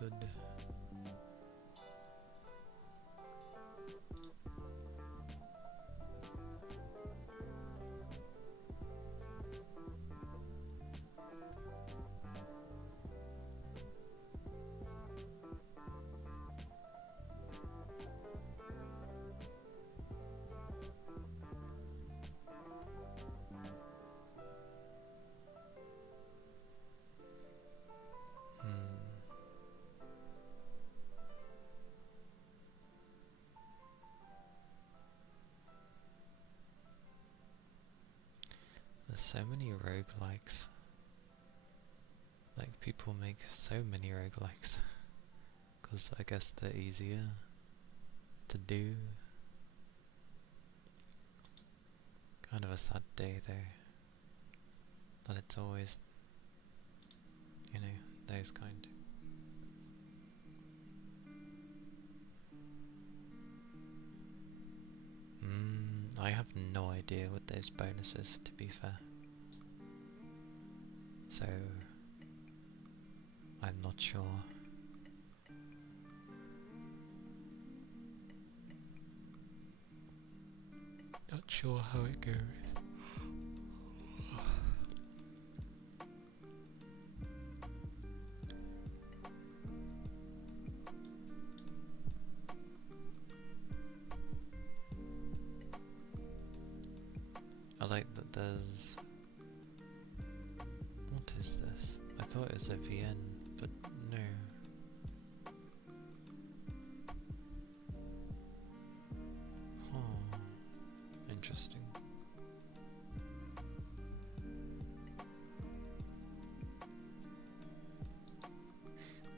good. There's so many roguelikes. Like, people make so many roguelikes. Because I guess they're easier to do. Kind of a sad day though. That it's always, you know, those kind. I have no idea what those bonuses, to be fair. So, I'm not sure. Not sure how it goes. I like that there's... What is this? I thought it was a VN, but no. Oh, interesting.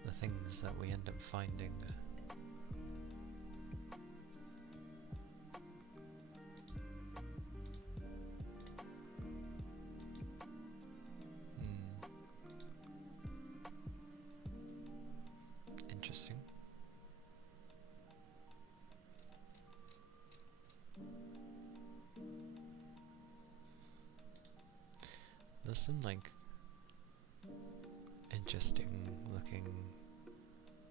The things that we end up finding. Interesting. There's some like interesting looking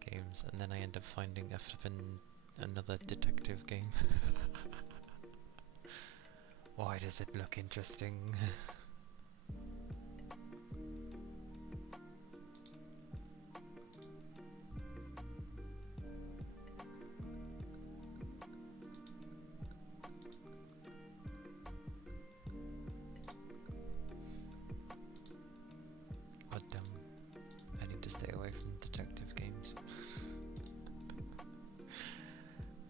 games, and then I end up finding a flippin' another detective game. Why does it look interesting? God damn, I need to stay away from detective games.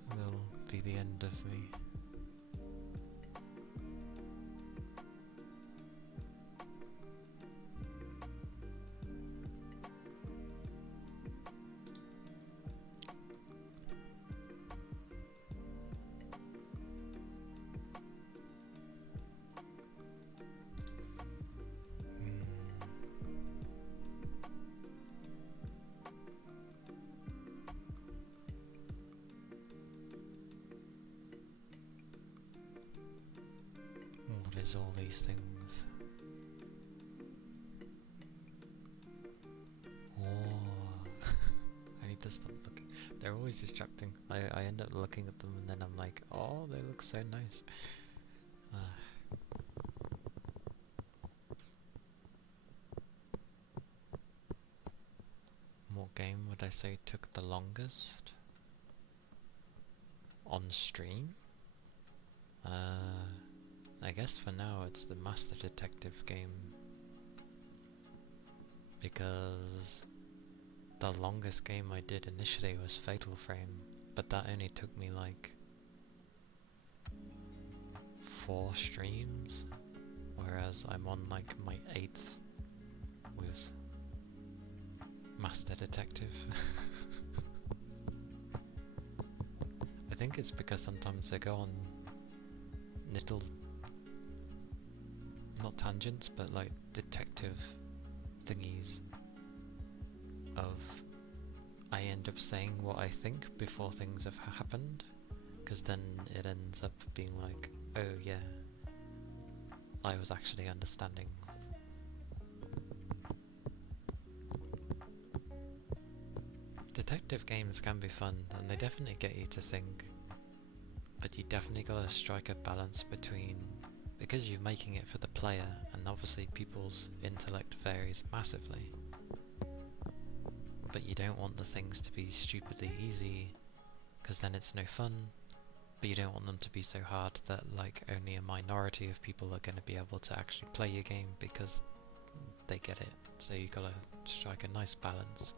They'll be the end of me. What is all these things? Oh, I need to stop looking. They're always distracting. I end up looking at them and then I'm like, oh, they look so nice. What game would I say took the longest? On stream? I guess for now it's the Master Detective game, because the longest game I did initially was Fatal Frame, but that only took me like 4 streams, whereas I'm on like my 8th with Master Detective. I think it's because sometimes I go on little, not tangents, but like detective thingies of I end up saying what I think before things have happened, because then it ends up being like, oh yeah, I was actually understanding. Detective games can be fun, and they definitely get you to think, but you definitely gotta strike a balance between, because you're making it for the player, and obviously people's intellect varies massively, but you don't want the things to be stupidly easy, because then it's no fun, but you don't want them to be so hard that like only a minority of people are going to be able to actually play your game because they get it. So you gotta strike a nice balance.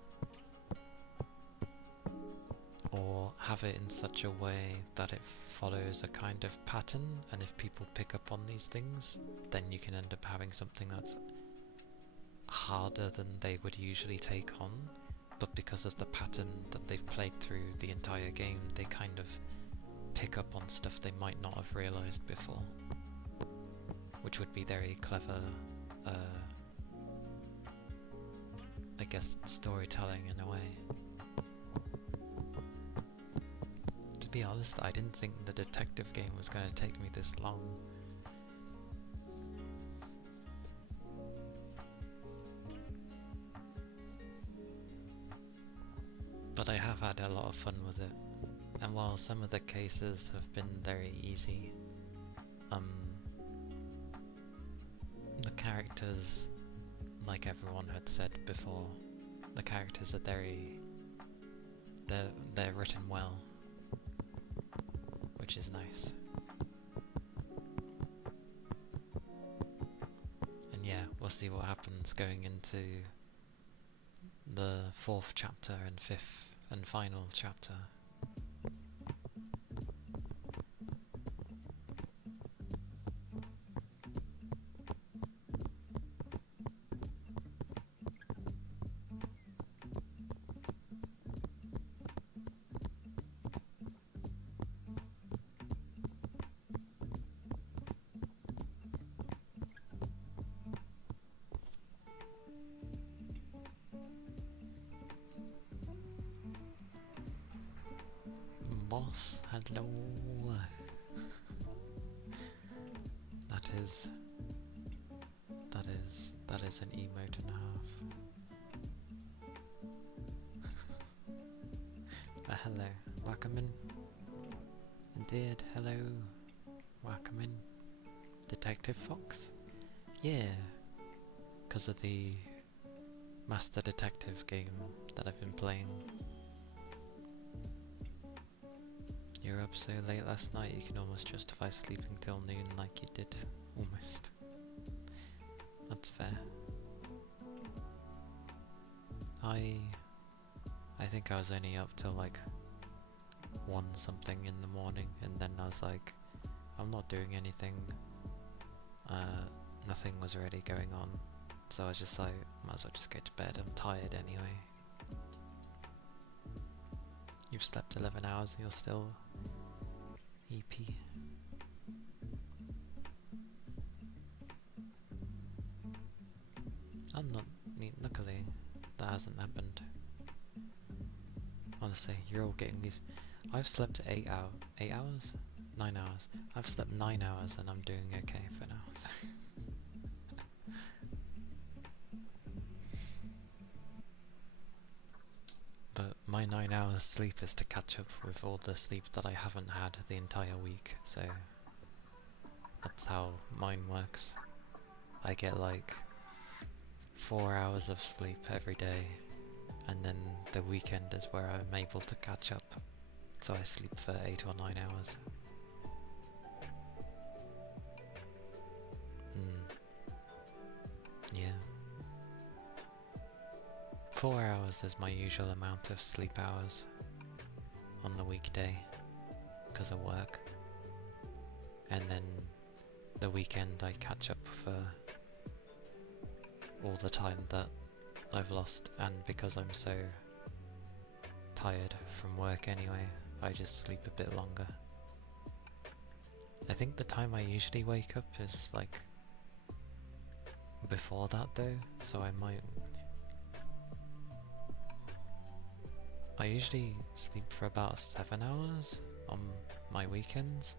Or have it in such a way that it follows a kind of pattern, and if people pick up on these things, then you can end up having something that's harder than they would usually take on, but because of the pattern that they've played through the entire game, they kind of pick up on stuff they might not have realised before, which would be very clever, I guess, storytelling in a way. To be honest, I didn't think the detective game was going to take me this long. But I have had a lot of fun with it, and while some of the cases have been very easy, the characters, like everyone had said before, the characters are they're written well, which is nice. And yeah, we'll see what happens going into the 4th chapter and 5th and final chapter. Boss, hello. that is an emote and a half. Hello, welcome in. Indeed, hello, welcome in. Detective Fox? Yeah, because of the Master Detective game that I've been playing. You're up so late last night you can almost justify sleeping till noon like you did. Almost. That's fair. I think I was only up till like 1 something in the morning, and then I was like, I'm not doing anything. Nothing was really going on, so I was just like, might as well just go to bed, I'm tired anyway. You've slept 11 hours and you're still EP. I'm not, luckily, that hasn't happened. Honestly, you're all getting these. I've slept 8 hours? 9 hours. I've slept 9 hours and I'm doing okay for now. So. But my 9 hours sleep is to catch up with all the sleep that I haven't had the entire week, so that's how mine works. I get like 4 hours of sleep every day, and then the weekend is where I'm able to catch up, so I sleep for 8 or 9 hours. Yeah. 4 hours is my usual amount of sleep hours on the weekday because of work, and then the weekend I catch up for all the time that I've lost, and because I'm so tired from work anyway, I just sleep a bit longer. I think the time I usually wake up is like before that though, so I usually sleep for about 7 hours on my weekends,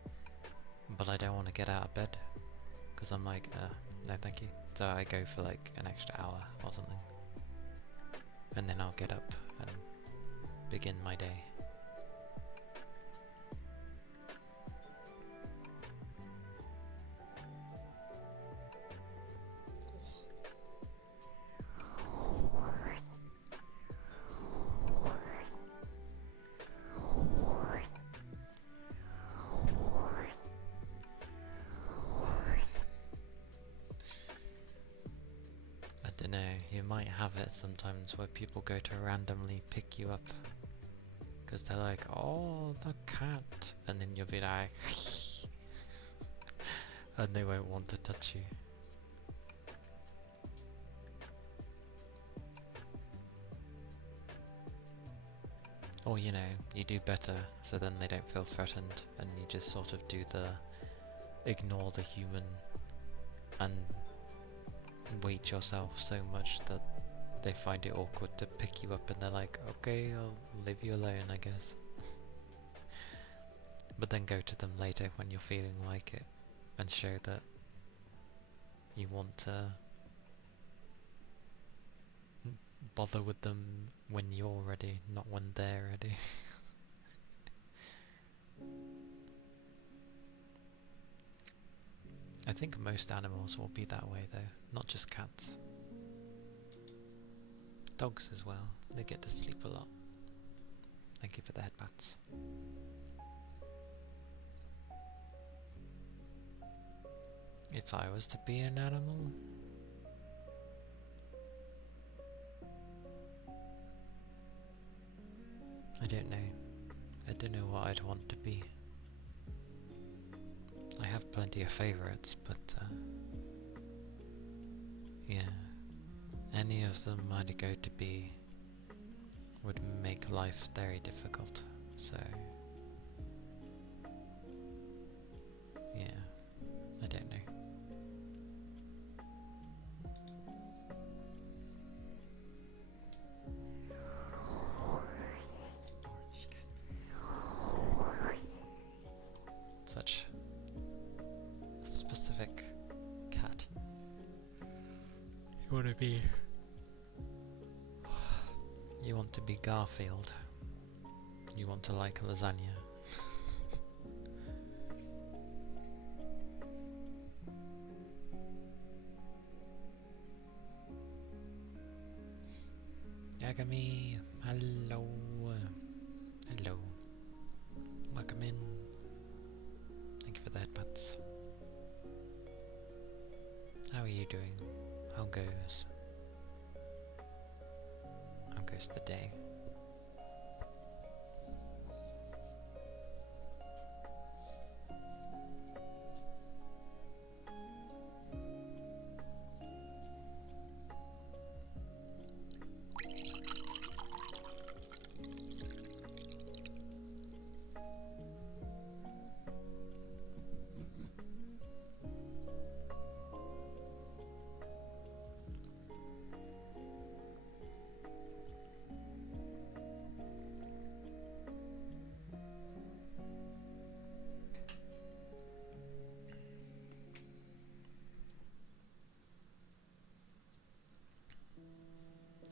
but I don't want to get out of bed because I'm like, no thank you. So I go for like an extra hour or something, and then I'll get up and begin my day. I don't know, you might have it sometimes where people go to randomly pick you up because they're like, oh, the cat, and then you'll be like, and they won't want to touch you. Or, you know, you do better so then they don't feel threatened and you just sort of do the ignore the human and wait yourself so much that they find it awkward to pick you up and they're like, okay, I'll leave you alone, I guess. But then go to them later when you're feeling like it and show that you want to bother with them when you're ready, not when they're ready. I think most animals will be that way though, not just cats. Dogs as well, they get to sleep a lot. Thank you for the headbats. If I was to be an animal, I don't know. I don't know what I'd want to be. I have plenty of favourites, but yeah, any of them I'd go to be would make life very difficult, so yeah, I don't know. Orange cat. Such a specific cat. You want to be... You want to be Garfield. You want to like lasagna. Yagami, hello. Hello. Welcome in. Thank you for the headbutts. How are you doing? How goes? How goes the day?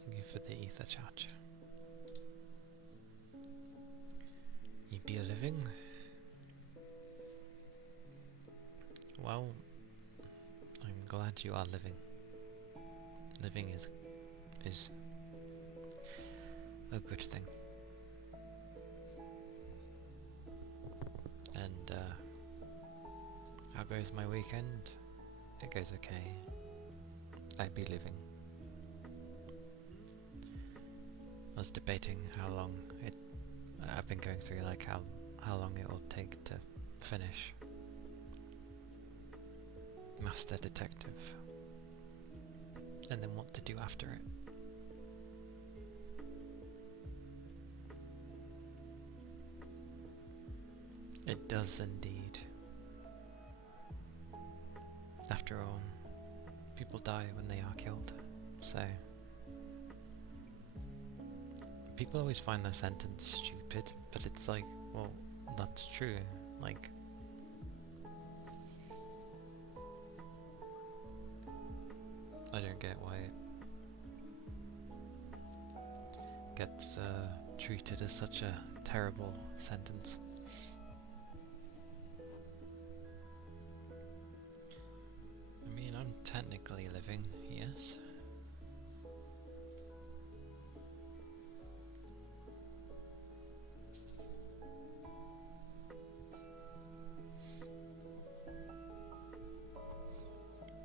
Thank you for the ether charge. You be living? Well, I'm glad you are living. Living is a good thing. And how goes my weekend? It goes okay. I'd be living. I was debating how long I've been going through like how long it will take to finish Master Detective, and then what to do after it. It does indeed. After all, people die when they are killed, so people always find that sentence stupid, but it's like, well, that's true. Like, I don't get why it gets treated as such a terrible sentence. I mean, I'm technically living, yes.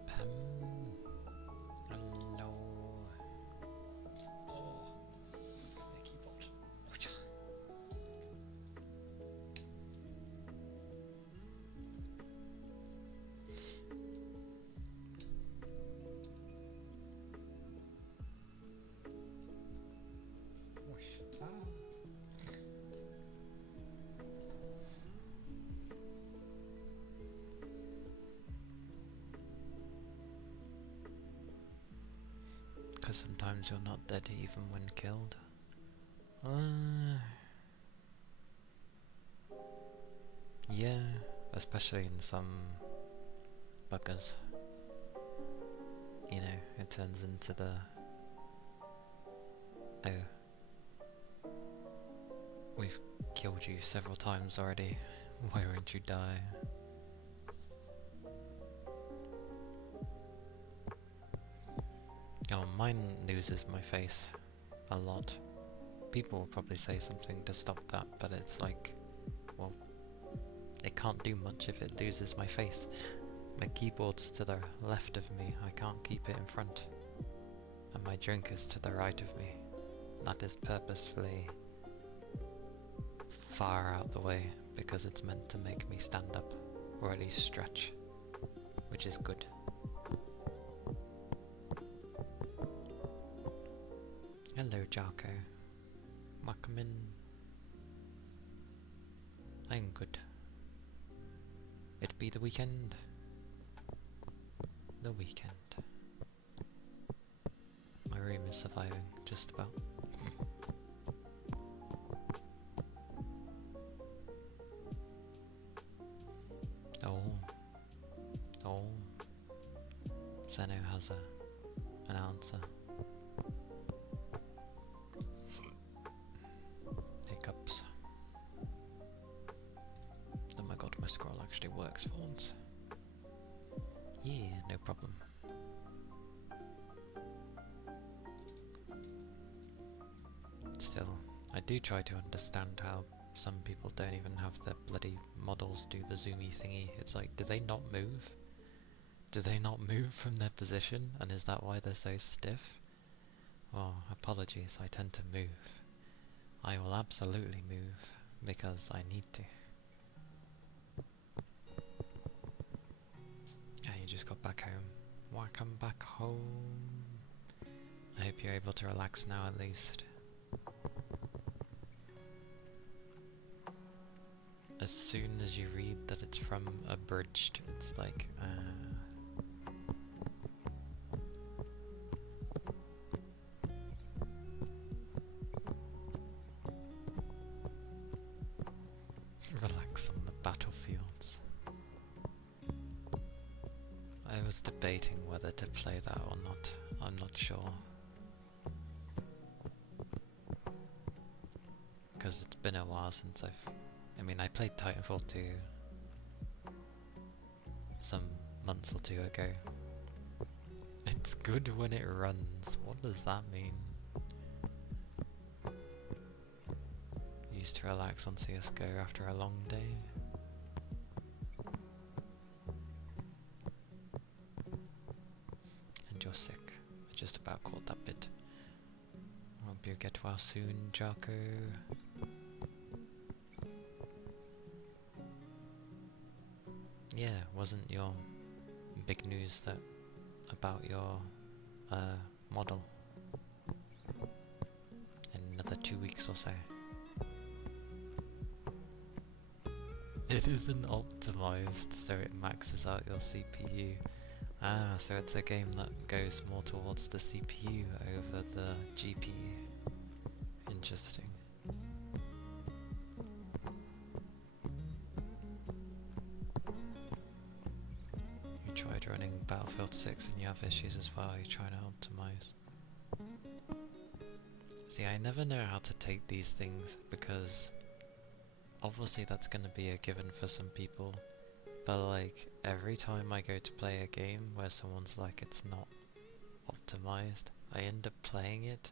Pam. Hello. Oh, my keyboard. Oocha. Whoosh. Ah. Because sometimes you're not dead even when killed. Yeah, especially in some buggers. You know, it turns into the... Oh. We've killed you several times already. Why won't you die? Oh, mine loses my face a lot. People will probably say something to stop that, but it's like, well, it can't do much if it loses my face. My keyboard's to the left of me, I can't keep it in front. And my drink is to the right of me. That is purposefully far out the way, because it's meant to make me stand up, or at least stretch, which is good. Hello, Jarko. Welcome in. I'm good. It be the weekend. The weekend. My room is surviving, just about. Oh. Zeno has an answer. Hiccups. Oh my god, my scroll actually works for once. Yeah, no problem. Still, I do try to understand how some people don't even have their bloody models do the zoomy thingy. It's like, do they not move? Do they not move from their position? And is that why they're so stiff? Oh, apologies, I tend to move. I will absolutely move, because I need to. Yeah, you just got back home. Welcome back home. I hope you're able to relax now at least. As soon as you read that it's from Abridged, it's like, relax on the battlefields. I was debating whether to play that or not. I'm not sure. Because it's been a while since I mean, I played Titanfall 2 some months or two ago. It's good when it runs. What does that mean? Used to relax on CSGO after a long day. And you're sick. I just about caught that bit. Hope you get well soon, Jarko. Yeah, wasn't your big news that about your model in another 2 weeks or so? It isn't optimized, so it maxes out your CPU. Ah, so it's a game that goes more towards the CPU over the GPU. Interesting. You tried running Battlefield 6 and you have issues as well, you're trying to optimize. See, I never know how to take these things because obviously that's gonna be a given for some people, but like every time I go to play a game where someone's like it's not optimized, I end up playing it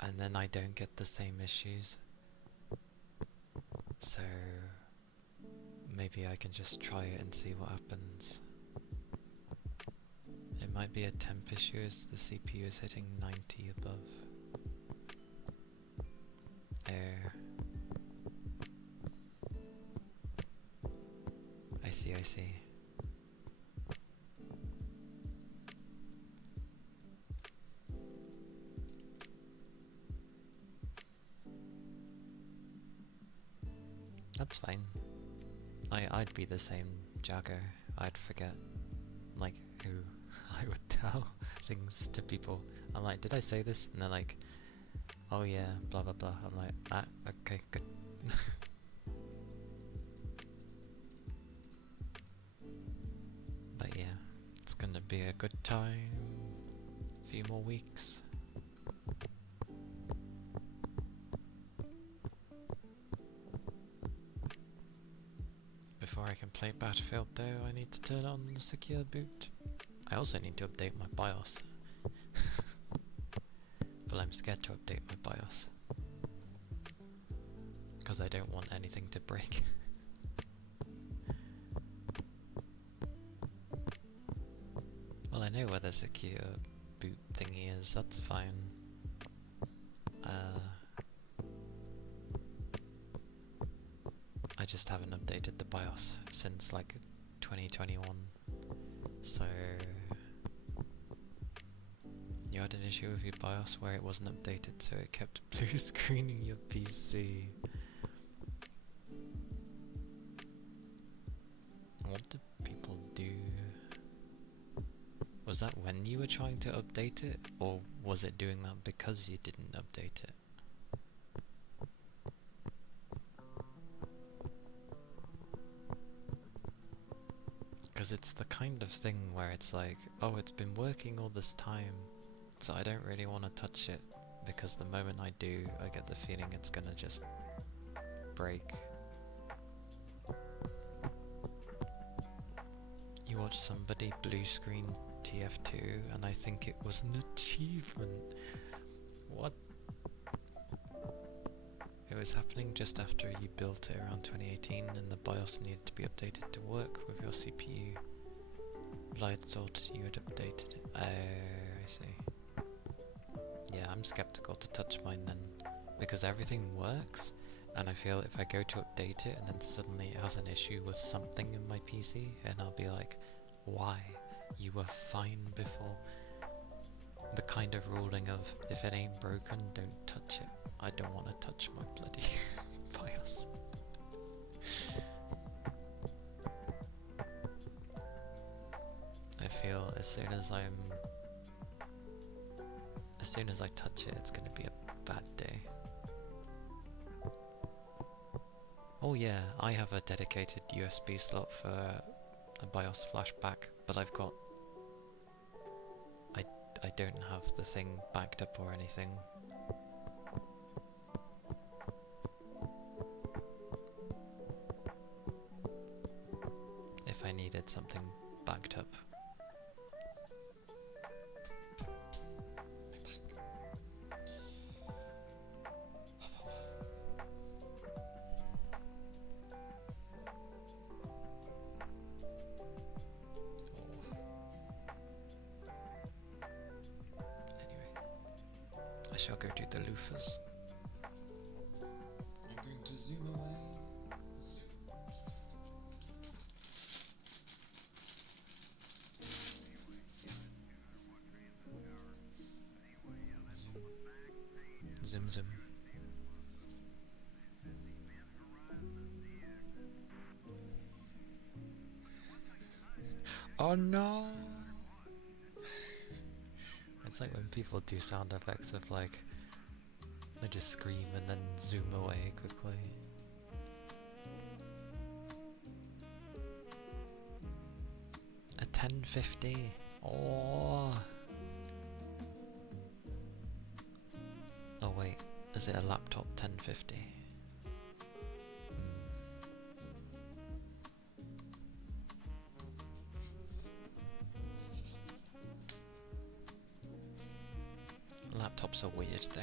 and then I don't get the same issues. So maybe I can just try it and see what happens. It might be a temp issue as the CPU is hitting 90 above. Air. I see, I see. That's fine. I'd be the same, Jagger. I'd forget, like, who I would tell things to people. I'm like, did I say this? And they're like, oh yeah, blah blah blah. I'm like, ah, okay, good. But yeah, it's gonna be a good time. A few more weeks. Before I can play Battlefield though, I need to turn on the secure boot. I also need to update my BIOS. But I'm scared to update my BIOS. Because I don't want anything to break. Well, I know where the secure boot thingy is, that's fine. I just haven't updated the BIOS since like 2021. So you had an issue with your BIOS where it wasn't updated, so it kept blue screening your PC. What do people do? Was that when you were trying to update it, or was it doing that because you didn't update it? Because it's the kind of thing where it's like, oh, it's been working all this time, so I don't really want to touch it, because the moment I do, I get the feeling it's gonna just break. You watch somebody blue screen TF2, and I think it was an achievement. What? It was happening just after you built it around 2018 and the BIOS needed to be updated to work with your CPU. But I thought you had updated it. Oh, I see. Yeah, I'm skeptical to touch mine then, because everything works, and I feel if I go to update it and then suddenly it has an issue with something in my PC, and I'll be like, why? You were fine before. The kind of ruling of, if it ain't broken, don't touch it. I don't want to touch my bloody BIOS. I feel as soon as I touch it, it's gonna be a bad day. Oh yeah, I have a dedicated USB slot for a BIOS flashback, but I don't have the thing backed up or anything. If I needed something backed up. I shall go do the loofahs. I'm going to zoom away. Zoom. Zoom. Oh no! It's like when people do sound effects of like, they just scream and then zoom away quickly. A 1050. Oh. Oh wait, is it a laptop 1050? Laptops are weird though.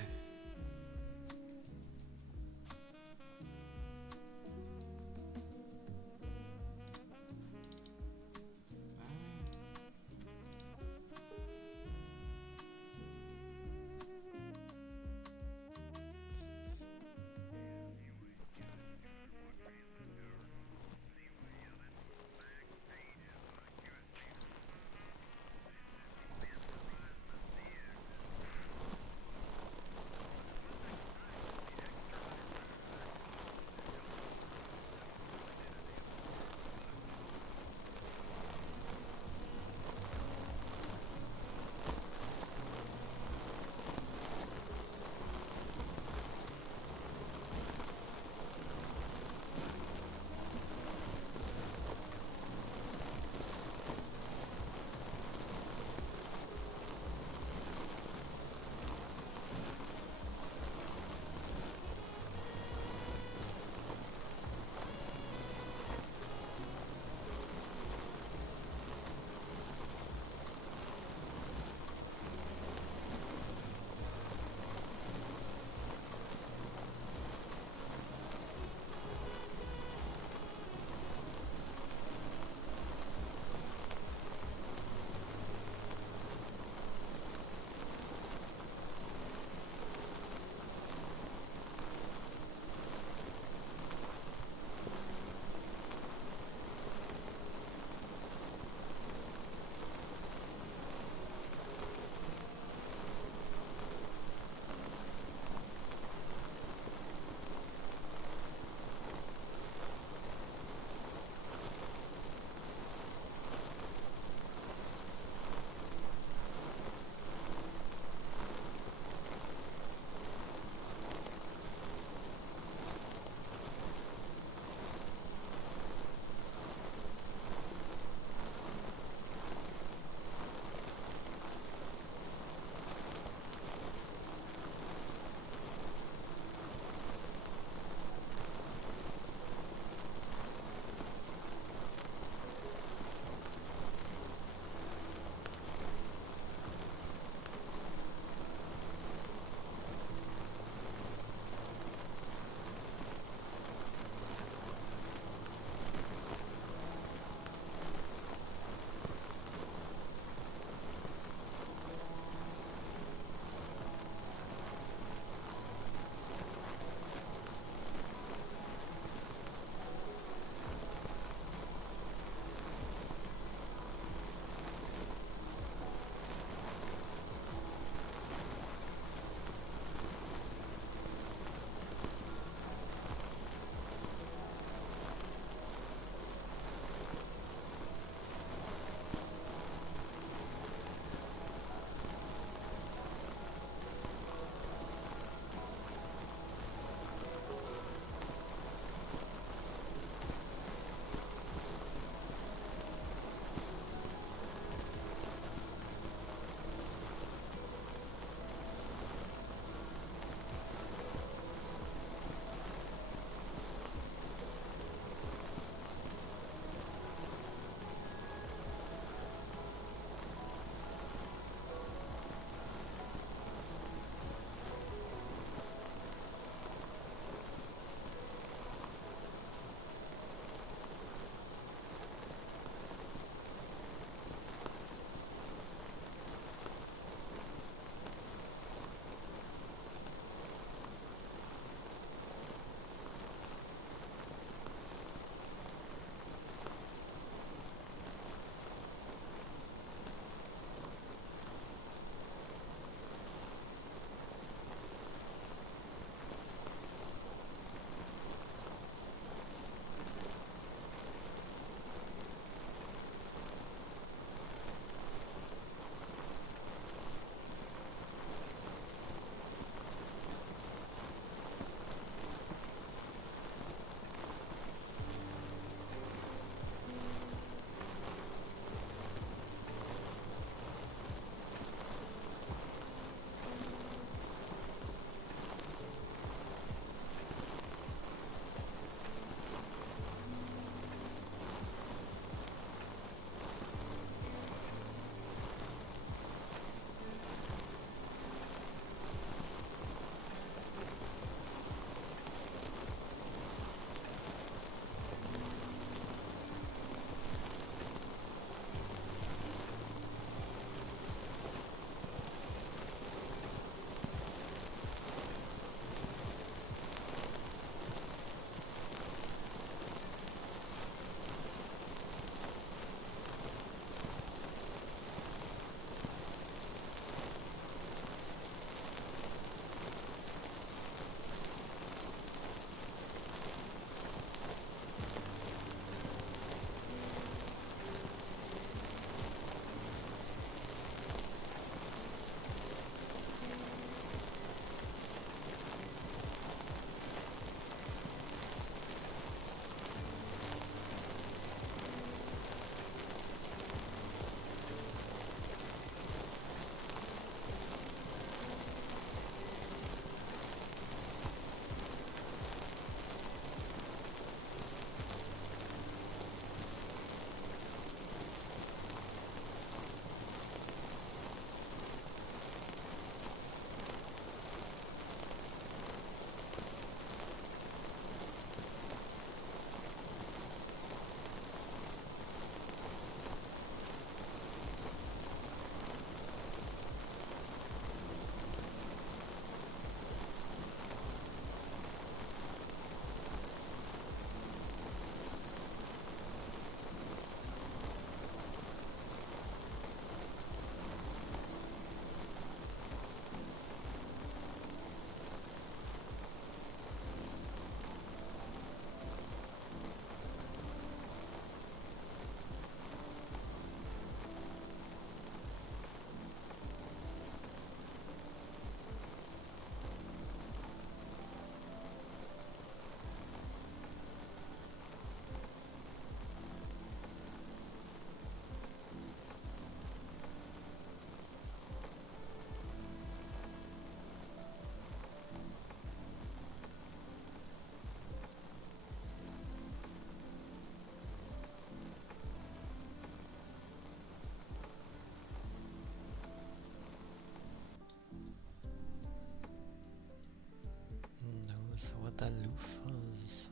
loofahs with the loofahs.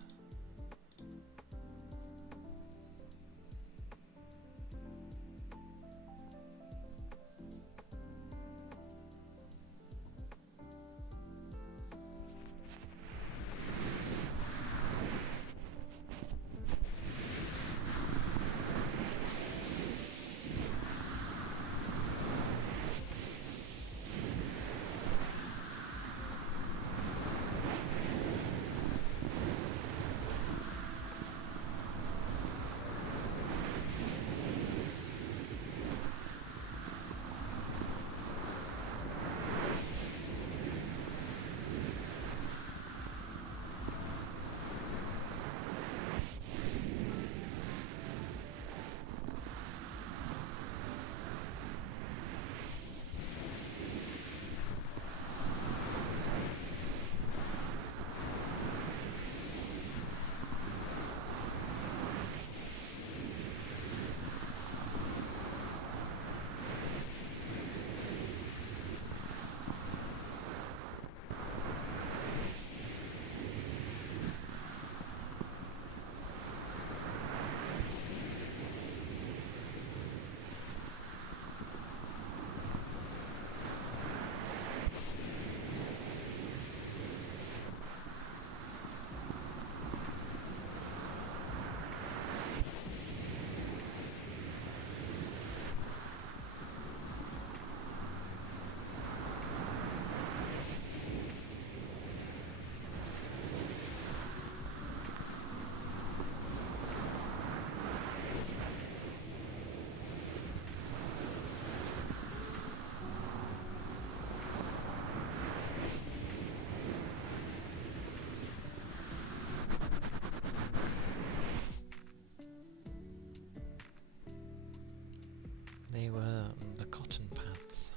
They were the cotton pads.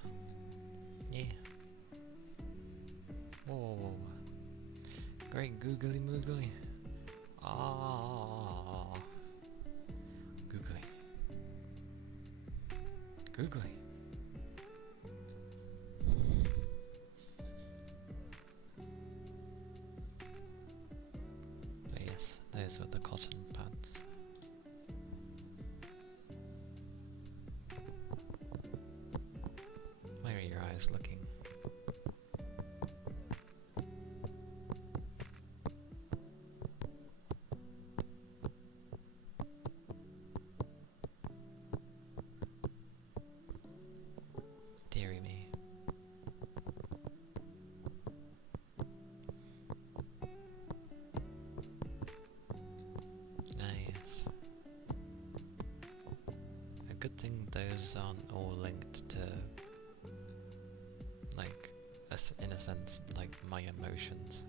Yeah. Whoa, whoa, whoa. Great googly moogly. Ah. Googly. Googly. But yes, those were the cotton pads. Where are your eyes looking? Deary me. Ah yes. A good thing those aren't all linked to, like, in a sense, like my emotions,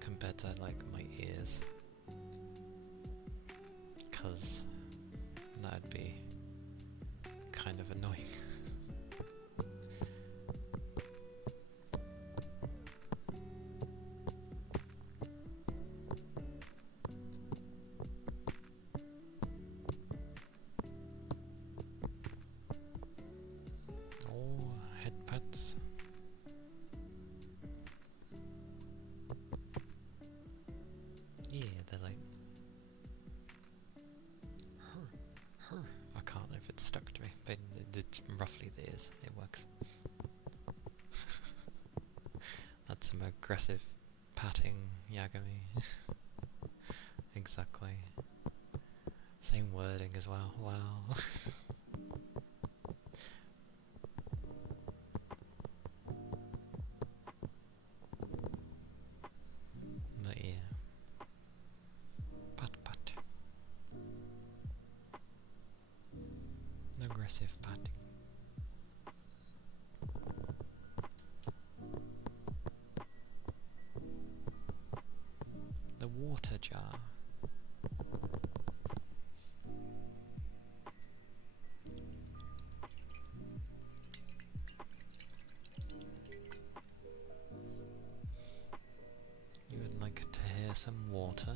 compared to like my ears, cause that'd be kind of annoying. Oh, head pads. Yeah, they're like, I can't if it's stuck to me, but it's roughly the ears. It works. That's some aggressive patting, Yagami. Exactly. Same wording as well. Wow. But yeah. Pat pat. Aggressive patting. The water jar. You would like to hear some water?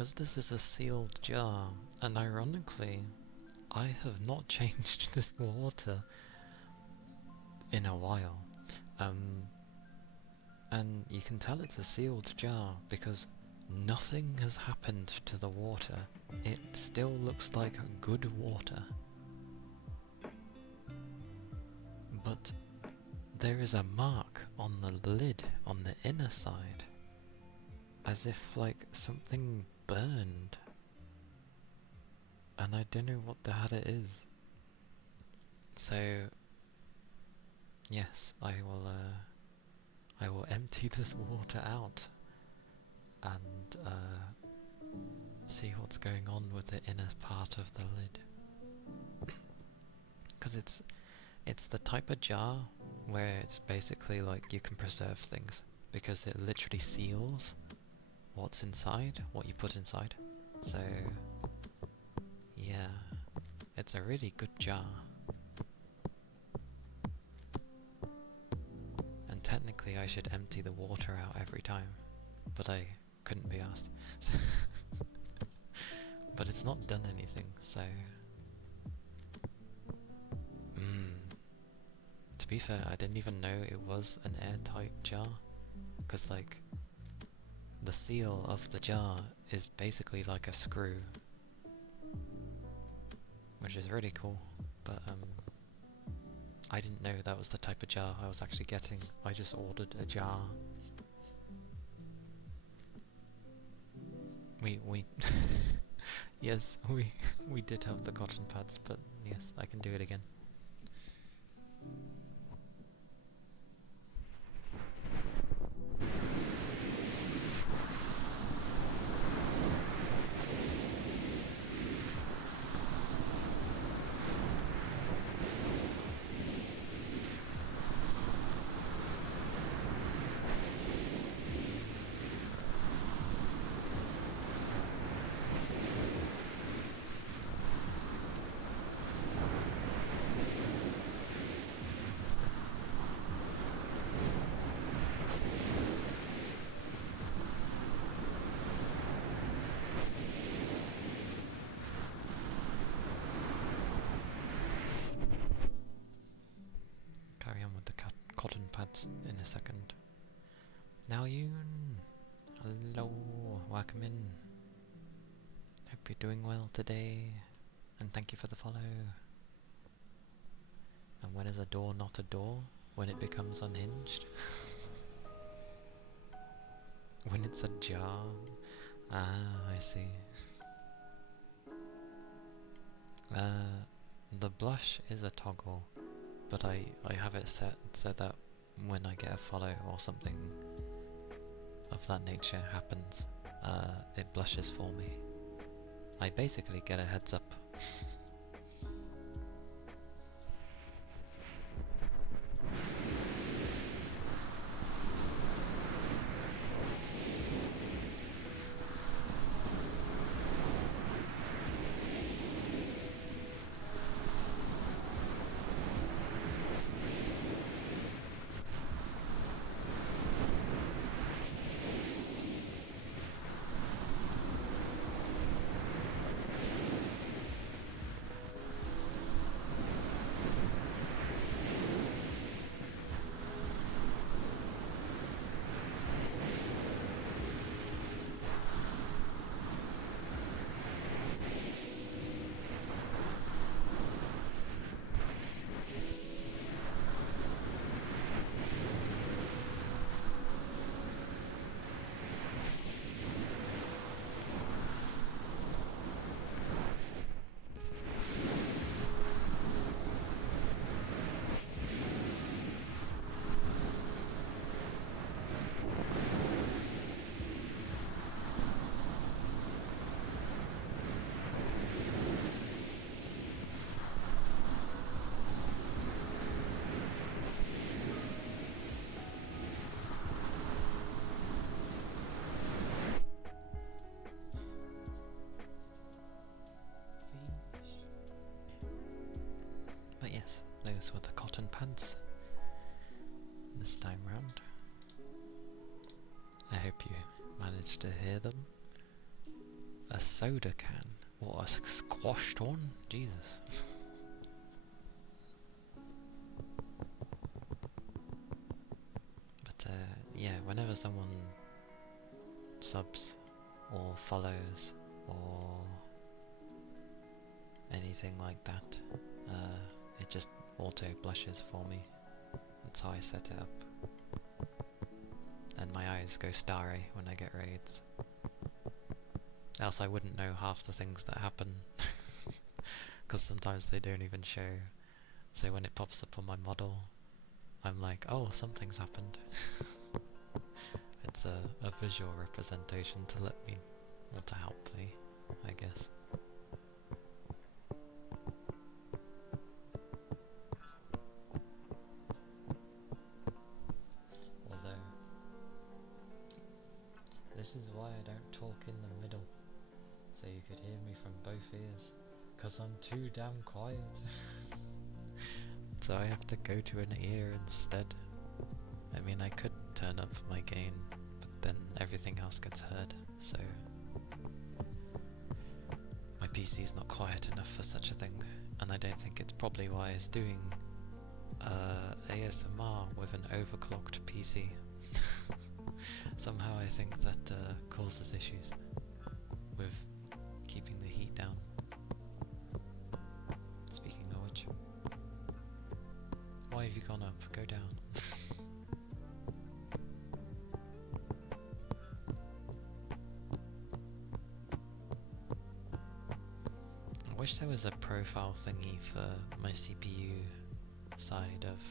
because this is a sealed jar, and ironically, I have not changed this water in a while. And you can tell it's a sealed jar because nothing has happened to the water. It still looks like good water. But there is a mark on the lid on the inner side, as if like something burned. And I don't know what the hell it is. So yes, I will empty this water out and see what's going on with the inner part of the lid. Because it's the type of jar where it's basically like you can preserve things, because it literally seals what's inside, what you put inside. So yeah, it's a really good jar. And technically I should empty the water out every time, but I couldn't be asked. But it's not done anything, so to be fair, I didn't even know it was an airtight jar, because like the seal of the jar is basically like a screw, which is really cool. But I didn't know that was the type of jar I was actually getting. I just ordered a jar. We yes, we did have the cotton pads, but yes, I can do it again. Carry on with the cotton pads in a second. Now Yoon, hello, welcome in. Hope you're doing well today, and thank you for the follow. And when is a door not a door? When it becomes unhinged? When it's a jar? Ah, I see. The blush is a toggle, but I have it set so that when I get a follow or something of that nature happens, it blushes for me. I basically get a heads up. But yes, those were the cotton pads this time round. I hope you managed to hear them. a soda can. Or a squashed one? Jesus. But yeah, whenever someone subs or follows or anything like that, it just auto blushes for me. That's how I set it up. And my eyes go starry when I get raids. Else I wouldn't know half the things that happen. Because sometimes they don't even show. So when it pops up on my model, I'm like, oh, something's happened. It's a visual representation to let me, or to help me, I guess. Although, this is why I don't talk in the middle, so you could hear me from both ears, 'cause I'm too damn quiet. So I have to go to an ear instead. I mean, I could turn up my gain, but then everything else gets heard, so my PC's not quiet enough for such a thing, and I don't think it's probably wise doing ASMR with an overclocked PC. Somehow I think that causes issues with keeping the heat down. Speaking of which, why have you gone up? Go down. I wish there was a profile thingy for my CPU side of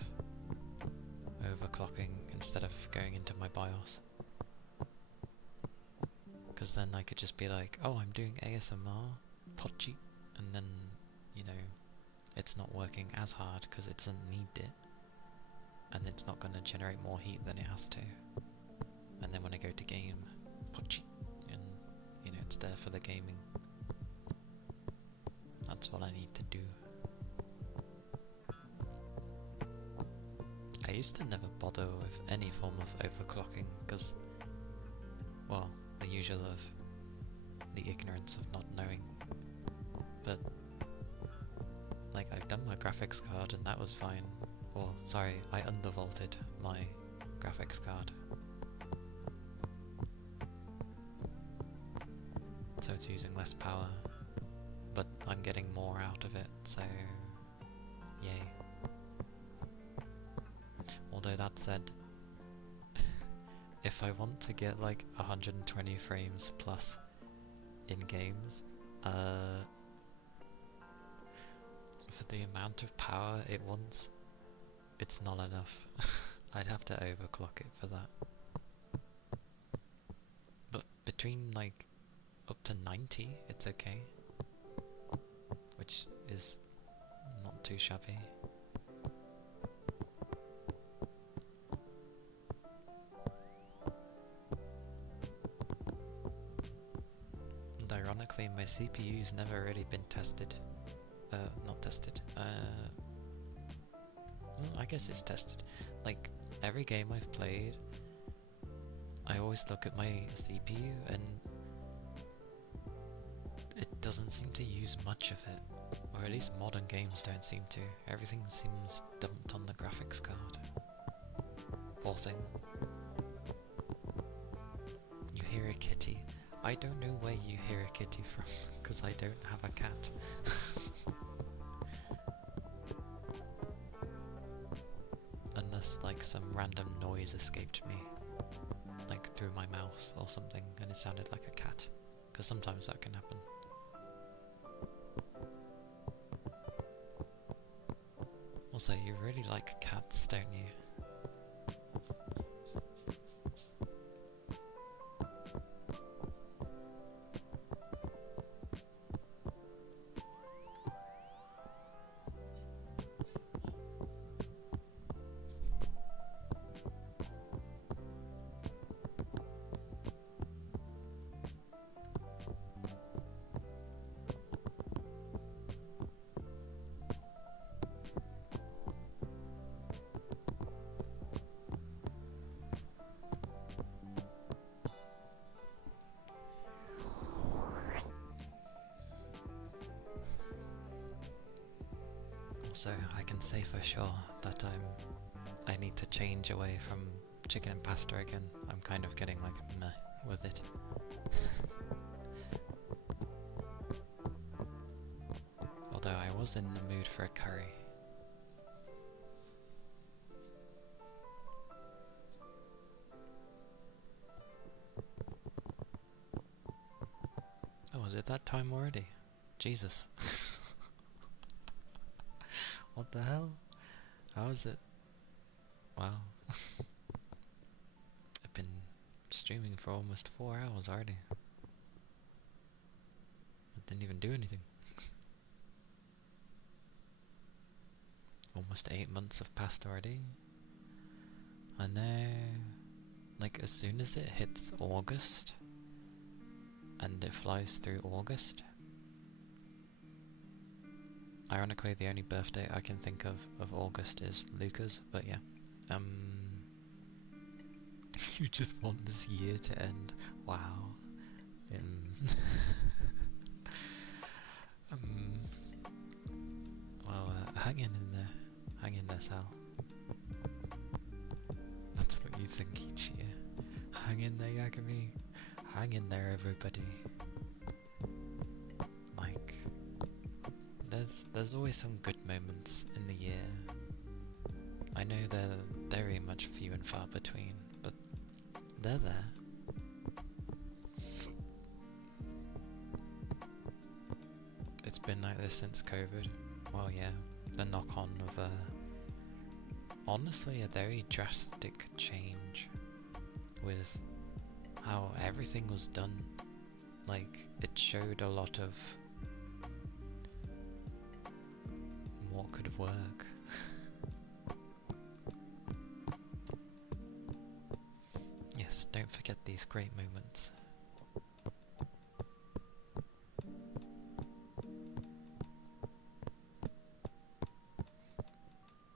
overclocking instead of going into my BIOS. Because then I could just be like, oh, I'm doing ASMR, Podgy, and then, you know, it's not working as hard because it doesn't need it. And it's not going to generate more heat than it has to. And then when I go to game, Podgy, and, you know, it's there for the gaming. That's what I need to do. I used to never bother with any form of overclocking because, well, the usual of the ignorance of not knowing. But, like, I've done my graphics card and that was fine. Or, sorry, I undervolted my graphics card. So it's using less power. But I'm getting more out of it, so yay. Although that said, if I want to get like 120 frames plus in games, for the amount of power it wants, it's not enough. I'd have to overclock it for that. But between like up to 90, it's okay. Which is not too shabby. And ironically, my CPU's never really been tested. Not tested. Well, I guess it's tested. Like, every game I've played, I always look at my CPU and it doesn't seem to use much of it. Or at least modern games don't seem to. Everything seems dumped on the graphics card. Poor thing. You hear a kitty. I don't know where you hear a kitty from, because I don't have a cat. Unless like some random noise escaped me. Like through my mouse or something and it sounded like a cat. Because sometimes that can happen. Also, you really like cats, don't you? Also, I can say for sure that I need to change away from chicken and pasta again. I'm kind of getting like meh with it. Although I was in the mood for a curry. Oh, is it that time already? Jesus. What the hell? How is it? Wow. I've been streaming for almost 4 hours already. I didn't even do anything. Almost 8 months have passed already. I know. Like, as soon as it hits August, and it flies through August. Ironically, the only birthday I can think of August is Luca's, but yeah. You just want this year to end. Wow. Well, hang in there. Hang in there, Sal. That's what you think each year. Hang in there, Yagami. Hang in there, everybody. Like, there's always some good moments in the year. I know they're very much few and far between, but they're there. It's been like this since COVID. Well, yeah, the knock-on of honestly a very drastic change with how everything was done. Like, it showed a lot of what could work. Yes, don't forget these great moments.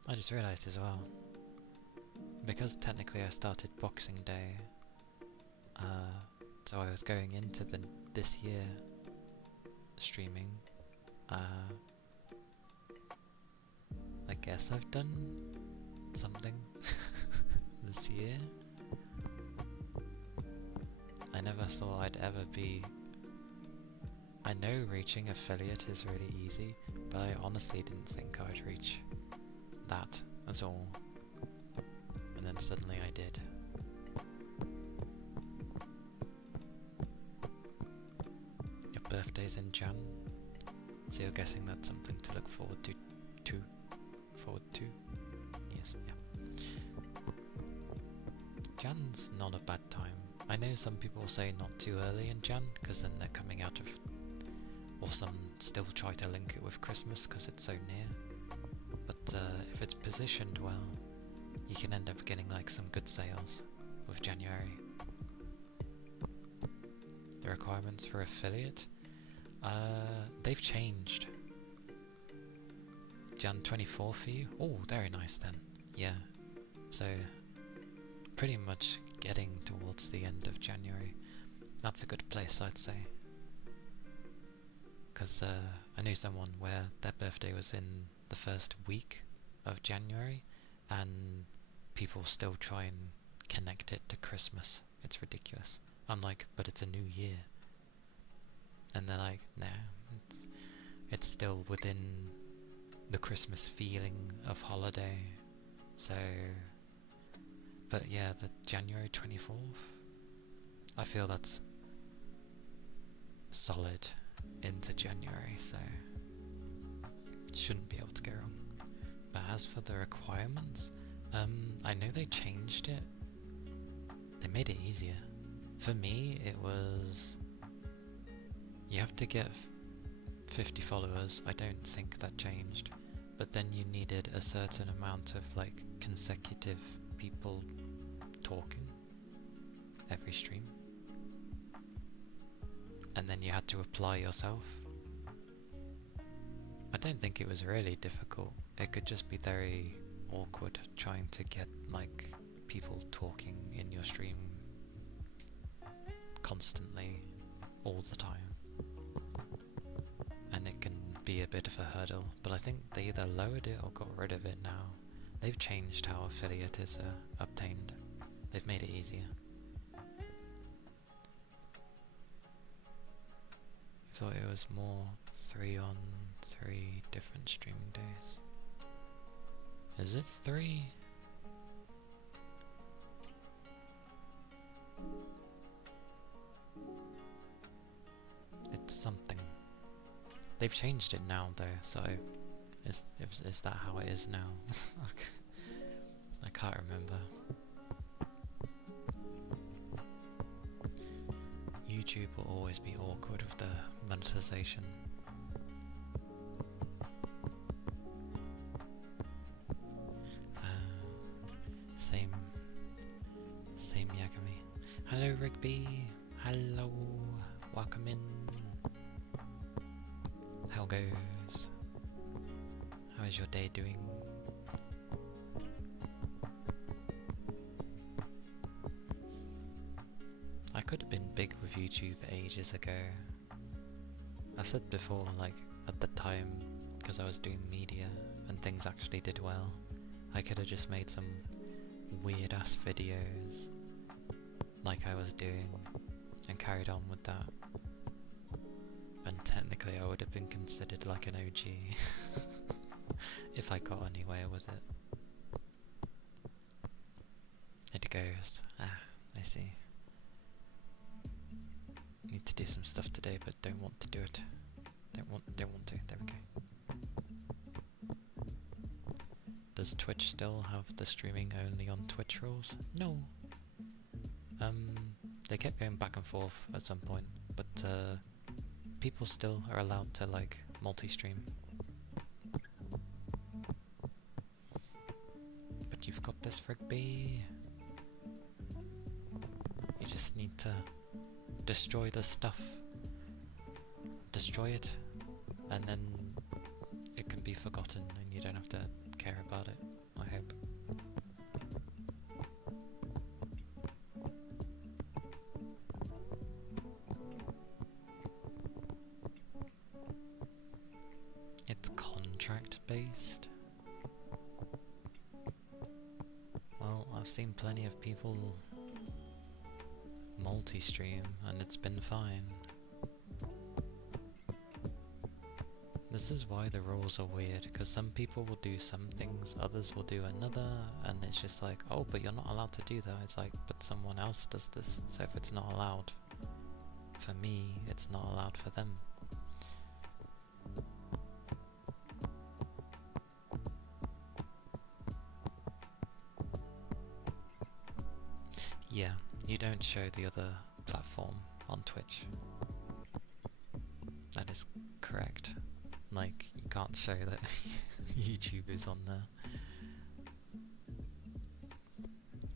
I just realised as well, because technically I started Boxing Day, so I was going into this year streaming, I guess I've done something this year. I never thought I'd ever be... I know reaching affiliate is really easy, but I honestly didn't think I would reach that at all. And then suddenly I did. Your birthday's in Jan, so you're guessing that's something to look forward to. Yes, yeah. Jan's not a bad time. I know some people say not too early in Jan, because then they're coming out of... Or some still try to link it with Christmas because it's so near. But if it's positioned well, you can end up getting like some good sales with January. The requirements for affiliate? They've changed. Jan 24 for you? Oh, very nice then. Yeah. So, pretty much getting towards the end of January. That's a good place, I'd say. Because I knew someone where their birthday was in the first week of January, and people still try and connect it to Christmas. It's ridiculous. I'm like, but it's a new year. And they're like, no, it's still within the Christmas feeling of holiday. So, but yeah, the January 24th, I feel that's solid into January, so shouldn't be able to go wrong. But as for the requirements, I know they changed it. They made it easier. For me, it was... You have to get 50 followers. I don't think that changed. But then you needed a certain amount of like consecutive people talking every stream. And then you had to apply yourself. I don't think it was really difficult. It could just be very awkward trying to get like people talking in your stream constantly all the time. And it can be a bit of a hurdle, but I think they either lowered it or got rid of it now. They've changed how affiliate is obtained. They've made it easier. I thought it was more 3 on 3 different streaming days. Is it 3? It's something. They've changed it now though, so is that how it is now? I can't remember. YouTube will always be awkward with the monetization. Same Yagami. Hello Rigby. Hello. Welcome in. How goes? How is your day doing? I could have been big with YouTube ages ago. I've said before, like, at the time, because I was doing media and things actually did well, I could have just made some weird ass videos like I was doing and carried on with that. And technically I would have been considered like an OG if I got anywhere with it. It goes. Ah, I see. Need to do some stuff today, but don't want to do it. Don't want to. There we go. Does Twitch still have the streaming only on Twitch rules? No. They kept going back and forth at some point, but people still are allowed to like multi-stream. But you've got this, Rigby. You just need to destroy the stuff. Destroy it, and then it can be forgotten and you don't have to care about it, I hope. It's contract based. Well, I've seen plenty of people multi-stream and it's been fine. This is why the rules are weird, because some people will do some things, others will do another, and it's just like, oh, but you're not allowed to do that. It's like, but someone else does this, so if it's not allowed for me, it's not allowed for them. Yeah, you don't show the other platform on Twitch. That is correct. Like, you can't show that YouTube is on there.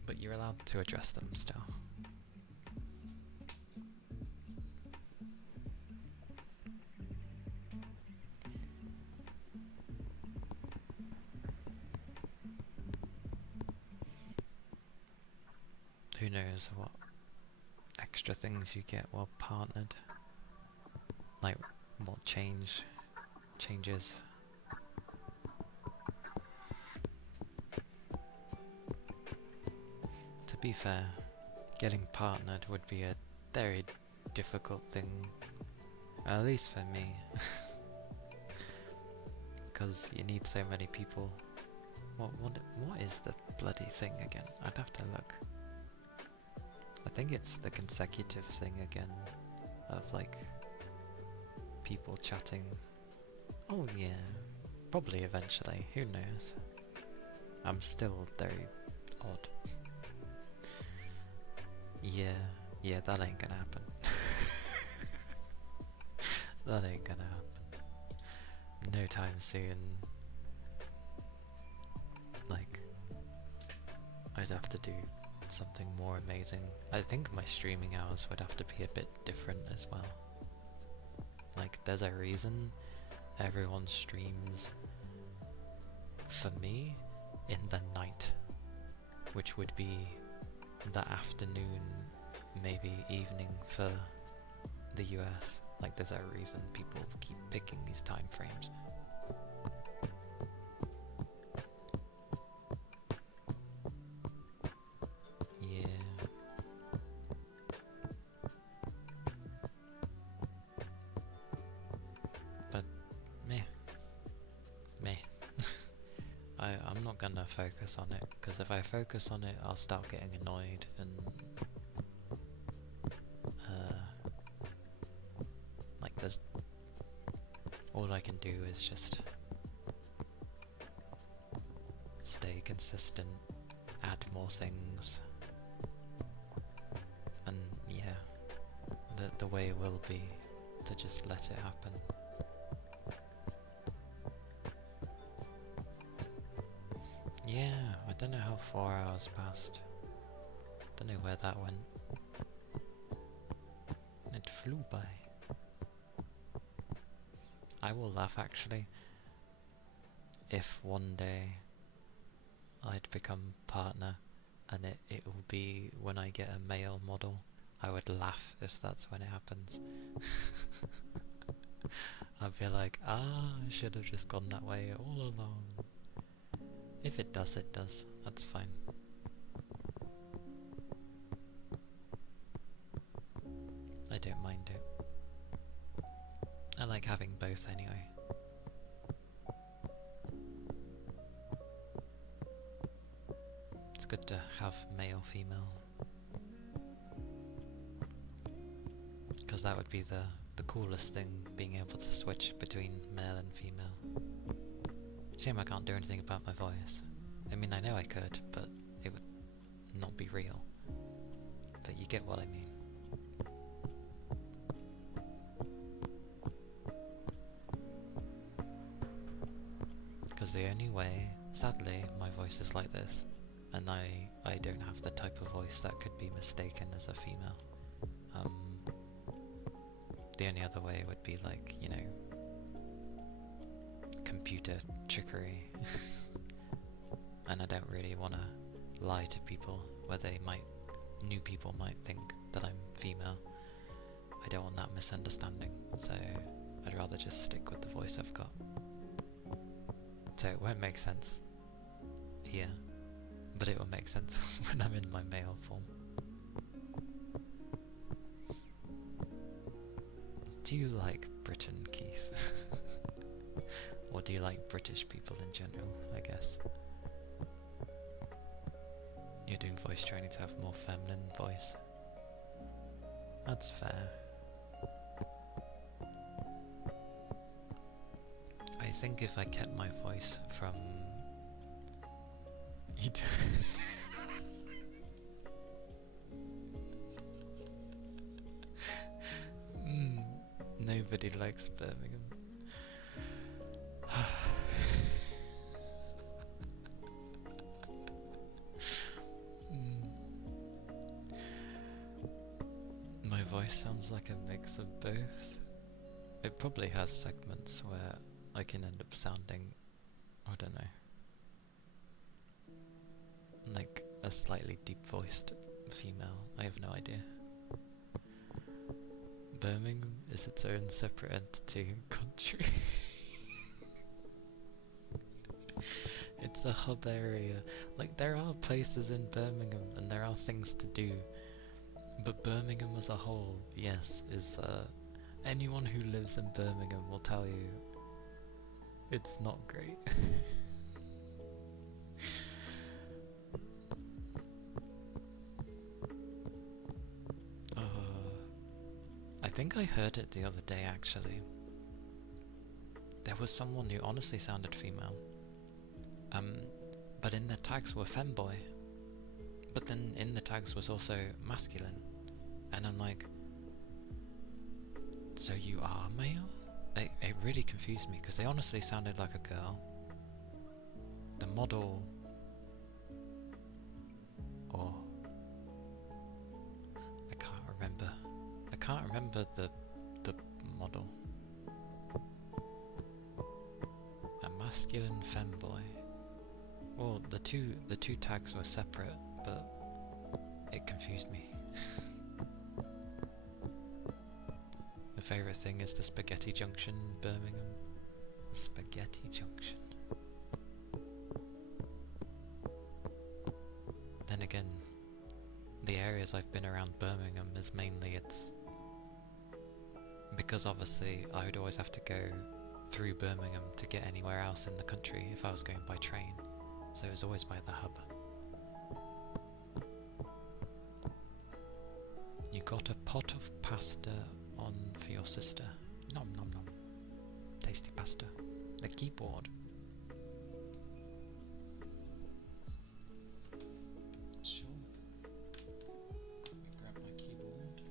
But you're allowed to address them still. Who knows what extra things you get while partnered? Like, what changes. To be fair, getting partnered would be a very difficult thing, at least for me, because you need so many people. What is the bloody thing again? I'd have to look. I think it's the consecutive thing again, of like people chatting. Oh yeah, probably eventually, who knows. I'm still very odd. Yeah, that ain't gonna happen. That ain't gonna happen. No time soon. Like, I'd have to do something more amazing. I think my streaming hours would have to be a bit different as well. Like, there's a reason everyone streams for me in the night, which would be the afternoon, maybe evening for the US. Like there's a reason people keep picking these time frames. Yeah. But meh. I'm not gonna focus on it, because if I focus on it I'll start getting annoyed and like there's all I can do is just stay consistent, add more things, and yeah, the way will be to just let it happen. Yeah, I don't know how 4 hours passed. Don't know where that went. It flew by. I will laugh actually if one day I'd become partner and it will be when I get a male model. I would laugh if that's when it happens. I'd be like, I should have just gone that way all along. If it does, it does. That's fine. I don't mind it. I like having both anyway. It's good to have male, female. Because that would be the coolest thing, being able to switch between male and female. Shame I can't do anything about my voice. I mean, I know I could, but it would not be real. But you get what I mean. Because the only way, sadly, my voice is like this, and I don't have the type of voice that could be mistaken as a female. The only other way would be like, you know, computer trickery. And I don't really want to lie to people where new people might think that I'm female. I don't want that misunderstanding, so I'd rather just stick with the voice I've got. So it won't make sense here, but it will make sense when I'm in my male form. Do you like Britain, Keith? Or do you like British people in general, I guess? You're doing voice training to have more feminine voice. That's fair. I think if I kept my voice from... You do... Nobody likes Birmingham. My voice sounds like a mix of both. It probably has segments where I can end up sounding, I don't know, like a slightly deep-voiced female. I have no idea. Birmingham is its own separate entity and country. It's a hub area. Like, there are places in Birmingham and there are things to do, but Birmingham as a whole, yes, is anyone who lives in Birmingham will tell you it's not great. I think I heard it the other day actually. There was someone who honestly sounded female. But in the tags were femboy. But then in the tags was also masculine. And I'm like, so you are male? It really confused me because they honestly sounded like a girl. The model, or I can't remember the model. A masculine femboy. Well, the two tags were separate, but it confused me. The favourite thing is the Spaghetti Junction, Birmingham. The Spaghetti Junction. Then again, the areas I've been around Birmingham is mainly it's because obviously I would always have to go through Birmingham to get anywhere else in the country if I was going by train, so it was always by the hub. You got a pot of pasta on for your sister. Nom nom nom. Tasty pasta. The keyboard. Sure. Let me grab my keyboard.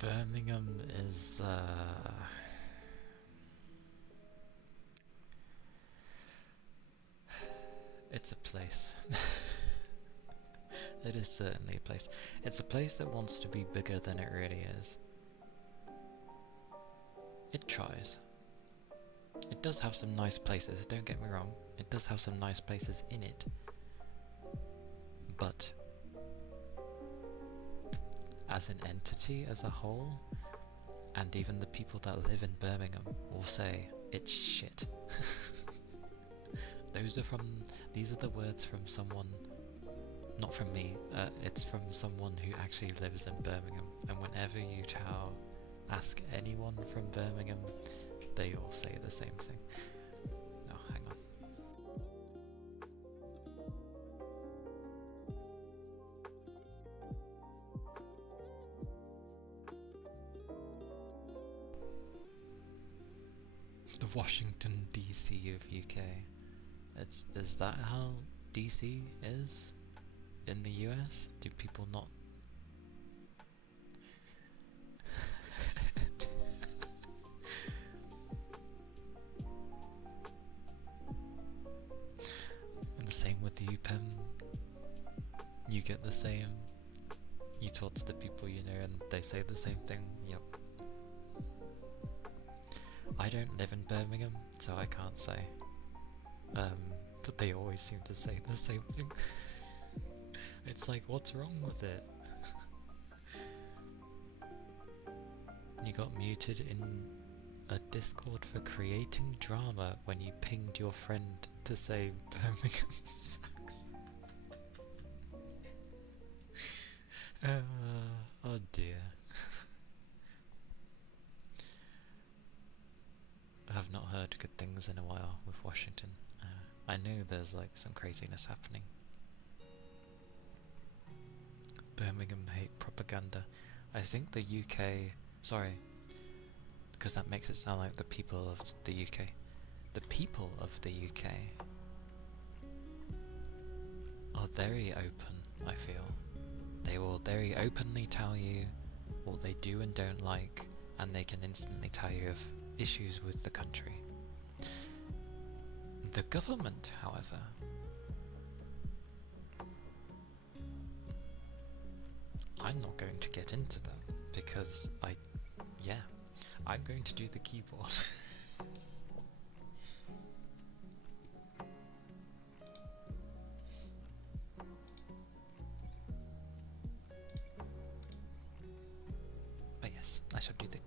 Birmingham is it's a place. It is certainly a place. It's a place that wants to be bigger than it really is. It tries. It does have some nice places, don't get me wrong. It does have some nice places in it. But as an entity, as a whole, and even the people that live in Birmingham will say it's shit. These are the words from someone, not from me, it's from someone who actually lives in Birmingham, and whenever you ask anyone from Birmingham, they all say the same thing. Oh, hang on. The Washington DC of UK. Is that how DC is in the US? Do people not? And the same with you, Pem. You get the same. You talk to the people you know and they say the same thing. Yep. I don't live in Birmingham, so I can't say. But they always seem to say the same thing. It's like, what's wrong with it? You got muted in a Discord for creating drama when you pinged your friend to say Birmingham sucks. Oh dear. I have not heard good things in a while with Washington. I know there's like some craziness happening. Birmingham hate propaganda. I think the UK, sorry, because that makes it sound like the people of the UK. The people of the UK are very open, I feel. They will very openly tell you what they do and don't like, and they can instantly tell you of issues with the country. The government, however, I'm not going to get into that because I'm going to do the keyboard. But yes, I shall do the keyboard.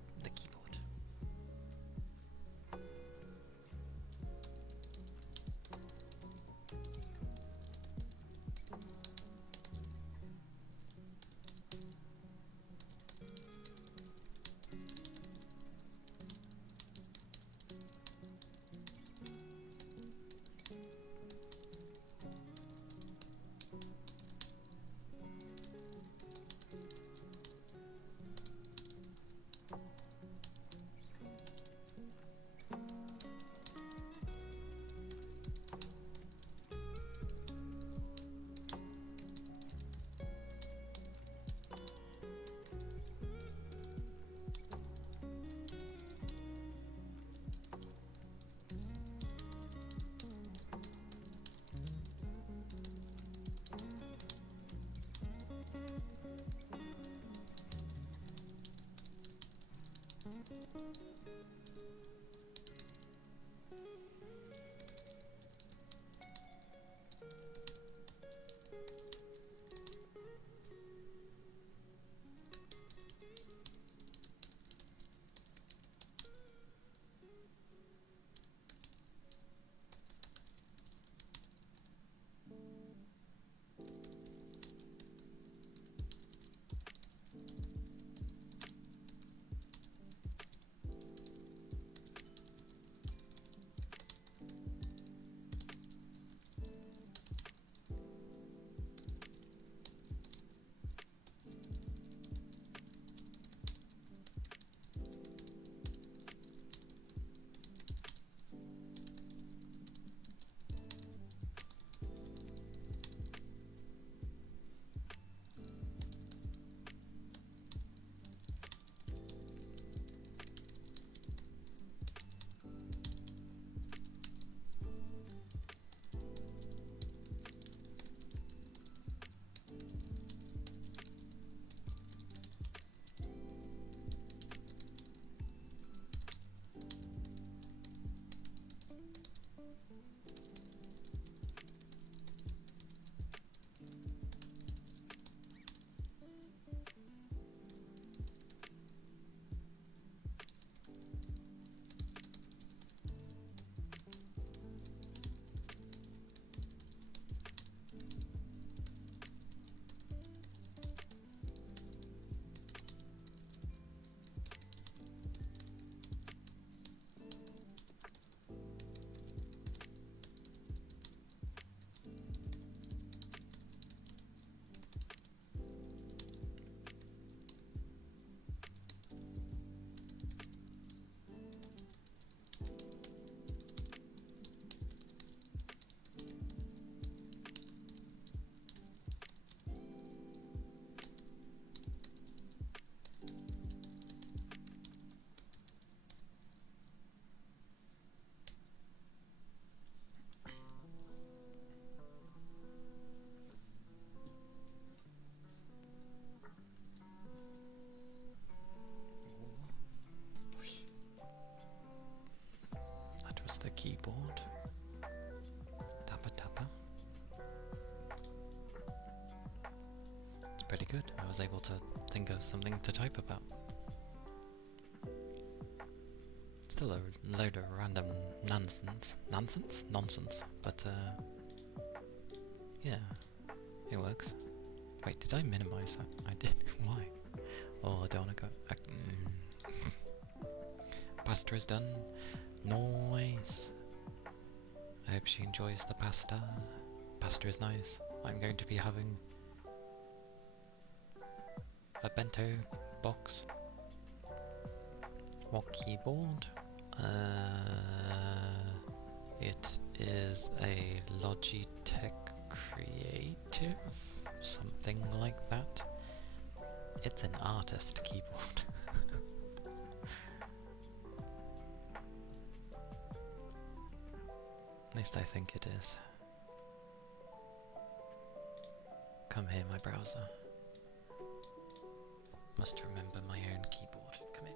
keyboard. Tappa tappa. It's pretty good. I was able to think of something to type about. Still a load of random nonsense. Nonsense. But yeah, it works. Wait, did I minimize that? I did. Why? Oh, I don't want to go. Pasta is done. Nice. I hope she enjoys the pasta. Pasta is nice. I'm going to be having a bento box. What keyboard? It is a Logitech Creative, something like that. It's an artist keyboard. At least I think it is. Come here, my browser. Must remember my own keyboard. Come here.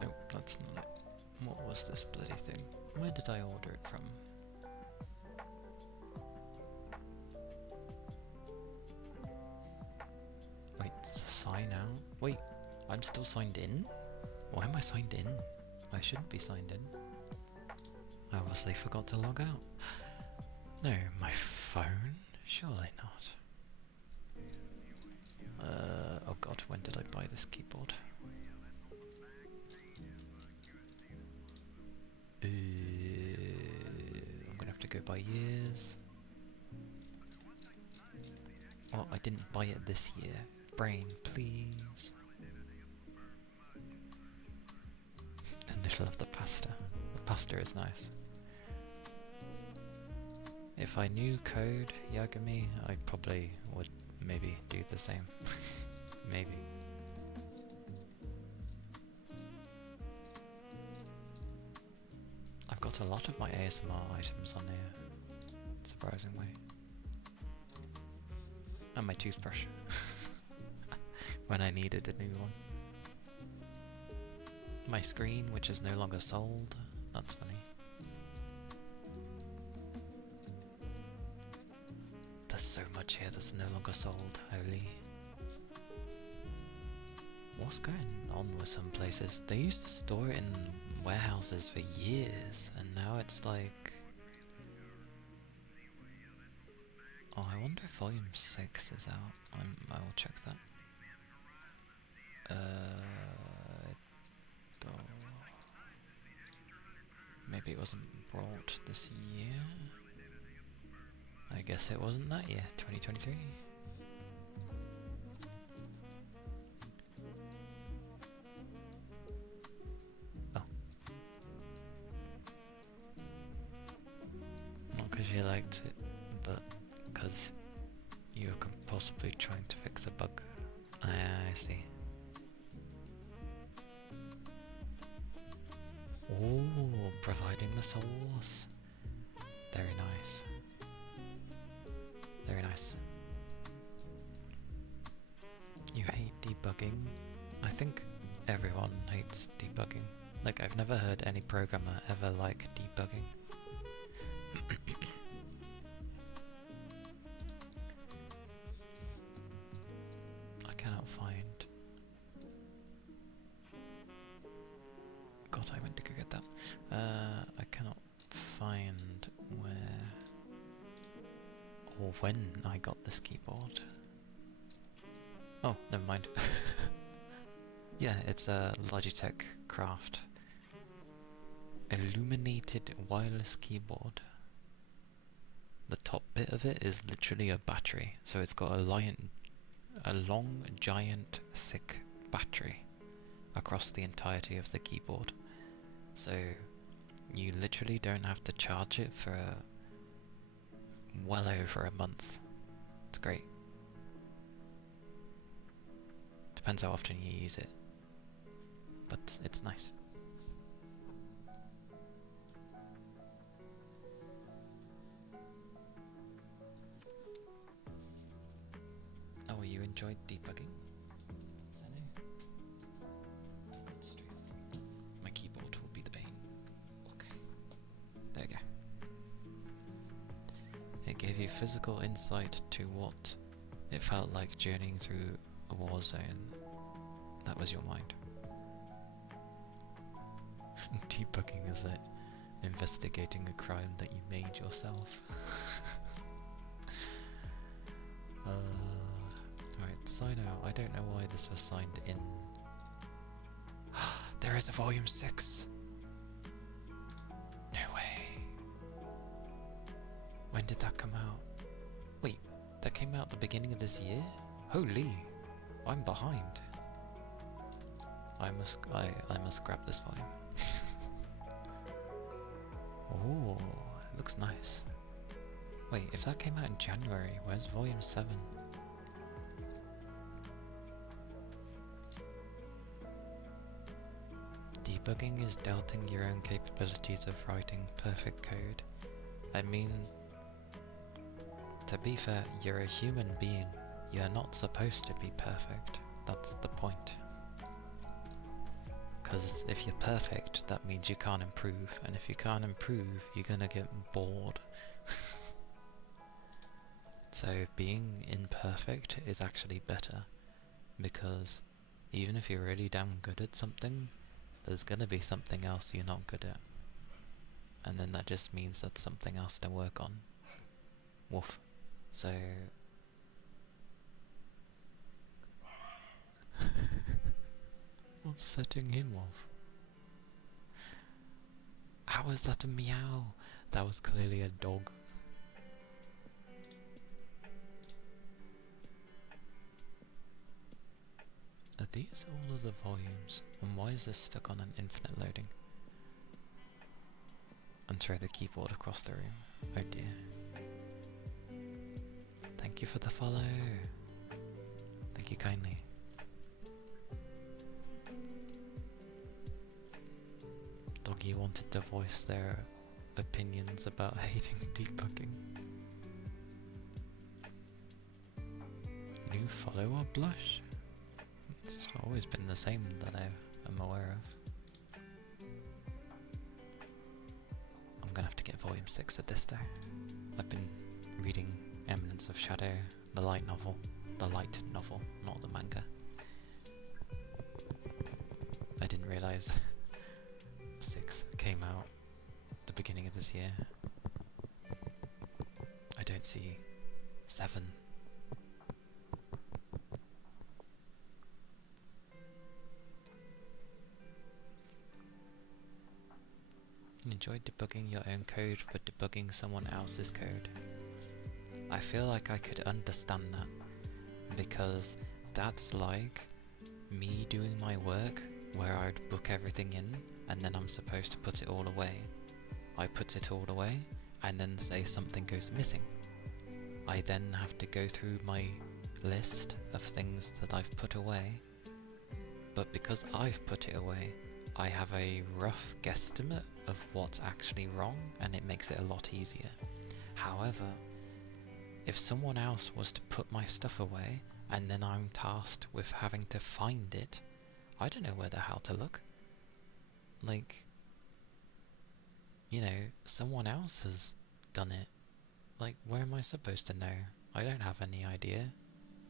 Nope, that's not it. What was this bloody thing? Where did I order it from? Wait, sign out? Wait, I'm still signed in? Why am I signed in? I shouldn't be signed in. I obviously forgot to log out. No, my phone? Surely not. Oh god, when did I buy this keyboard? I'm gonna have to go by years. Oh, I didn't buy it this year. Brain, please. A little of the pasta. The pasta is nice. If I knew code Yagami, I probably would maybe do the same. Maybe. I've got a lot of my ASMR items on here, surprisingly. And my toothbrush. When I needed a new one. My screen, which is no longer sold. That's funny. There's so much here that's no longer sold, holy. What's going on with some places? They used to store it in warehouses for years, and now it's like... Oh, I wonder if Volume 6 is out. I will check that. Maybe it wasn't brought this year? I guess it wasn't that year, 2023. Oh. Not because you liked it, but because you were compulsively trying to fix a bug. I see. Oh, providing the sauce. Very nice. Very nice. You hate debugging? I think everyone hates debugging. Like, I've never heard any programmer ever like debugging. I cannot find... God, I went to go get that. I cannot find where or when I got this keyboard. Oh, never mind. Yeah, it's a Logitech Craft illuminated wireless keyboard. The top bit of it is literally a battery, so it's got a long, giant, thick battery across the entirety of the keyboard. So you literally don't have to charge it for well over a month. It's great. Depends how often you use it, but it's nice. enjoyed debugging? Senu? God's truth. My keyboard will be the bane. Okay. There we go. It gave you physical insight to what it felt like journeying through a war zone. That was your mind. Debugging is it investigating a crime that you made yourself. Right, sign out. I don't know why this was signed in. There is a volume 6! No way! When did that come out? Wait, that came out at the beginning of this year? Holy! I'm behind. I must grab this volume. Oh, it looks nice. Wait, if that came out in January, where's volume 7? Debugging is doubting your own capabilities of writing perfect code. I mean, to be fair, you're a human being. You're not supposed to be perfect. That's the point. Because if you're perfect, that means you can't improve, and if you can't improve, you're gonna get bored. So being imperfect is actually better, because even if you're really damn good at something, there's gonna be something else you're not good at. And then that just means that's something else to work on. Woof. So... What's setting him off? How is that a meow? That was clearly a dog. Are these all of the volumes? And why is this stuck on an infinite loading? And throw the keyboard across the room. Oh dear. Thank you for the follow. Thank you kindly. Doggy wanted to voice their opinions about hating debugging. New follower blush? It's always been the same that I am aware of. I'm gonna have to get volume 6 of this though. I've been reading Eminence of Shadow, the light novel, not the manga. I didn't realise 6 came out at the beginning of this year. I don't see 7. Enjoy debugging your own code, but debugging someone else's code. I feel like I could understand that, because that's like me doing my work where I'd book everything in and then I'm supposed to put it all away. I put it all away and then say something goes missing. I then have to go through my list of things that I've put away, but because I've put it away, I have a rough guesstimate of what's actually wrong, and it makes it a lot easier. However, if someone else was to put my stuff away, and then I'm tasked with having to find it, I don't know where the hell to look. Like, you know, someone else has done it. Like, where am I supposed to know? I don't have any idea.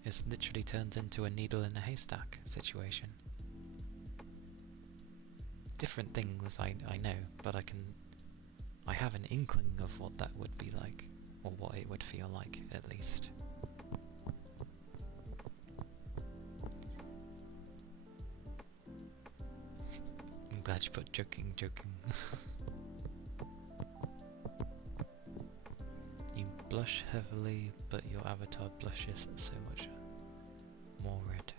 It literally turns into a needle in a haystack situation. Different things I know, but I have an inkling of what that would be like, or what it would feel like, at least. I'm glad you put joking. You blush heavily, but your avatar blushes so much more red.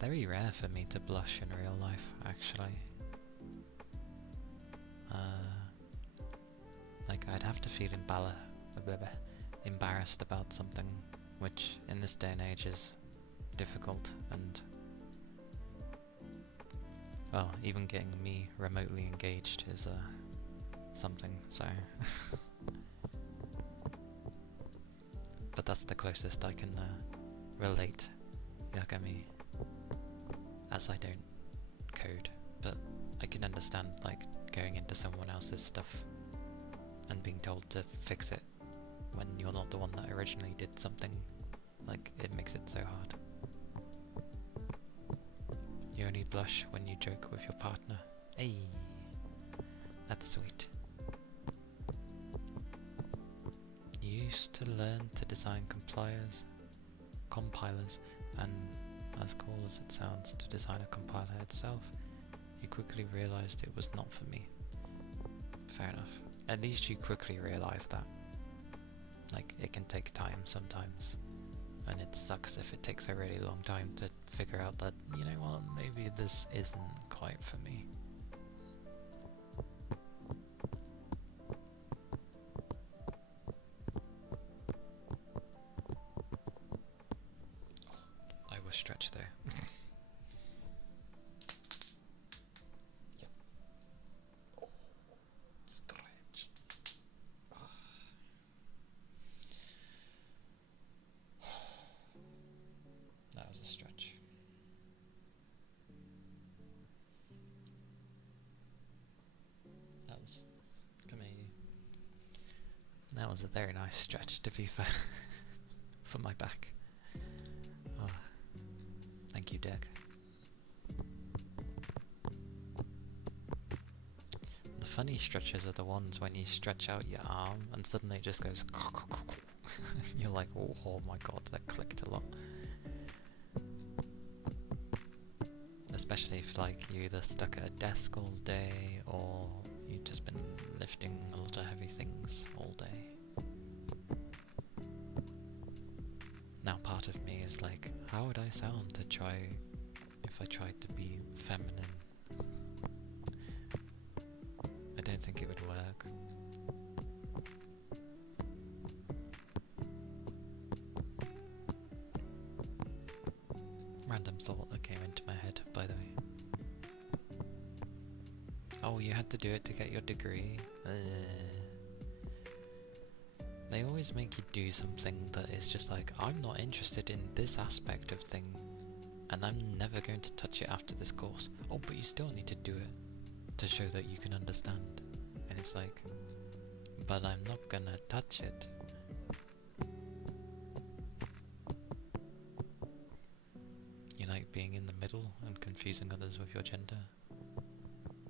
Very rare for me to blush in real life, actually. Like, I'd have to feel embarrassed about something, which in this day and age is difficult, and Well, even getting me remotely engaged is something, so... But that's the closest I can relate Yagami, as I don't code, but I can understand like going into someone else's stuff and being told to fix it when you're not the one that originally did something. Like, it makes it so hard. You only blush when you joke with your partner. Hey, that's sweet. You used to learn to design compilers, and as cool as it sounds to design a compiler itself, you quickly realized it was not for me. Fair enough. At least you quickly realize that. Like, it can take time sometimes, and it sucks if it takes a really long time to figure out that, you know what, maybe this isn't quite for me. I was stretched there. Yep. Oh, stretch. That was a stretch. Come here. That was a very nice stretch, to be fair, for my back. Oh, thank you, Dick. The funny stretches are the ones when you stretch out your arm and suddenly it just goes you're like, oh my god, that clicked a lot. Especially if like you're either stuck at a desk all day or you've just been lifting a lot of heavy things all day. Now part of me is like, how would I sound to try if I tried to be feminine? I don't think it would work. Random thought that came into my head, by the way. Oh, you had to do it to get your degree? They always make you do something that is just like, I'm not interested in this aspect of thing, and I'm never going to touch it after this course. Oh, but you still need to do it to show that you can understand. And it's like, but I'm not gonna touch it. You like being in the middle and confusing others with your gender?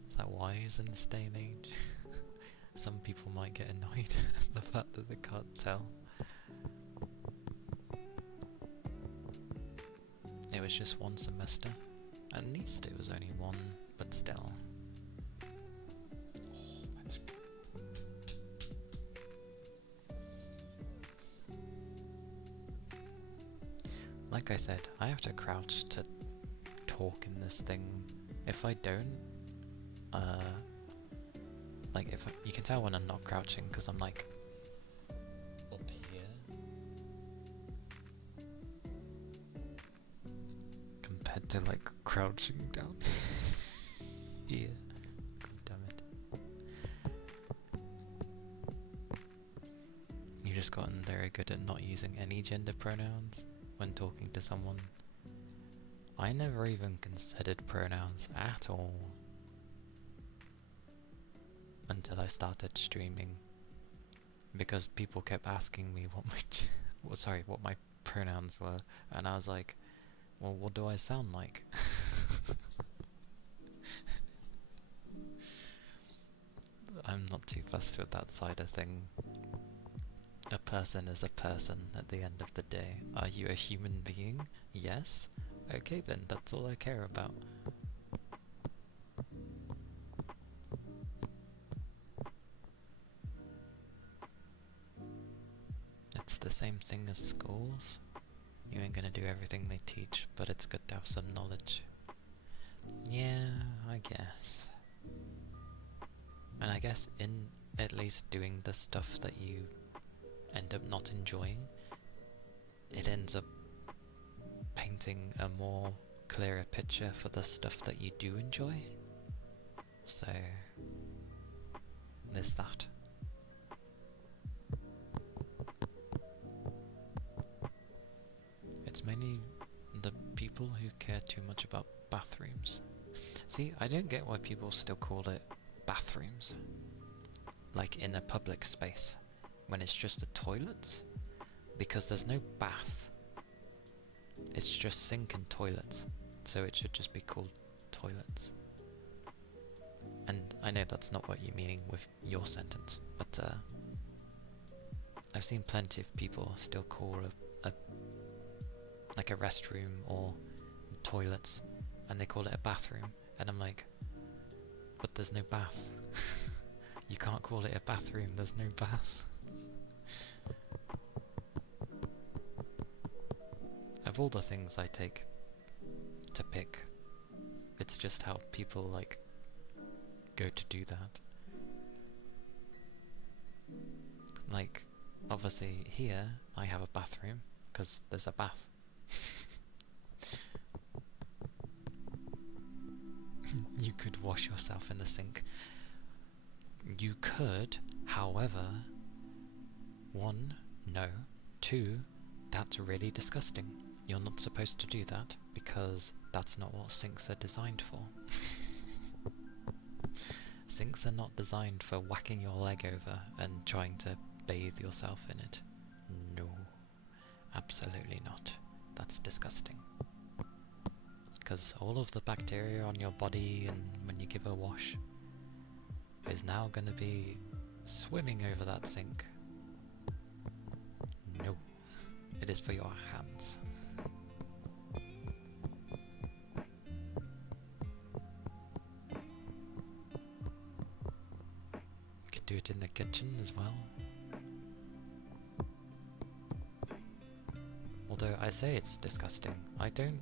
Is that wise in this day and age? Some people might get annoyed at the fact that they can't tell. It was just one semester. At least it was only one, but still. Oh, my back. Like I said, I have to crouch to talk in this thing. If I don't, like you can tell when I'm not crouching because I'm like up here compared to like crouching down here. God damn it. You just gotten very good at not using any gender pronouns when talking to someone. I never even considered pronouns at all until I started streaming, because people kept asking me what my pronouns were, and I was like, well, what do I sound like? I'm not too fussed with that side of thing. A person is a person at the end of the day. Are you a human being? Yes? Okay then, that's all I care about. It's the same thing as schools. You ain't gonna do everything they teach, but it's good to have some knowledge. Yeah, I guess. And I guess in at least doing the stuff that you end up not enjoying, it ends up painting a more clearer picture for the stuff that you do enjoy. So there's that. It's mainly the people who care too much about bathrooms. See, I don't get why people still call it bathrooms. Like in a public space, when it's just a toilet. Because there's no bath. It's just sink and toilets. So it should just be called toilets. And I know that's not what you're meaning with your sentence, but I've seen plenty of people still call like a restroom or toilets, and they call it a bathroom, and I'm like, but there's no bath. You can't call it a bathroom, there's no bath. Of all the things I take to pick, it's just how people like go to do that. Like, obviously here I have a bathroom because there's a bath. You could wash yourself in the sink. You could, however, 1, no, 2, that's really disgusting. You're not supposed to do that because that's not what sinks are designed for. Sinks are not designed for whacking your leg over and trying to bathe yourself in it. No, absolutely not. That's disgusting. Because all of the bacteria on your body and when you give a wash is now going to be swimming over that sink. No, it is for your hands. You could do it in the kitchen as well. Although I say it's disgusting, I don't.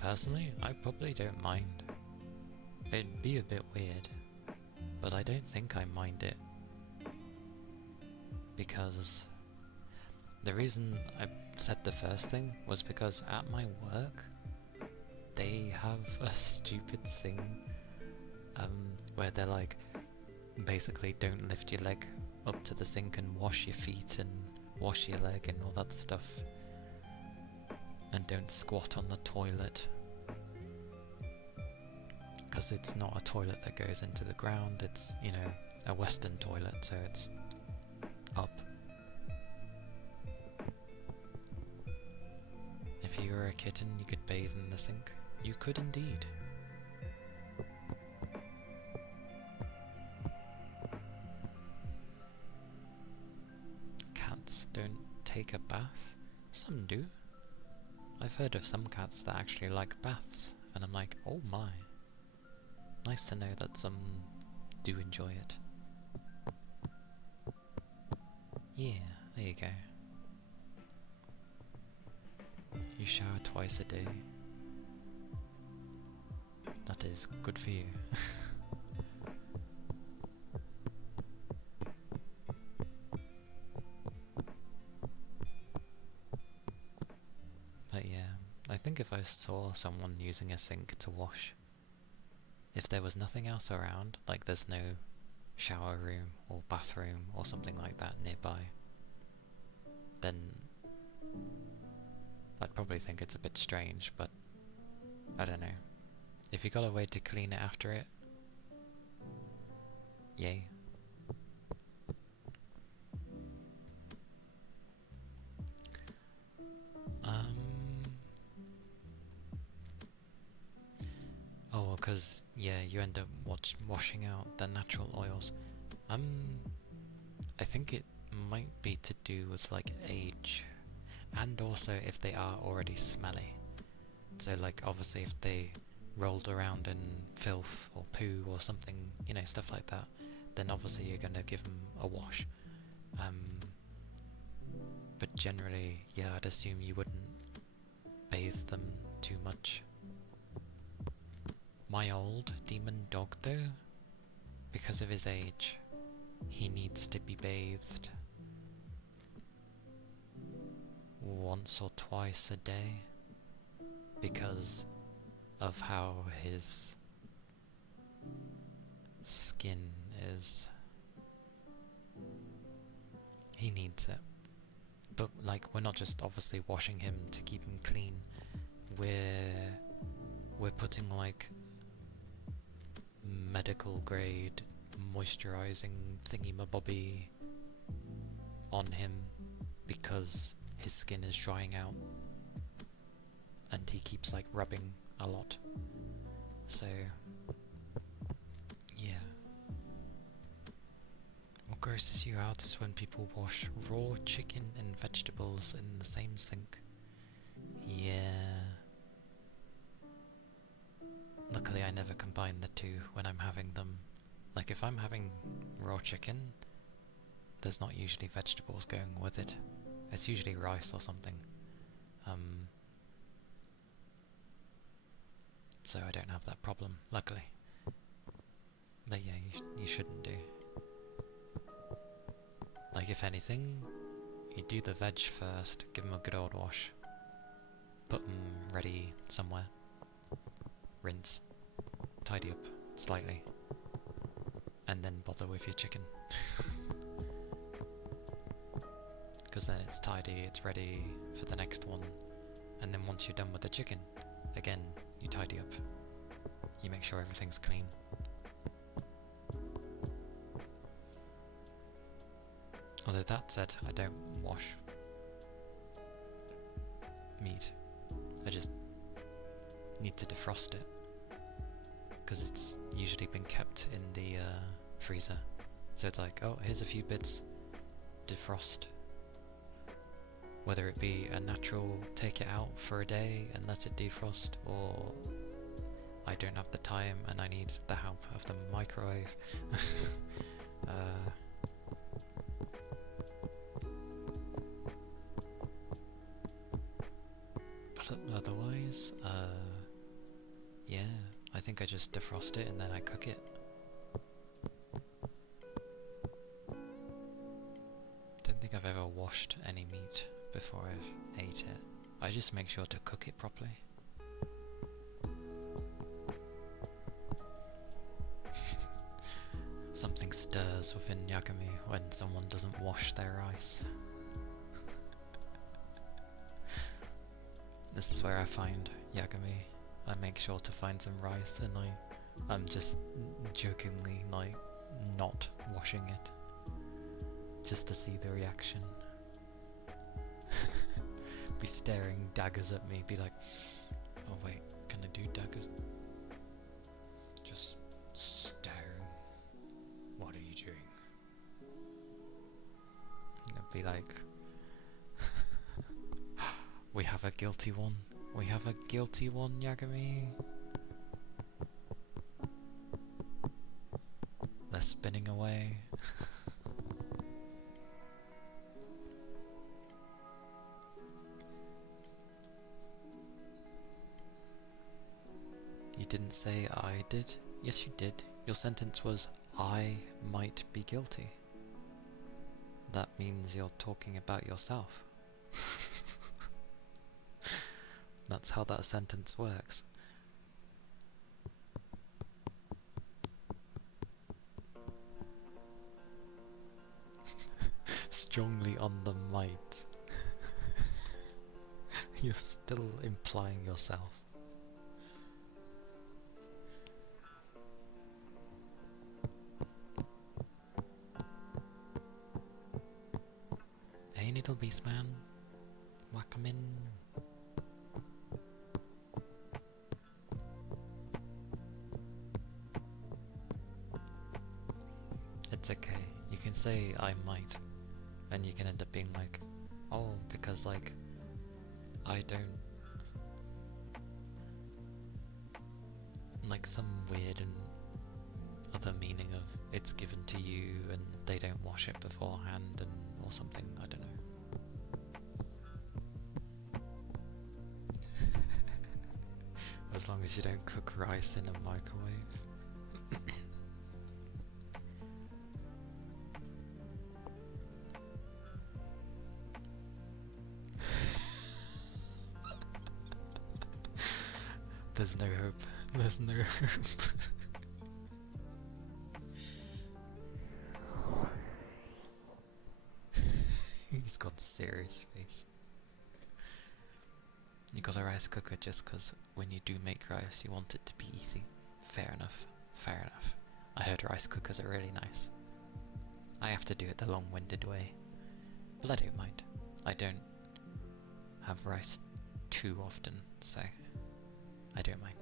Personally, I probably don't mind. It'd be a bit weird, but I don't think I mind it. Because the reason I said the first thing was because at my work, they have a stupid thing where they're like, basically don't lift your leg up to the sink and wash your feet and wash your leg and all that stuff. And don't squat on the toilet. Because it's not a toilet that goes into the ground, it's, you know, a Western toilet, so it's up. If you were a kitten, you could bathe in the sink. You could indeed. Cats don't take a bath? Some do. I've heard of some cats that actually like baths, and I'm like, oh my. Nice to know that some do enjoy it. Yeah, there you go. You shower twice a day. That is good for you. But yeah, I think if I saw someone using a sink to wash, if there was nothing else around, like there's no shower room or bathroom or something like that nearby, then I'd probably think it's a bit strange, but I don't know. If you got a way to clean it after it, yay. Oh, because, yeah, you end up washing out the natural oils. I think it might be to do with, like, age. And also if they are already smelly. So, like, obviously if they rolled around in filth or poo or something, you know, stuff like that, then obviously you're going to give them a wash. But generally, yeah, I'd assume you wouldn't bathe them too much. My old demon dog, though, because of his age, he needs to be bathed once or twice a day. because of how his skin is. He needs it. But like, we're not just obviously washing him to keep him clean. We're putting like medical grade moisturizing thingy-mabobby on him because his skin is drying out and he keeps like rubbing a lot. So yeah. What grosses you out is when people wash raw chicken and vegetables in the same sink. Yeah. Luckily I never combine the two when I'm having them. Like if I'm having raw chicken, there's not usually vegetables going with it. It's usually rice or something. So I don't have that problem, luckily. But yeah, you shouldn't do. Like if anything, you do the veg first, give them a good old wash, put them ready somewhere, rinse, tidy up slightly, and then bother with your chicken. Because then it's tidy, it's ready for the next one, and then once you're done with the chicken, again, you tidy up, you make sure everything's clean. Although that said, I don't wash meat, I just need to defrost it, because it's usually been kept in the freezer. So it's like, oh, here's a few bits, defrost. Whether it be a natural take it out for a day and let it defrost, or I don't have the time and I need the help of the microwave. But otherwise, yeah, I think I just defrost it and then I cook it. Don't think I've ever washed any meat before I've ate it. I just make sure to cook it properly. Something stirs within Yagami when someone doesn't wash their rice. This is where I find Yagami. I make sure to find some rice and I'm just jokingly like not washing it, just to see the reaction. Be staring daggers at me, be like, oh wait, can I do daggers? Just staring. What are you doing? I'd be like, we have a guilty one. We have a guilty one, Yagami. They're spinning away. You didn't say I did. Yes, you did. Your sentence was, I might be guilty. That means you're talking about yourself. That's how that sentence works. Strongly on the might. You're still implying yourself. Hey, Little Beast Man. Whack 'em in. It's okay. You can say I might, and you can end up being like, oh, because like I don't, like some weird and other meaning of it's given to you and they don't wash it beforehand and or something, I don't know. As long as you don't cook rice in a microwave. There's no hope. There's no hope. He's got serious face. You got a rice cooker just because when you do make rice you want it to be easy. Fair enough. Fair enough. I heard rice cookers are really nice. I have to do it the long-winded way. But I don't mind. I don't have rice too often, so I don't mind.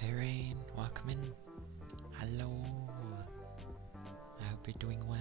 Hey Rain, welcome in. Hello. I hope you're doing well.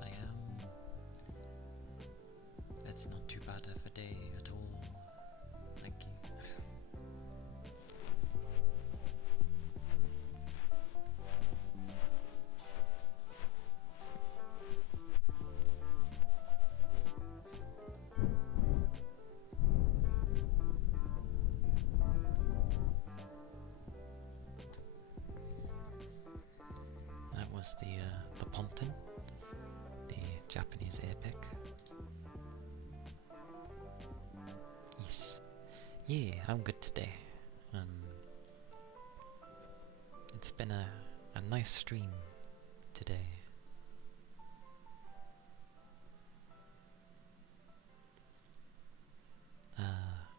I am. It's not too bad of a day at all. Thank you. That was the Ponten, the Japanese epic. Yes. Yeah, I'm good today. It's been a nice stream today.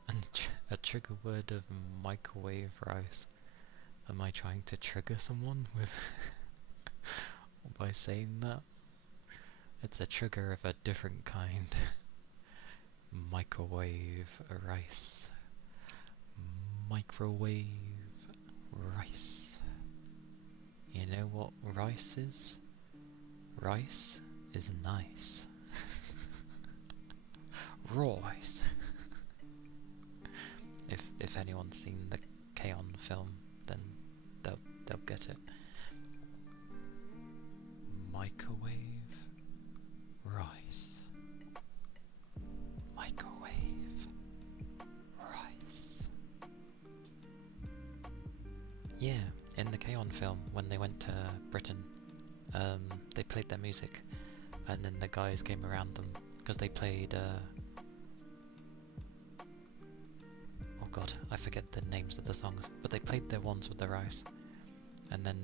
And a trigger word of microwave rice. Am I trying to trigger someone with by saying that? It's a trigger of a different kind. Microwave rice. Microwave rice. You know what rice is? Rice is nice. Rice. If anyone's seen the Kaon film, then they'll get it. Microwave rice. Microwave rice. Yeah, in the Kaon film, when they went to Britain, they played their music, and then the guys came around them because they played. Oh god, I forget the names of the songs, but they played their ones with the rice, and then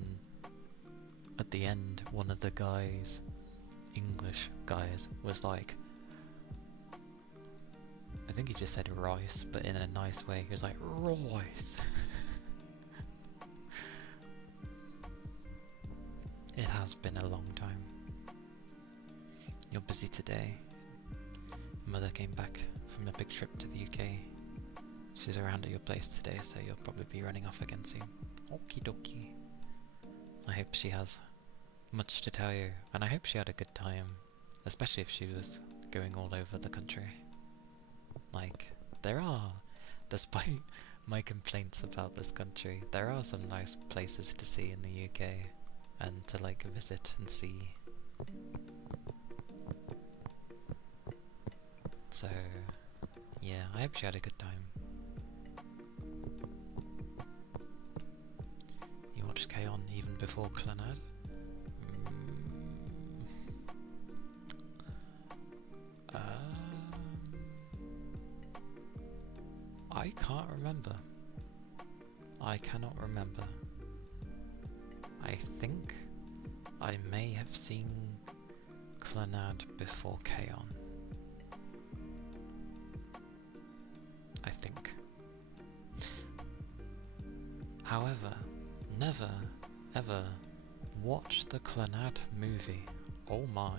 at the end, one of the guys, English guys, was like, I think he just said rice, but in a nice way. He was like, rice! It has been a long time. You're busy today. Mother came back from a big trip to the UK. She's around at your place today, so you'll probably be running off again soon. Okie dokie. I hope she has much to tell you, and I hope she had a good time, especially if she was going all over the country. Like, there are, despite my complaints about this country, there are some nice places to see in the UK, and to like visit and see. So, yeah, I hope she had a good time. You watched K-On! Even before Clannad? I can't remember. I cannot remember. I think I may have seen Clannad before K-On! I think. However, never ever watch the Clannad movie. Oh my.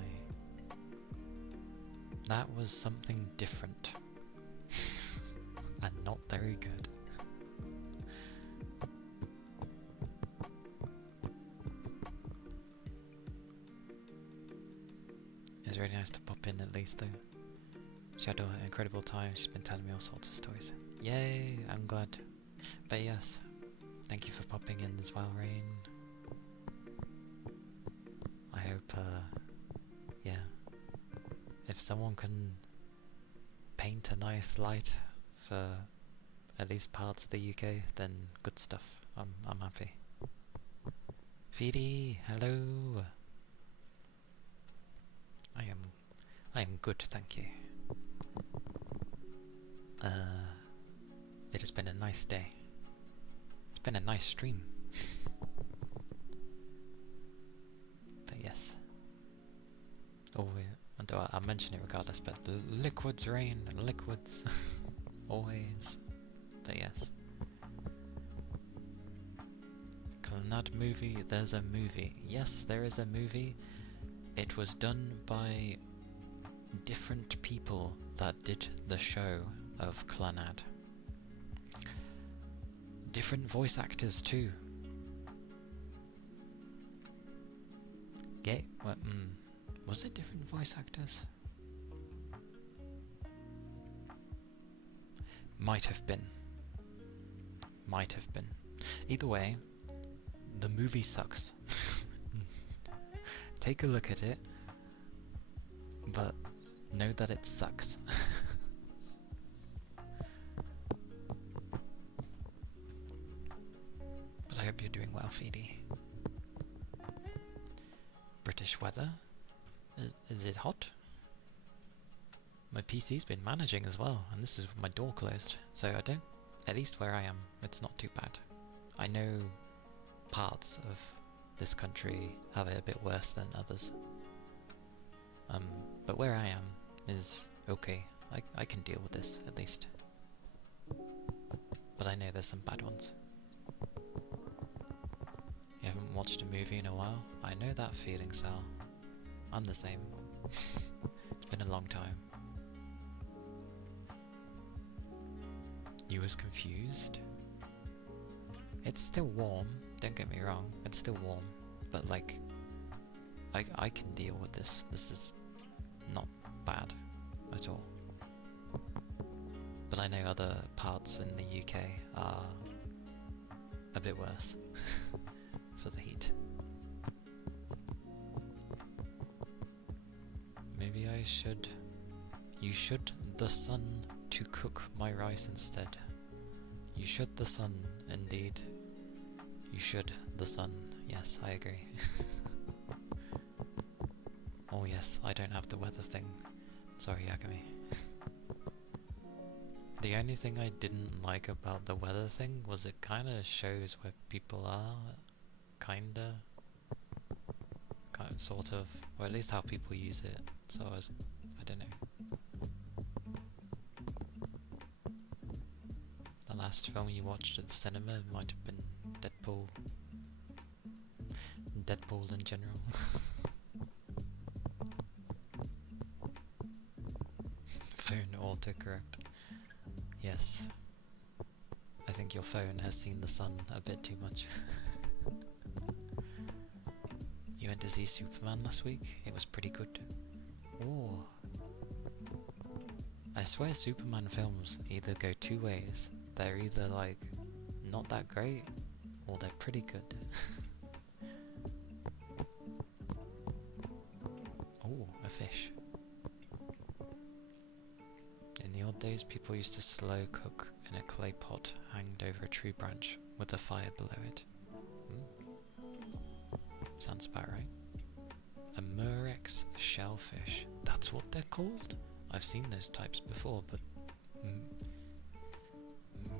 That was something different. And not very good. It was really nice to pop in at least though. She had an incredible time, she's been telling me all sorts of stories. Yay, I'm glad. But yes, thank you for popping in as well, Rain. I hope, yeah, if someone can paint a nice light for at least parts of the UK, then good stuff. I'm happy. Feedy, hello. I am good, thank you. It has been a nice day. It's been a nice stream. But yes. Oh, and I'll mention it regardless, but liquids, Rain, liquids. Always. But yes. Clannad movie, there's a movie. Yes, there is a movie. It was done by different people that did the show of Clannad. Different voice actors too. What, was it different voice actors? Might have been. Might have been. Either way, the movie sucks. Take a look at it, but know that it sucks. But I hope you're doing well, Feedy. British weather? Is it hot? My PC's been managing as well, and this is with my door closed, so I don't, at least where I am, it's not too bad. I know parts of this country have it a bit worse than others. But where I am is okay. I can deal with this, at least. But I know there's some bad ones. You haven't watched a movie in a while? I know that feeling, Sal. I'm the same. It's been a long time. You was confused? It's still warm, don't get me wrong, it's still warm, but like, I can deal with this. This is not bad at all. But I know other parts in the UK are a bit worse for the heat. Maybe I should... You should the sun to cook my rice instead. You should the sun, indeed. You should the sun. Yes, I agree. Oh yes, I don't have the weather thing. Sorry, Yagami. The only thing I didn't like about the weather thing was it kinda shows where people are, kinda. Sort of, or at least how people use it. So I don't know. last film you watched at the cinema. It might have been Deadpool. Deadpool in general. Phone autocorrect. Yes. I think your phone has seen the sun a bit too much. You went to see Superman last week? It was pretty good. Oh. I swear Superman films either go two ways. They're either like not that great or they're pretty good. Oh, a fish. In the old days, people used to slow cook in a clay pot hanged over a tree branch with a fire below it. Sounds about right. A Murex shellfish. That's what they're called? I've seen those types before, but...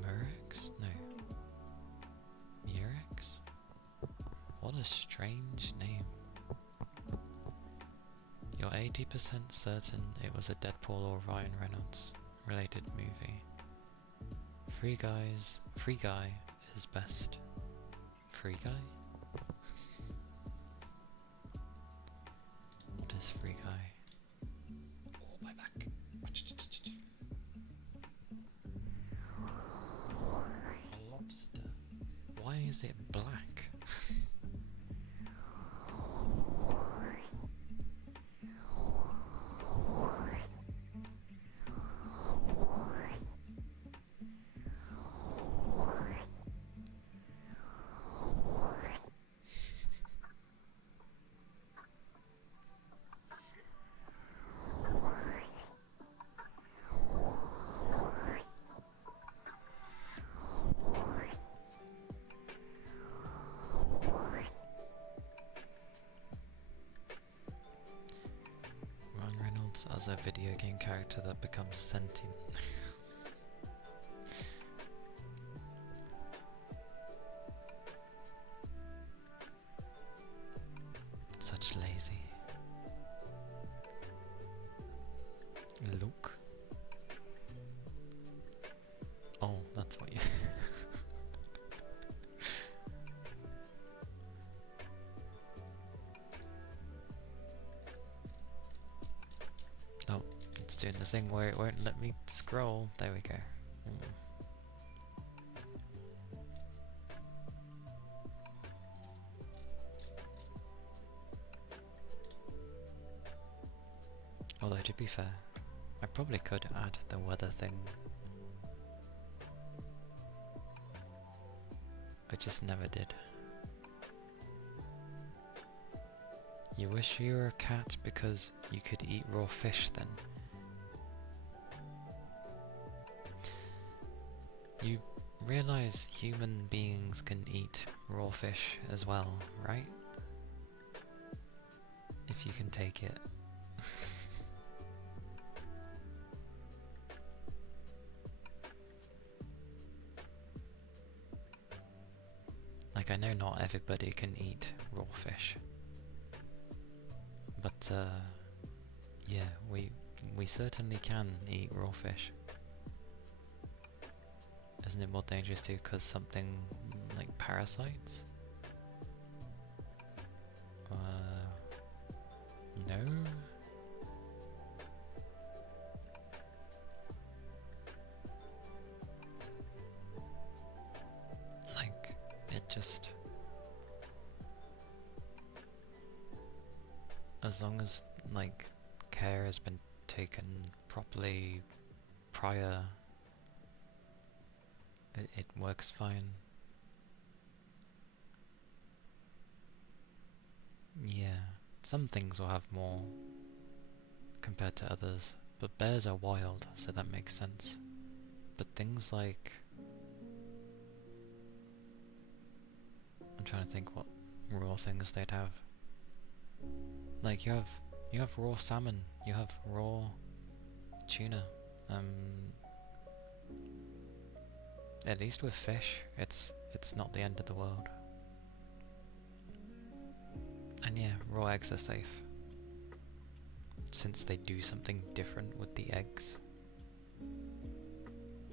Murex? No. Murex? What a strange name. You're 80% certain it was a Deadpool or Ryan Reynolds related movie. Free Guy is best. Free Guy? What is Free Guy? Oh, my back. A lobster. Why is it black? As a video game character that becomes sentient. Such lazy. Look. Oh, that's what you... Oh, it's doing the thing where it won't let me scroll. There we go. Although, to be fair, I probably could add the weather thing. I just never did. You wish you were a cat because you could eat raw fish then. You realize human beings can eat raw fish as well, right? If you can take it. Like, I know not everybody can eat raw fish. But, yeah, we certainly can eat raw fish. Isn't it more dangerous too because something like parasites? No? Like, it just... As long as, like, care has been taken properly prior, it works fine. Yeah, some things will have more compared to others, but bears are wild, so that makes sense. But things like... I'm trying to think what raw things they'd have. Like, you have raw salmon, you have raw tuna. At least with fish, it's not the end of the world. And yeah, raw eggs are safe, since they do something different with the eggs.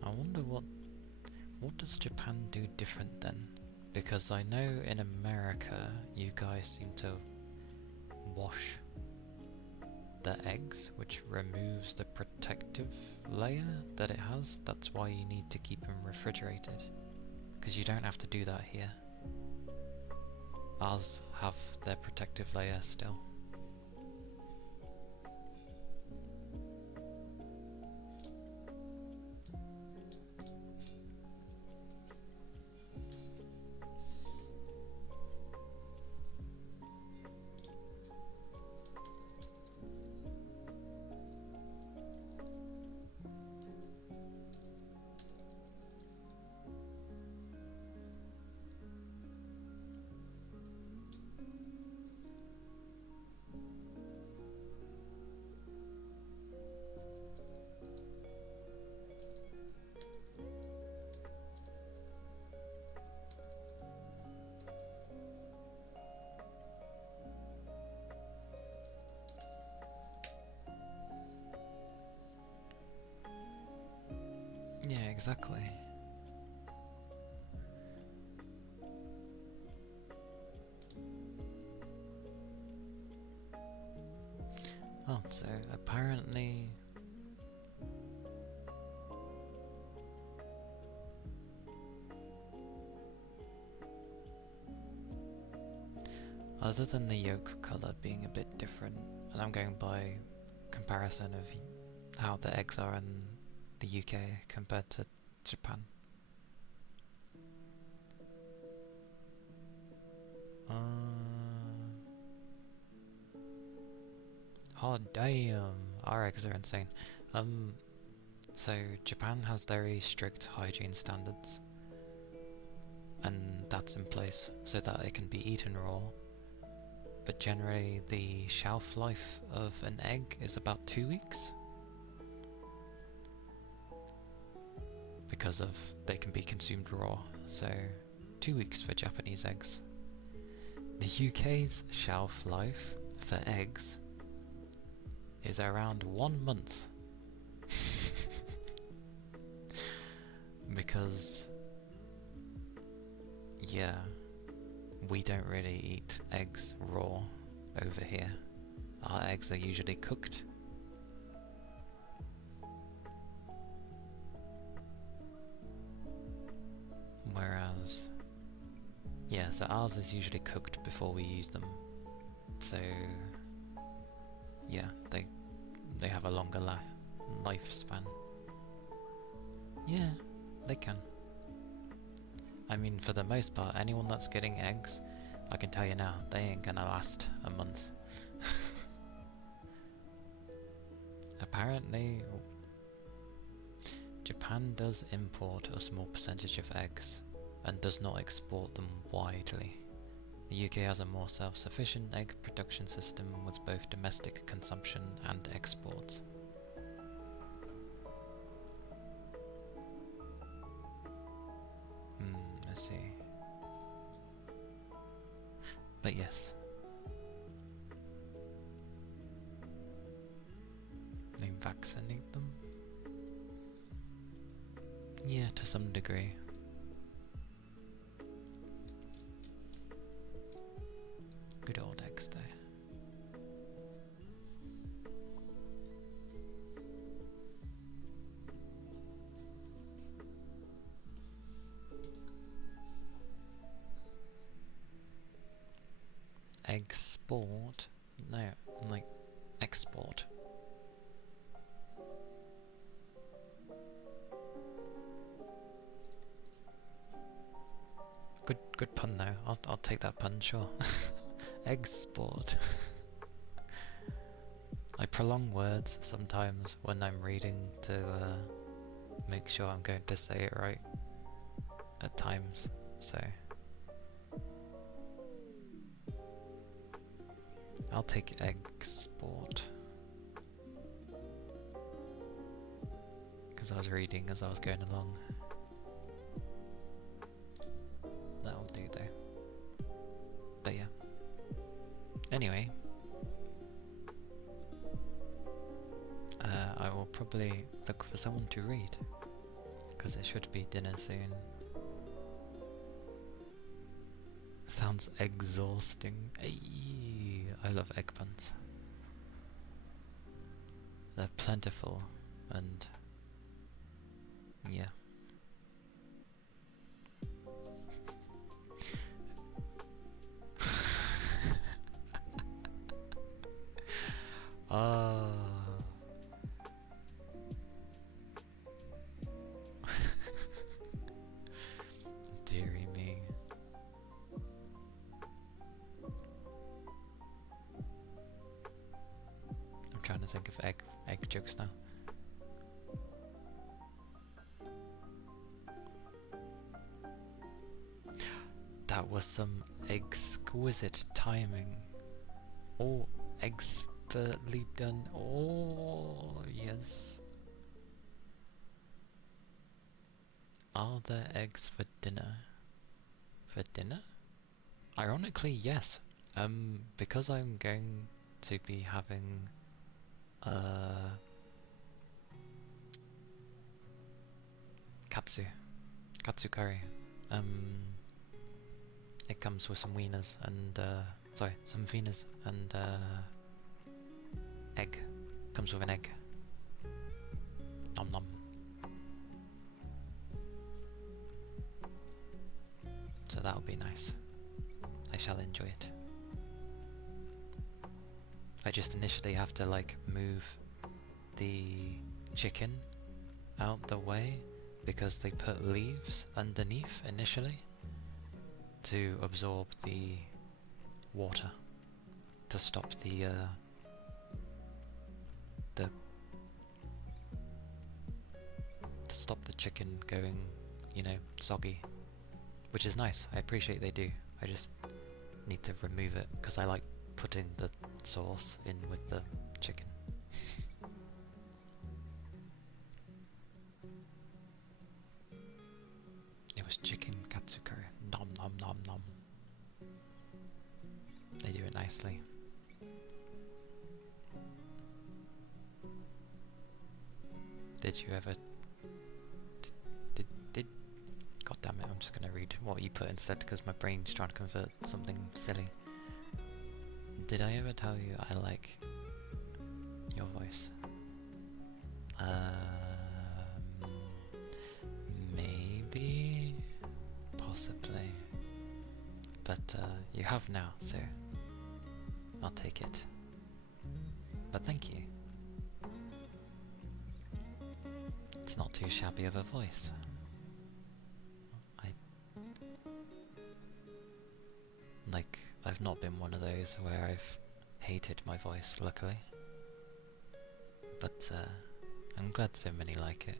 I wonder What does Japan do different then? Because I know in America you guys seem to wash the eggs, which removes the protective layer that it has. That's why you need to keep them refrigerated, because you don't have to do that here. Ours have their protective layer still. Yeah, exactly. Well, so apparently other than the yolk colour being a bit different, and I'm going by comparison of how the eggs are in the UK compared to Japan. Oh damn, our eggs are insane. So Japan has very strict hygiene standards, and that's in place so that it can be eaten raw. But generally the shelf life of an egg is about 2 weeks. Because of they can be consumed raw, so 2 weeks for Japanese eggs. The UK's shelf life for eggs is around 1 month. Because, yeah, we don't really eat eggs raw over here. Our eggs are usually cooked. Whereas, yeah, so ours is usually cooked before we use them. So, yeah, they have a longer lifespan. Yeah, they can. I mean, for the most part, anyone that's getting eggs, I can tell you now, they ain't gonna last a month. Apparently, Japan does import a small percentage of eggs and does not export them widely. The UK has a more self-sufficient egg production system with both domestic consumption and exports. I see. But yes. They vaccinate them? Yeah, to some degree. Good old eggs though. Export? No, like export. Good pun though. I'll take that pun, sure. Export. I prolong words sometimes when I'm reading to make sure I'm going to say it right at times, so I'll take export. Because I was reading as I was going along. That'll do though. But yeah. Anyway. I will probably look for someone to read. because it should be dinner soon. Sounds exhausting. Ayy, I love egg buns. They're plentiful and yeah. Dearie me. I'm trying to think of egg jokes now. That was some exquisite timing. Oh, expertly done. Oh, yes. Are there eggs for dinner? For dinner? Ironically, yes. Because I'm going to be having katsu curry. It comes with some wieners and sorry, some wieners and egg. Comes with an egg. Nom nom. So that'll be nice. I shall enjoy it. I just initially have to like move the chicken out the way because they put leaves underneath initially to absorb the water, to stop the chicken going, you know, soggy, which is nice. I appreciate they do. I just need to remove it because I like putting the sauce in with the chicken. It was chicken katsu curry. Nom nom nom nom. They do it nicely. Did you ever... Did God damn it, I'm just gonna read what you put instead because my brain's trying to convert something silly. Did I ever tell you I like your voice? Maybe, possibly, but you have now, so I'll take it. But thank you. It's not too shabby of a voice. I've not been one of those where I've hated my voice, luckily. But I'm glad so many like it.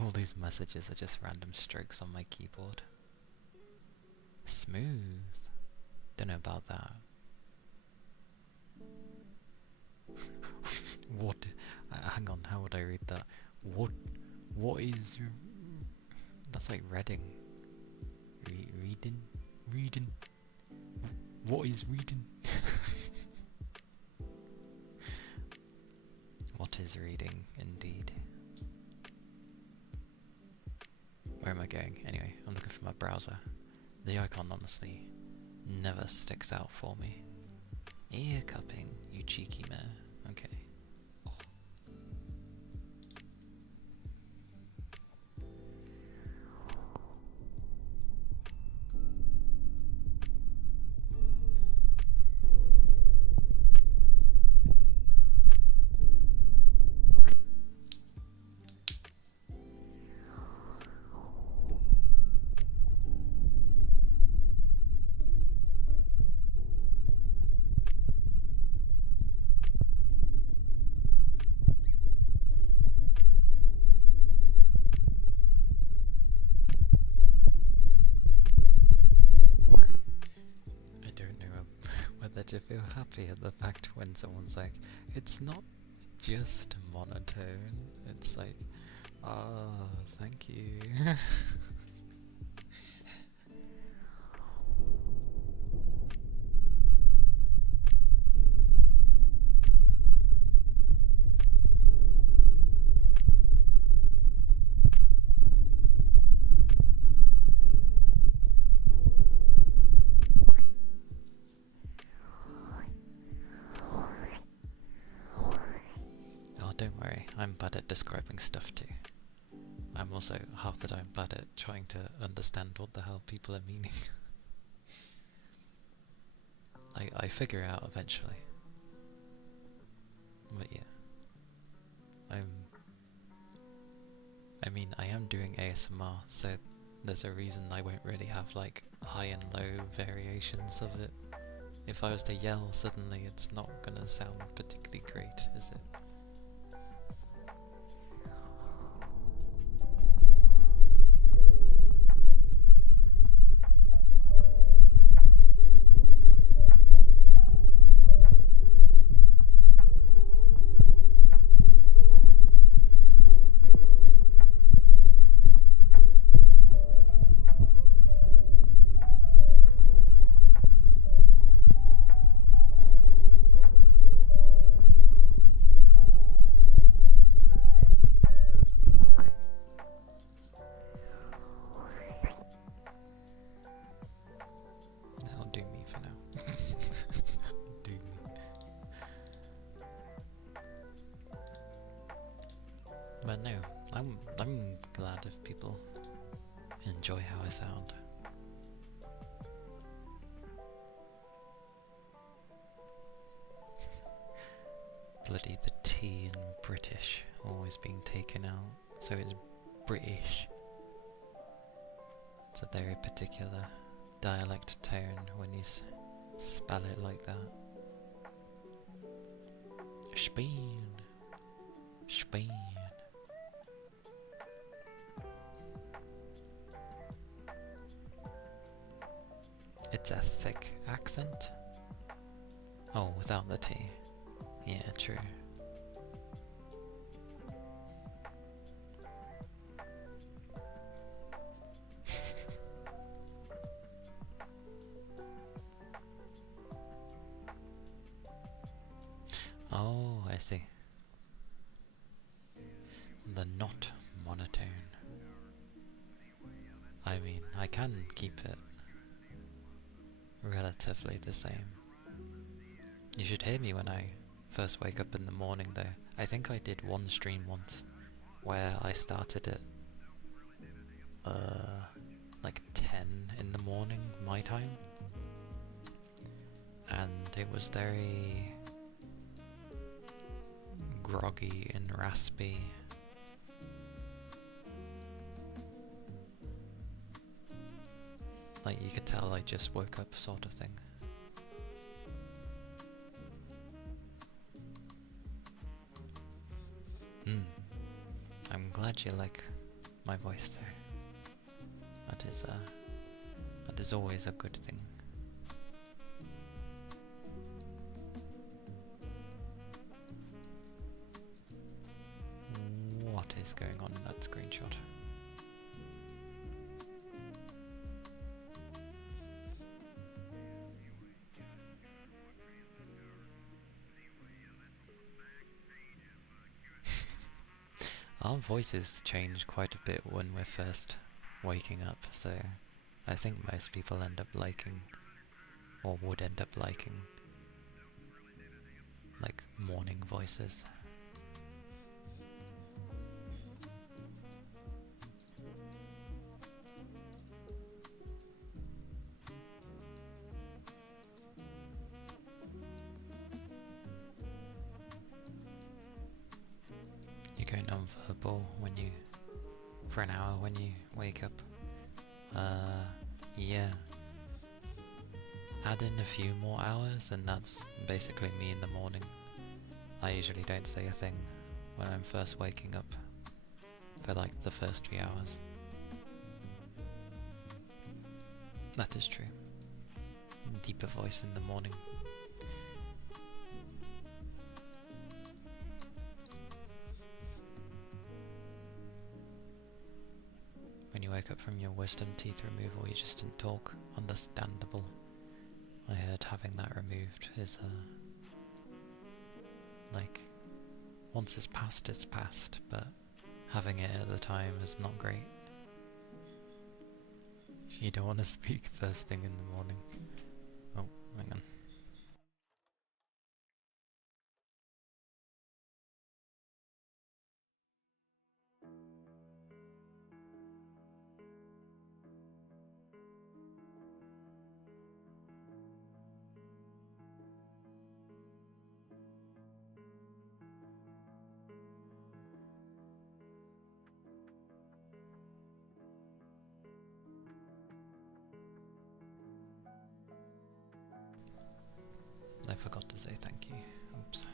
All these messages are just random strokes on my keyboard. Smooth. Don't know about that. What? Hang on, how would I read that? What is... That's like Reading. Reading. What is reading? What is reading, indeed. Where am I going? Anyway, I'm looking for my browser. The icon honestly never sticks out for me. Ear cupping, you cheeky man. Okay. To feel happy at the fact when someone's like, it's not just monotone, it's like, oh, thank you. don't worry, I'm bad at describing stuff too. I'm also half the time bad at trying to understand what the hell people are meaning. I figure out eventually. But yeah. I mean, I am doing ASMR, so there's a reason I won't really have like high and low variations of it. If I was to yell suddenly, it's not gonna sound particularly great, is it? That'll do me for now. Do me. But no, I'm glad if people enjoy how I sound. Bloody the T in British always being taken out, so it's British. It's a very particular dialect tone when you spell it like that. Spain. Spain. It's a thick accent. Oh, without the T. Yeah, true. Oh, I see. The not monotone. I mean, I can keep it relatively the same. You should hear me when I first wake up in the morning though. I think I did one stream once where I started at like 10 in the morning my time, and it was very groggy and raspy. Like you could tell I just woke up sort of thing. I'm glad you like my voice there. That is always a good thing. What is going on in that screenshot? Our voices change quite a bit when we're first waking up, so I think most people end up liking, or would end up liking, like morning voices. You go non-verbal for an hour when you wake up. Yeah. Add in a few more hours and that's basically me in the morning. I usually don't say a thing when I'm first waking up for like the first few hours. That is true. Deeper voice in the morning. When you wake up from your wisdom teeth removal, you just didn't talk. Understandable. I heard having that removed is like, once it's past, but having it at the time is not great. You don't want to speak first thing in the morning. Oh, hang on. forgot to say thank you. Oops.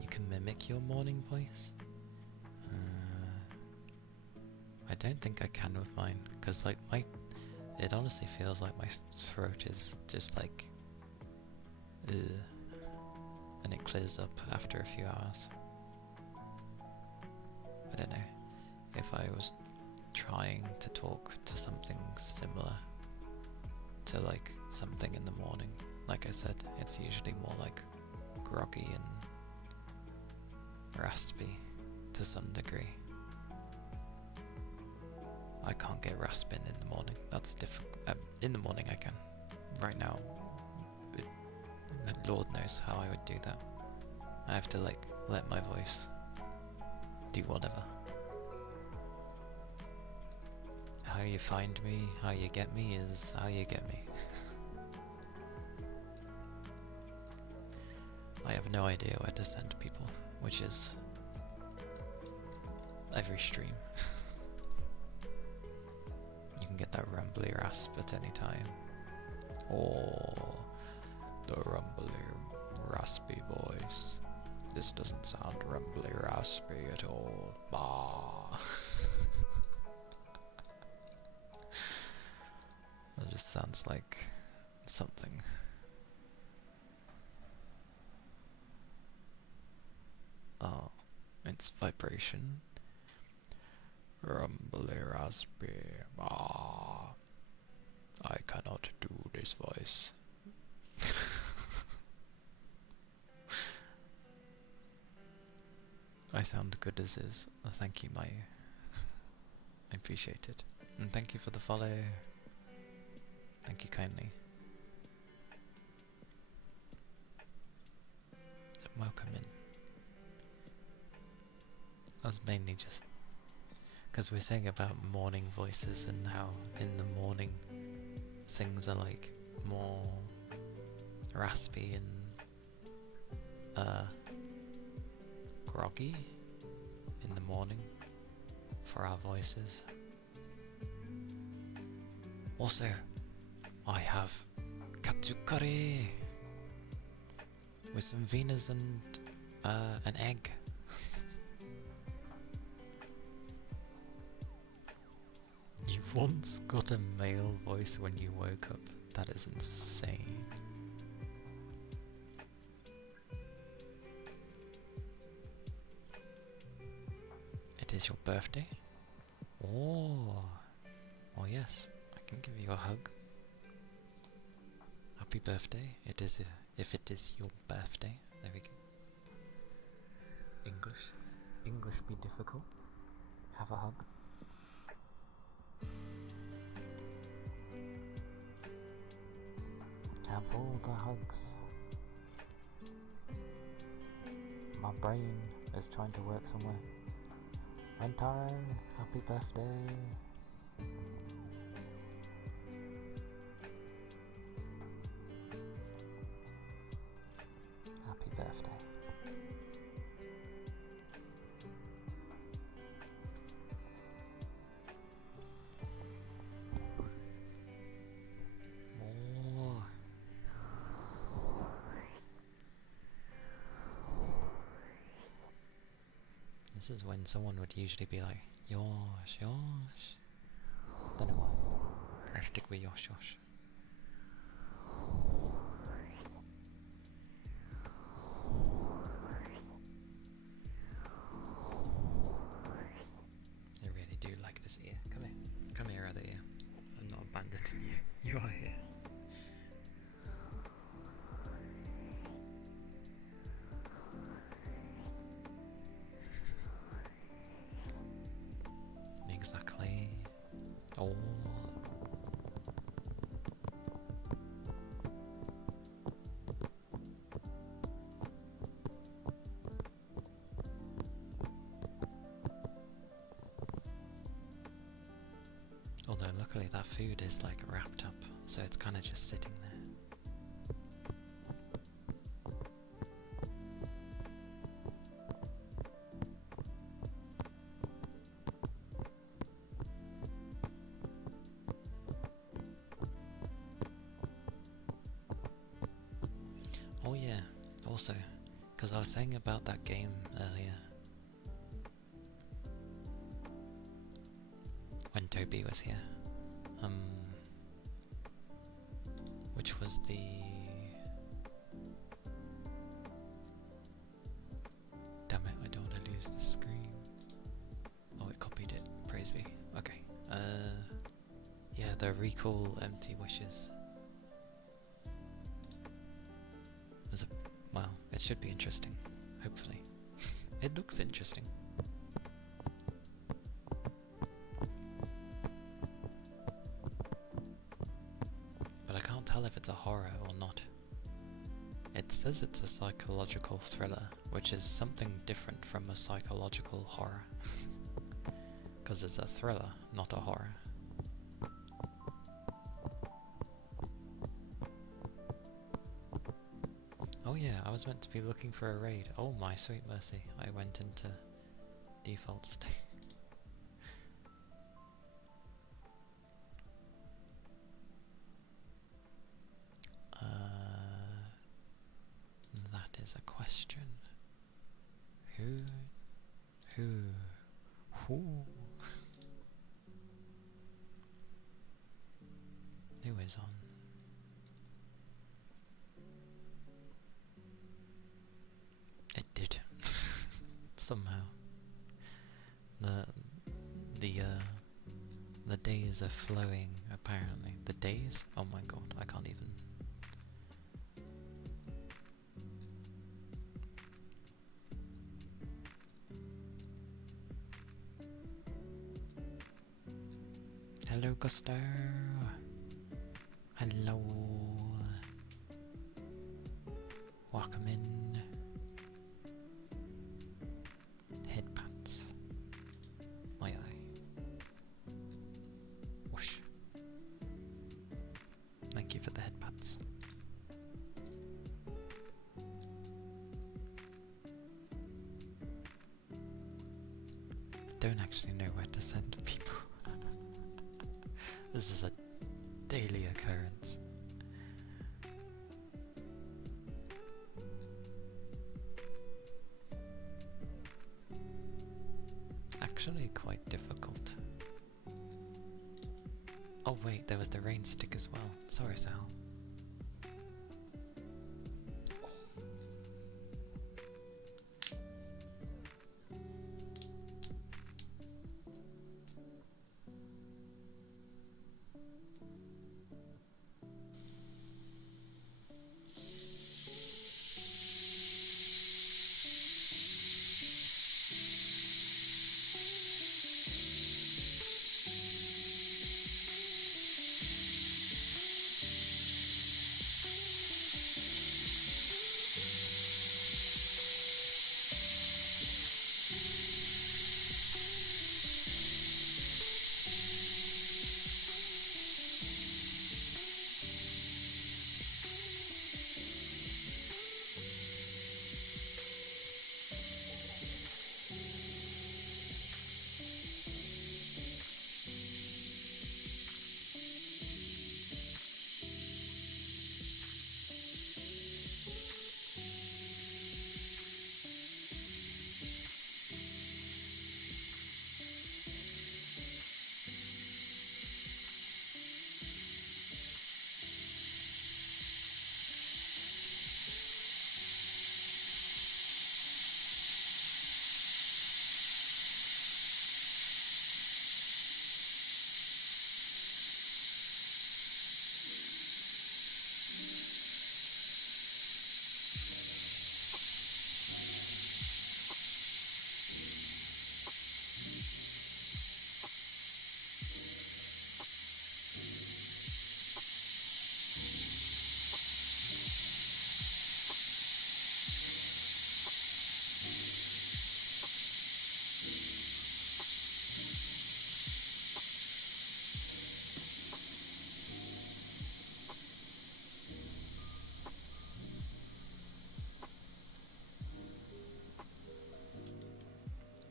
You can mimic your morning voice? I don't think I can with mine, because like it honestly feels like my throat is just like, ugh, and it clears up after a few hours. I don't know, if I was trying to talk to something similar to like something in the morning, like I said, it's usually more like groggy and raspy to some degree. I can't get rasping in the morning, that's difficult. In the morning I can. Right now, Lord knows how I would do that. I have to like let my voice do whatever. How you find me, how you get me is how you get me. I have no idea where to send people, which is every stream. You can get that rumbly rasp at any time. Oh, the rumbly raspy voice. This doesn't sound rumbly raspy at all. Bah. That just sounds like something. Oh, it's vibration. Rumbly raspy. Ah, I cannot do this voice. I sound good as is. Thank you, Maya. I appreciate it. And thank you for the follow. Thank you kindly. Welcome in. That was mainly just because we're saying about morning voices and how in the morning things are like more raspy and groggy in the morning for our voices. Also, I have katsukari with some Venus and an egg. You once got a male voice when you woke up. That is insane. It is your birthday? Oh, oh yes, I can give you a hug. Happy birthday. It is if it is your birthday. There we go. English be difficult. Have a hug. Have all the hugs. My brain is trying to work somewhere. Rentaro, happy birthday. Happy birthday. More. This is when someone would usually be like, Yosh, Yosh. Don't know why. I stick with Yosh, Yosh. I really do like this ear. Come here. Come here, other ear. I'm not abandoning you. You are here. Exactly. Oh. Although luckily that food is like wrapped up, so it's kind of just sitting there. Oh yeah, also, because I was saying about that game earlier, when Toby was here, which was the... Damn it, I don't want to lose the screen. Oh, it copied it, praise be. Okay, yeah, the recall empty wishes. There's a... well, it should be interesting, hopefully. It looks interesting. But I can't tell if it's a horror or not. It says it's a psychological thriller, which is something different from a psychological horror. Because it's a thriller, not a horror. Oh yeah, I was meant to be looking for a raid. Oh my sweet mercy, I went into default state. That is a question. Who is on? It did. Somehow. The days are flowing, apparently. The days? Oh my god, I can't even. Hello, Gusto. Hello. Welcome in. Head pats. My eye. Whoosh. Thank you for the head pats. I don't actually know where to send people. This is a daily occurrence. Actually quite difficult. Oh wait, there was the rain stick as well. Sorry, Sal.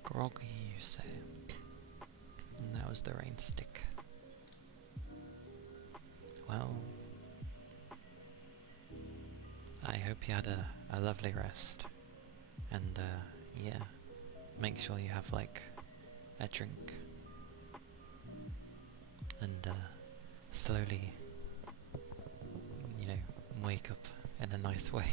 Groggy, you say? And that was the rain stick. Well, I hope you had a lovely rest. And yeah, make sure you have like a drink. And slowly, you know, wake up in a nice way.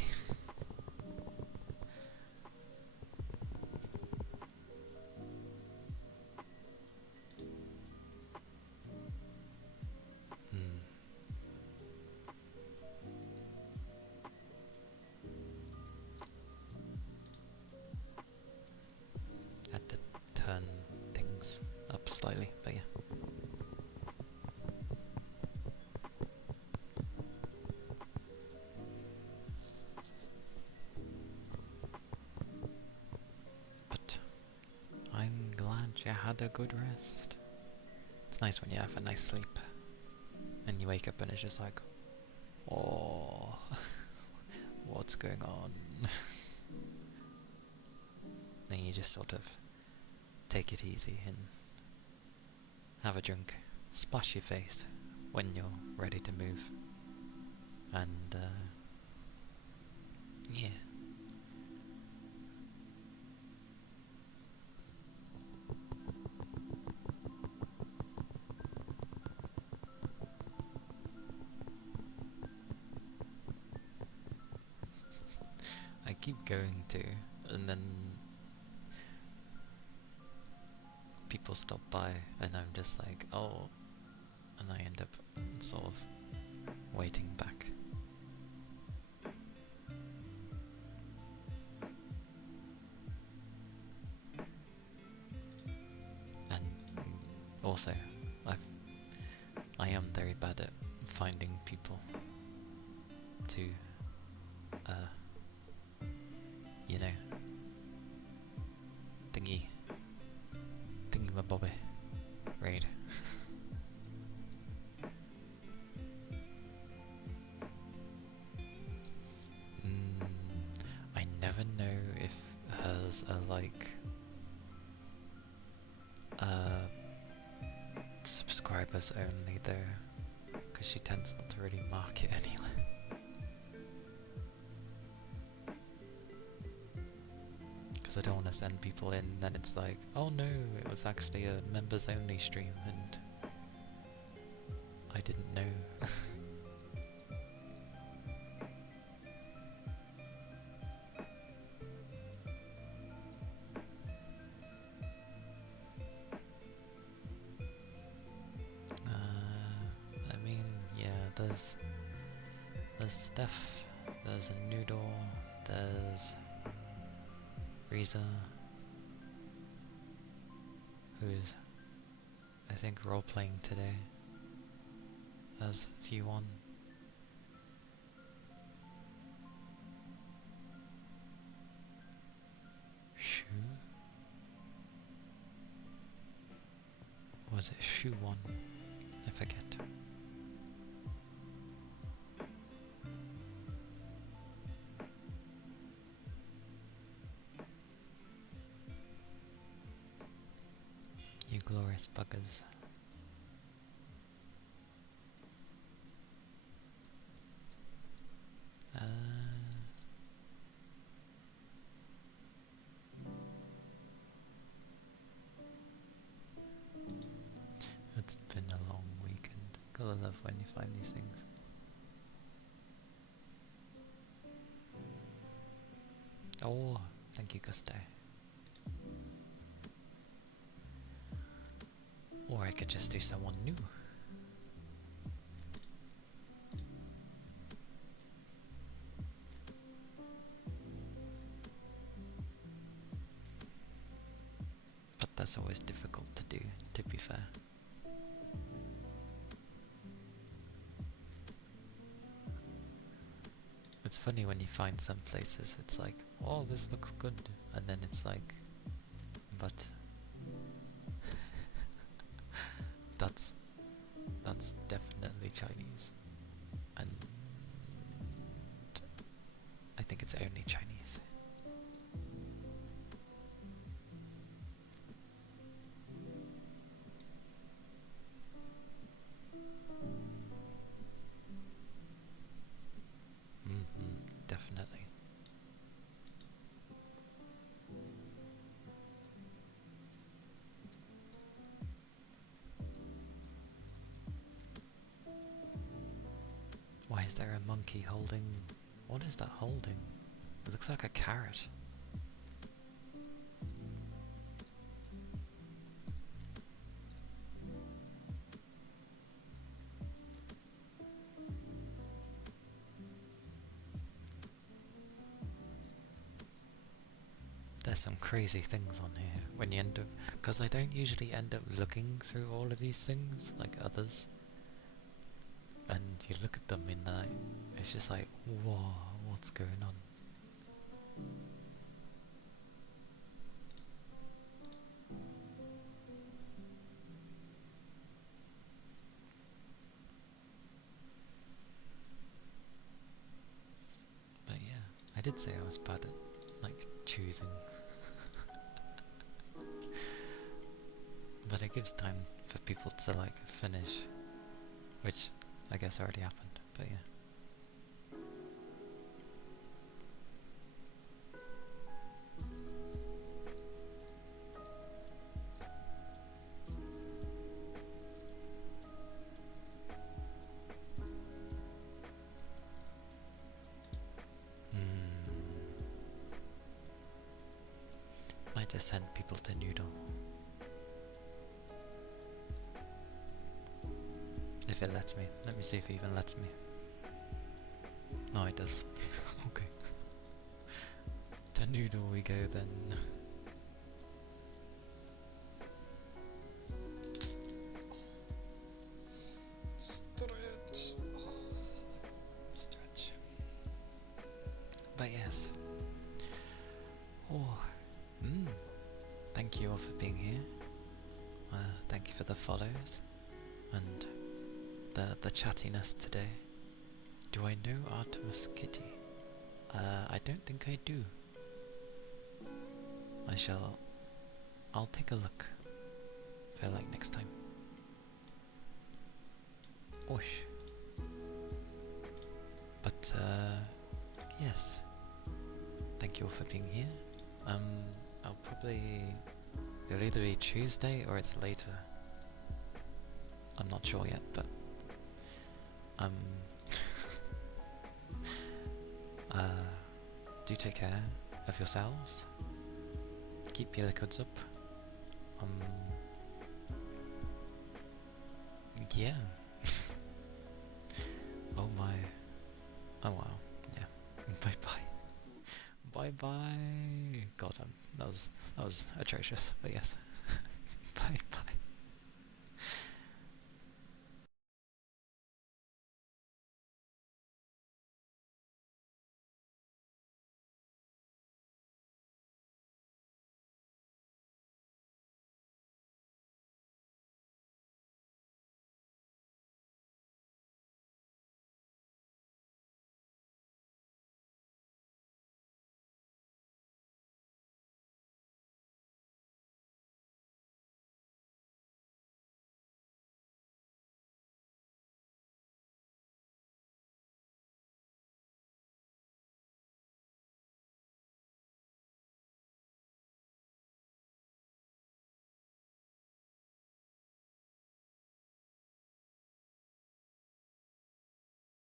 Hmm. Had to turn things up slightly, but yeah. But I'm glad you had a good rest. It's nice when you have a nice sleep and you wake up and it's just like, oh, what's going on? Then you just sort of take it easy and have a drink, splash your face when you're ready to move, and yeah. I keep going to, and then people stop by, and I'm just like, oh, and I end up sort of waiting back. And also, I am very bad at finding people to, you know, thingy-mabobby raid. I never know if hers are like subscribers only though, because she tends not to really mark it anywhere. Because I don't want to send people in, then it's like, oh no, it was actually a members only stream and I didn't know. I mean, yeah, there's Steph, there's a Noodle, there's Riza, who's, I think, role-playing today as T1. Shu? Or was it Shu1? I forget. You glorious buggers. It's been a long weekend. Gotta love when you find these things. Oh, thank you, Gusto. Or I could just do someone new. But that's always difficult to do, to be fair. It's funny when you find some places, it's like, oh, this looks good, and then it's like, but that's definitely Chinese, and I think it's only Chinese. Definitely. Why is there a monkey holding... What is that holding? It looks like a carrot. There's some crazy things on here when you end up... Because I don't usually end up looking through all of these things like others. And you look at them in the night, it's just like, whoa, what's going on? But yeah, I did say I was bad at, like, choosing. But it gives time for people to, like, finish. Which, I guess already happened, but yeah. Might just send people to Noodle. If it lets me. Let me see if it even lets me. No, it does. Okay. To Noodle we go then. Stretch. Stretch. But yes. Oh. Thank you all for being here. Thank you for the follows and the chattiness today. Do I know Artemis Kitty? I don't think I do. I'll take a look. Feel like next time. Osh. But yes. Thank you all for being here. I'll probably... It'll either be Tuesday or it's later. I'm not sure yet, but... do take care of yourselves. Keep your liquids up. Yeah. Oh my. Oh wow. Yeah. Bye bye. Bye bye. God, that was atrocious. But yes.